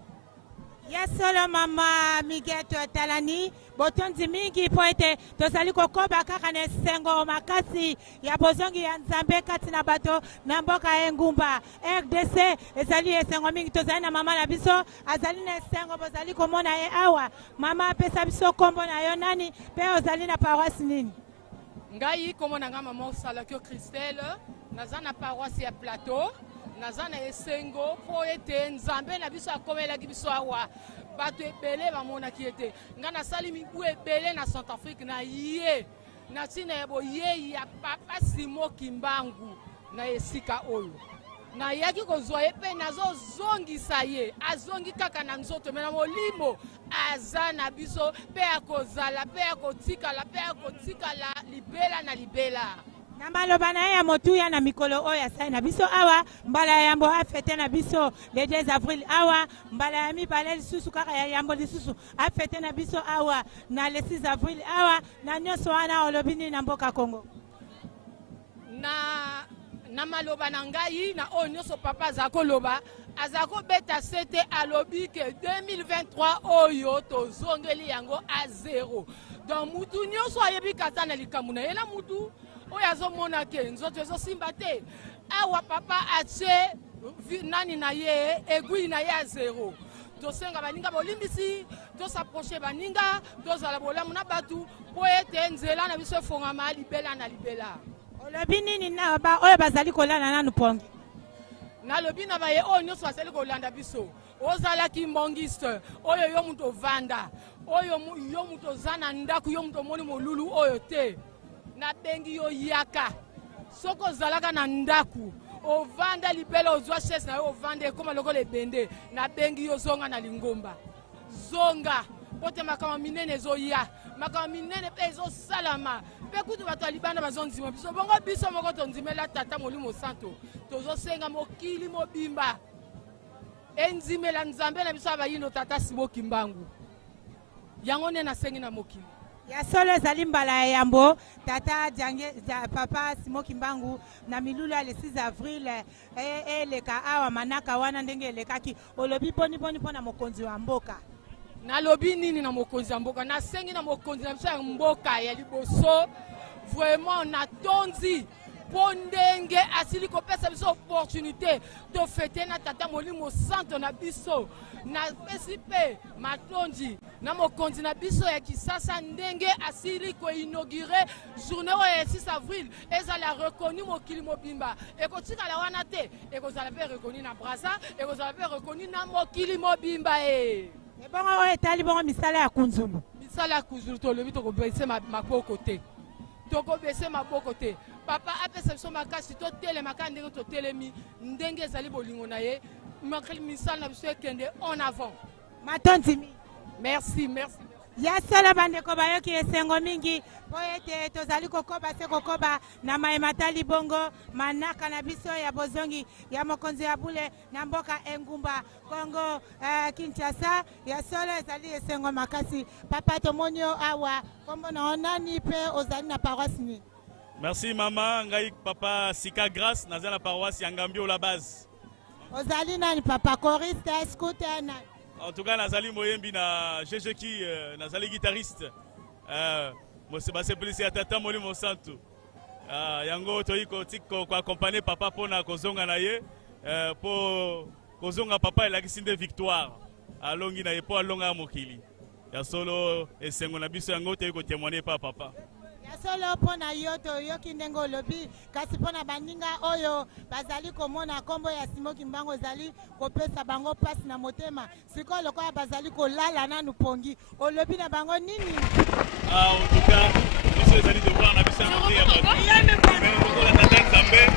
Yes, solo mama Miguette Talani, botonzi mingi poete tozali kokoba kaka na sengo makasi ya bozongi ya Nzambe kati na bato na mboka Engumba RDC ezali esengo mingi tozali na mama na biso azali na sengo bozali komona ye awa mama pesa biso kombo na yo nani pe ozali na paroisse nini? Ngai komona nga mama Salakio Christelle naza na paroisse ya Plateau. Nazana esengo po ete Nzambe na biso akomela biso awa bato ebele bamona ki ete nga nasali mibu ebele na Centrafrique na ye na tina yebo ye ya Papa Simon Kimbangu na esika oyo na yaki kozwa ye pe nazozongisa ye azongi kaka na nzoto mena molimo aza na biso pe akozala pe akotikala libela na libela. Na maloba na ya motuya na mikolo oyo asali na biso awa mbala ya yambo afete na biso le 2 avril awa mbala ya mibale lisusu kaka ya yambo lisusu afete na biso awa na le 6 avril awa na nyonso wana olobini na mboka Kongo. Na maloba na ngai na oyo nyonso papa azakoloba azakobeta sete alobi ke 2023 oyo tozongeli yango a 0. Donc mutu nyonso ayebi kata na likambo na ye na mutu oyo azomona ke nzoto ezosimba te awa papa atie nani na ye egui na ye a 0. Tosenga baninga bolimbisi tosaproche baninga tozala bolamu na batu po ete nzela na biso efongama libela na libela. Olobi nini na ba oyo bazali kolanda nanu pongi? Nalobi na baye oyo nyonso bazali kolanda biso ozala kimbangiste oyo yo mutu ovanda oyo yo mutu oza na ndako yo mutu omoni molulu oyo te na bengi yo yaka soko ozalaka na ndaku ovanda libela ozwa chaise na yo ovanda ekoma lokola ebende na bengi yo zonga na lingomba zonga pote makama minene ezoya makama minene pe ezosalama pe kutu bato ya libanda bazondima biso bongo biso moko tondimela tata molimo santo tozosenga mokili mobimba enzimela nzambe na biso abayino tata Simon Kimbangu yango nde nasengi na mokili ya solo ezali mbala ya yambo tata papa Simon Kimbangu na milulu ya le 6 avril eleka awa manaka wana ndenge elekaki olobi poni mpona mokonzi wa mboka nalobi nini na mokonzi ya mboka nasengi na mokonzi na biso ya mboka ya liboso vraiment natonzi po ndenge asili kopesa biso opportunité tofete na tata molimo santo na biso na pesi mpe matonzi na mokonzi na biso ya kisasa ndenge asili koinaugure journée oyo ya 6 avril ezala reconnu mokili mobimba ekotikala wana te ekozala mpe reconnu na Brazza ekozala mpe reconnu na mokili mobimba ebongo oyo etali bongo misala ya kunzulu tolobi tokobese maboko te tokobese maboko te papa apesa biso makasi totelemaka ndenge totelemi ndenge ezali bolingo na ye misala na biso ekende en avant matonzi merci ya solo bandeko bayoki esengo mingi po ete tozali kokoba na mayemata libongo manaka na biso ya bozongi ya mokonzi ya bule na mboka engumba Kongo Kinshasa ya solo ezali esengo makasi papa tomoni yo awa kombo na onani pe ozali na paroisse ni. Merci maman ngai papa Sika Grâce naza na paroisse ya Ngambio la base. Ozali nani papa choriste scooter na en tout cas nazali moyembi na Jejeki nazali guitariste mo Sébastien Police ya tata molimo santu yango toyiko tiko ko accompagner papa pona kozonga na ye po kozonga papa elakisi nde victoire alongi na ye po alonga mokili ya solo esengo na biso yango toyiko témoigner pa papa ya solo pona yoto yoki ndenge olobi kasi pona baninga oyo bazali komona kombo ya Simon Kimbangu zali kopesa bango pasi na motema siko lokola bazali kolala nanu pongi olobi na bango nini en tout cas biso ezali devoir na biso ya kokola tata Nzambe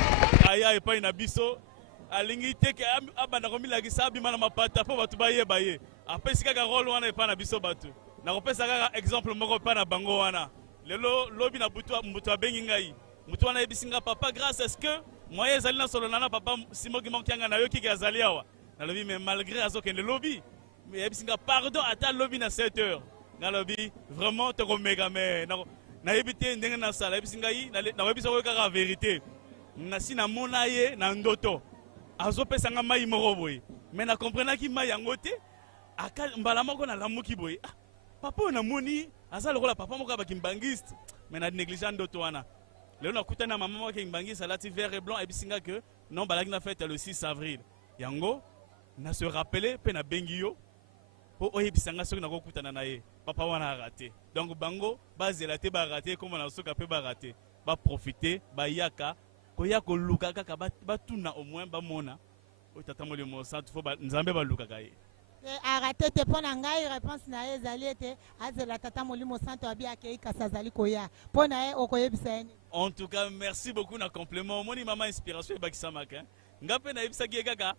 aya epai na biso alingi te ke abanda komilakisa abima na mapata po bato bayeba ye apesi kaka role wana epai na biso bato nakopesa kaka exemple moko epai na bango wana lelo lobi na mutu abengi ngai mutu wana yebisinga papa grâce est-ce que moyen ezali na solo na papa Simon Kimbangu Kyanga na yoki ke azali awa nalobi mais malgré azokende lobi mais yebisinga pardon ata lobi na 7 heures nalobi vraiment tokomeka mais nayebi te ndenge nasala yebisinga yi nayebisa koyo kaka vérité nasi namona ye na ndoto azopesanga mai moko boye mais na comprenaki mai yango te mbala moko nalamuki boye papa oyo namoni aza lokola papa moko ya bakimbangiste mais na négligent ndoto wana lelo nakutani na mama moko kimbangiste alati vert et blanc ebisinga que non balaki na fête le 6 avril yango na se rappeler mpe na bengi yo po oyebisanga soki nakokutana na ye papa wana arate donc bango bazela te barate kombo na soka mpe barate baprofite bayaka koya koluka kaka batuna au moins bamona oyo tata molimo santu fo nzambe balukaka ye arate te pona ngai réponse na ye ezali ete azela tata molimo santo abi akei kasi azali koya pona ye okoyebisa ye nini. En tout cas merci beaucoup na complément omoni mama inspiration ebakisamaka nga mpe nayebisaki ye kaka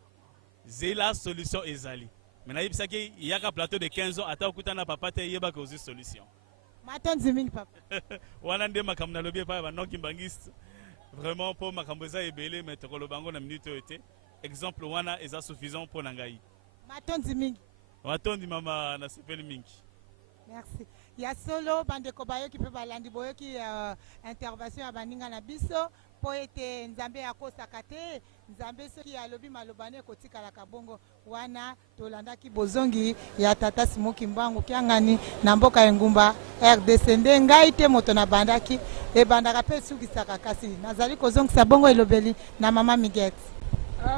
zela solution ezali mais nayebisaki yaka plateau de 15 ans ata okutana na papa te yebaka ozwi solution matonzi mingi papa wana nde makambo nalobi epai ya banokimbangiste vraiment mpo makambo eza ebele mais tokoloba yango na minute oyo te exemple wana eza suffisant mpo na ngai matonzi mingi matondi mama nasepeli mingi. Merci. Ya solo bandeko bayoki pe balandi boyoki intervention ya baninga na biso po ete nzambe akosaka te nzambe soki alobi malobane kotikala kabongo wana tolandaki bozongi ya tata Simon Kimbangu Kyangani na mboka engumba RDC nde ngai te moto na bandaki ebandaka pe sukisaka kasi nazali kozongisa bongo elobeli na mama Miguel.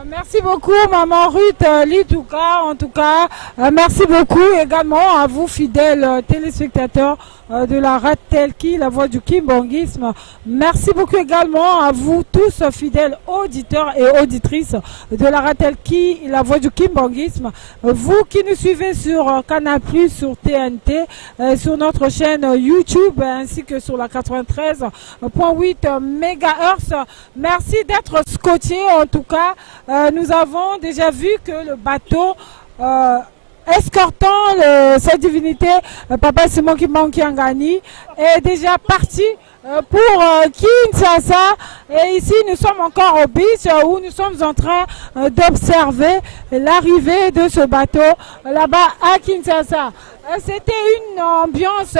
Merci beaucoup maman Ruth Litouka, en tout cas merci beaucoup également à vous fidèles téléspectateurs de la Ratelki, la voix du kimbongisme. Merci beaucoup également à vous tous fidèles auditeurs et auditrices de la Ratelki, la voix du kimbongisme. Vous qui nous suivez sur Canal+, sur TNT, sur notre chaîne YouTube ainsi que sur la 93.8 MHz. Merci d'être scotchés en tout cas. Nous avons déjà vu que le bateau escortant sa divinité, Papa Simon Kimbangu Kyangani, est déjà parti pour Kinshasa. Et ici, nous sommes encore au beach où nous sommes en train d'observer l'arrivée de ce bateau là-bas à Kinshasa. C'était une ambiance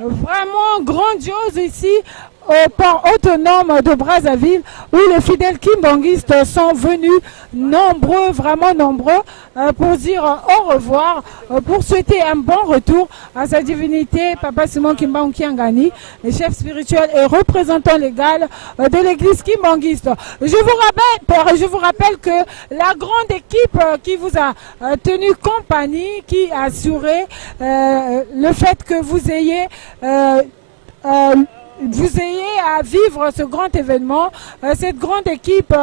vraiment grandiose ici au port autonome de Brazzaville, où les fidèles kimbonguistes sont venus nombreux, vraiment nombreux, pour dire au revoir, pour souhaiter un bon retour à sa divinité, Papa Simon Kimbangu Kiangani, chef spirituel et représentant légal de l'église kimbonguiste. Je vous rappelle que la grande équipe qui vous a tenu compagnie, qui a assuré le fait que vous ayez à vivre ce grand événement. Cette grande équipe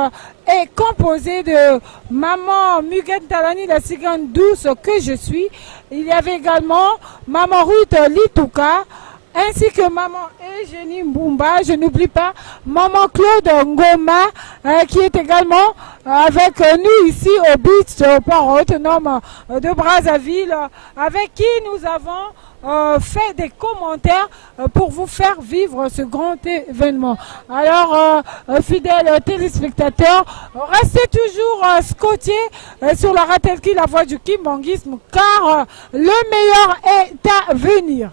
est composée de Maman Muguet Talani, la cigane douce que je suis. Il y avait également Maman Ruth Litouka, ainsi que Maman Eugénie Mbumba. Je n'oublie pas Maman Claude Ngoma, qui est également avec nous ici au beach, au port autonome de Brazzaville, avec qui nous avons fait des commentaires pour vous faire vivre ce grand événement. Alors, fidèles téléspectateurs, restez toujours scotchés sur la Ratelki, la voix du kimbongisme, car le meilleur est à venir.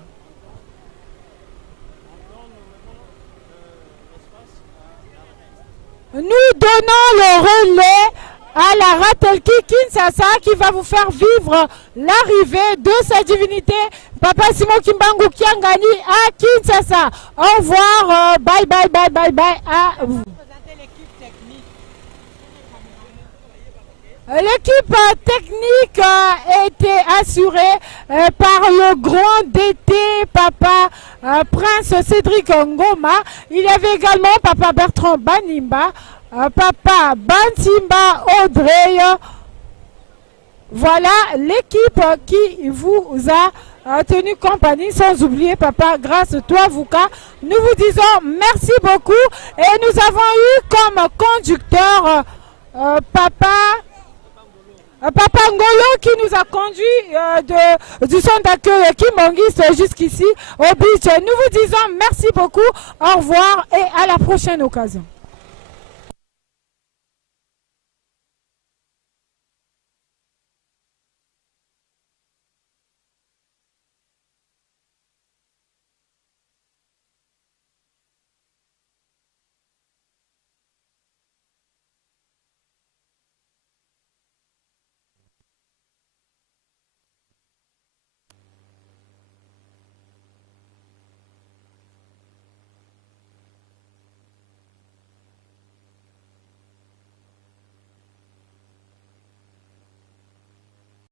Nous donnons le relais à la Ratelki Kinshasa qui va vous faire vivre l'arrivée de sa divinité Papa Simon Kimbangu Kiangani à Kinshasa. Au revoir, bye bye bye bye bye à vous. L'équipe technique a été assurée par le grand DT, Papa Prince Cédric Ngoma. Il y avait également Papa Bertrand Banimba, Papa Bantimba Audrey. Voilà l'équipe qui vous a tenu compagnie, sans oublier Papa Grâce Toi Vuka. Nous vous disons merci beaucoup et nous avons eu comme conducteur Papa Ngolo qui nous a conduit du centre d'accueil kimbonguiste jusqu'ici au beach. Nous vous disons merci beaucoup, au revoir et à la prochaine occasion.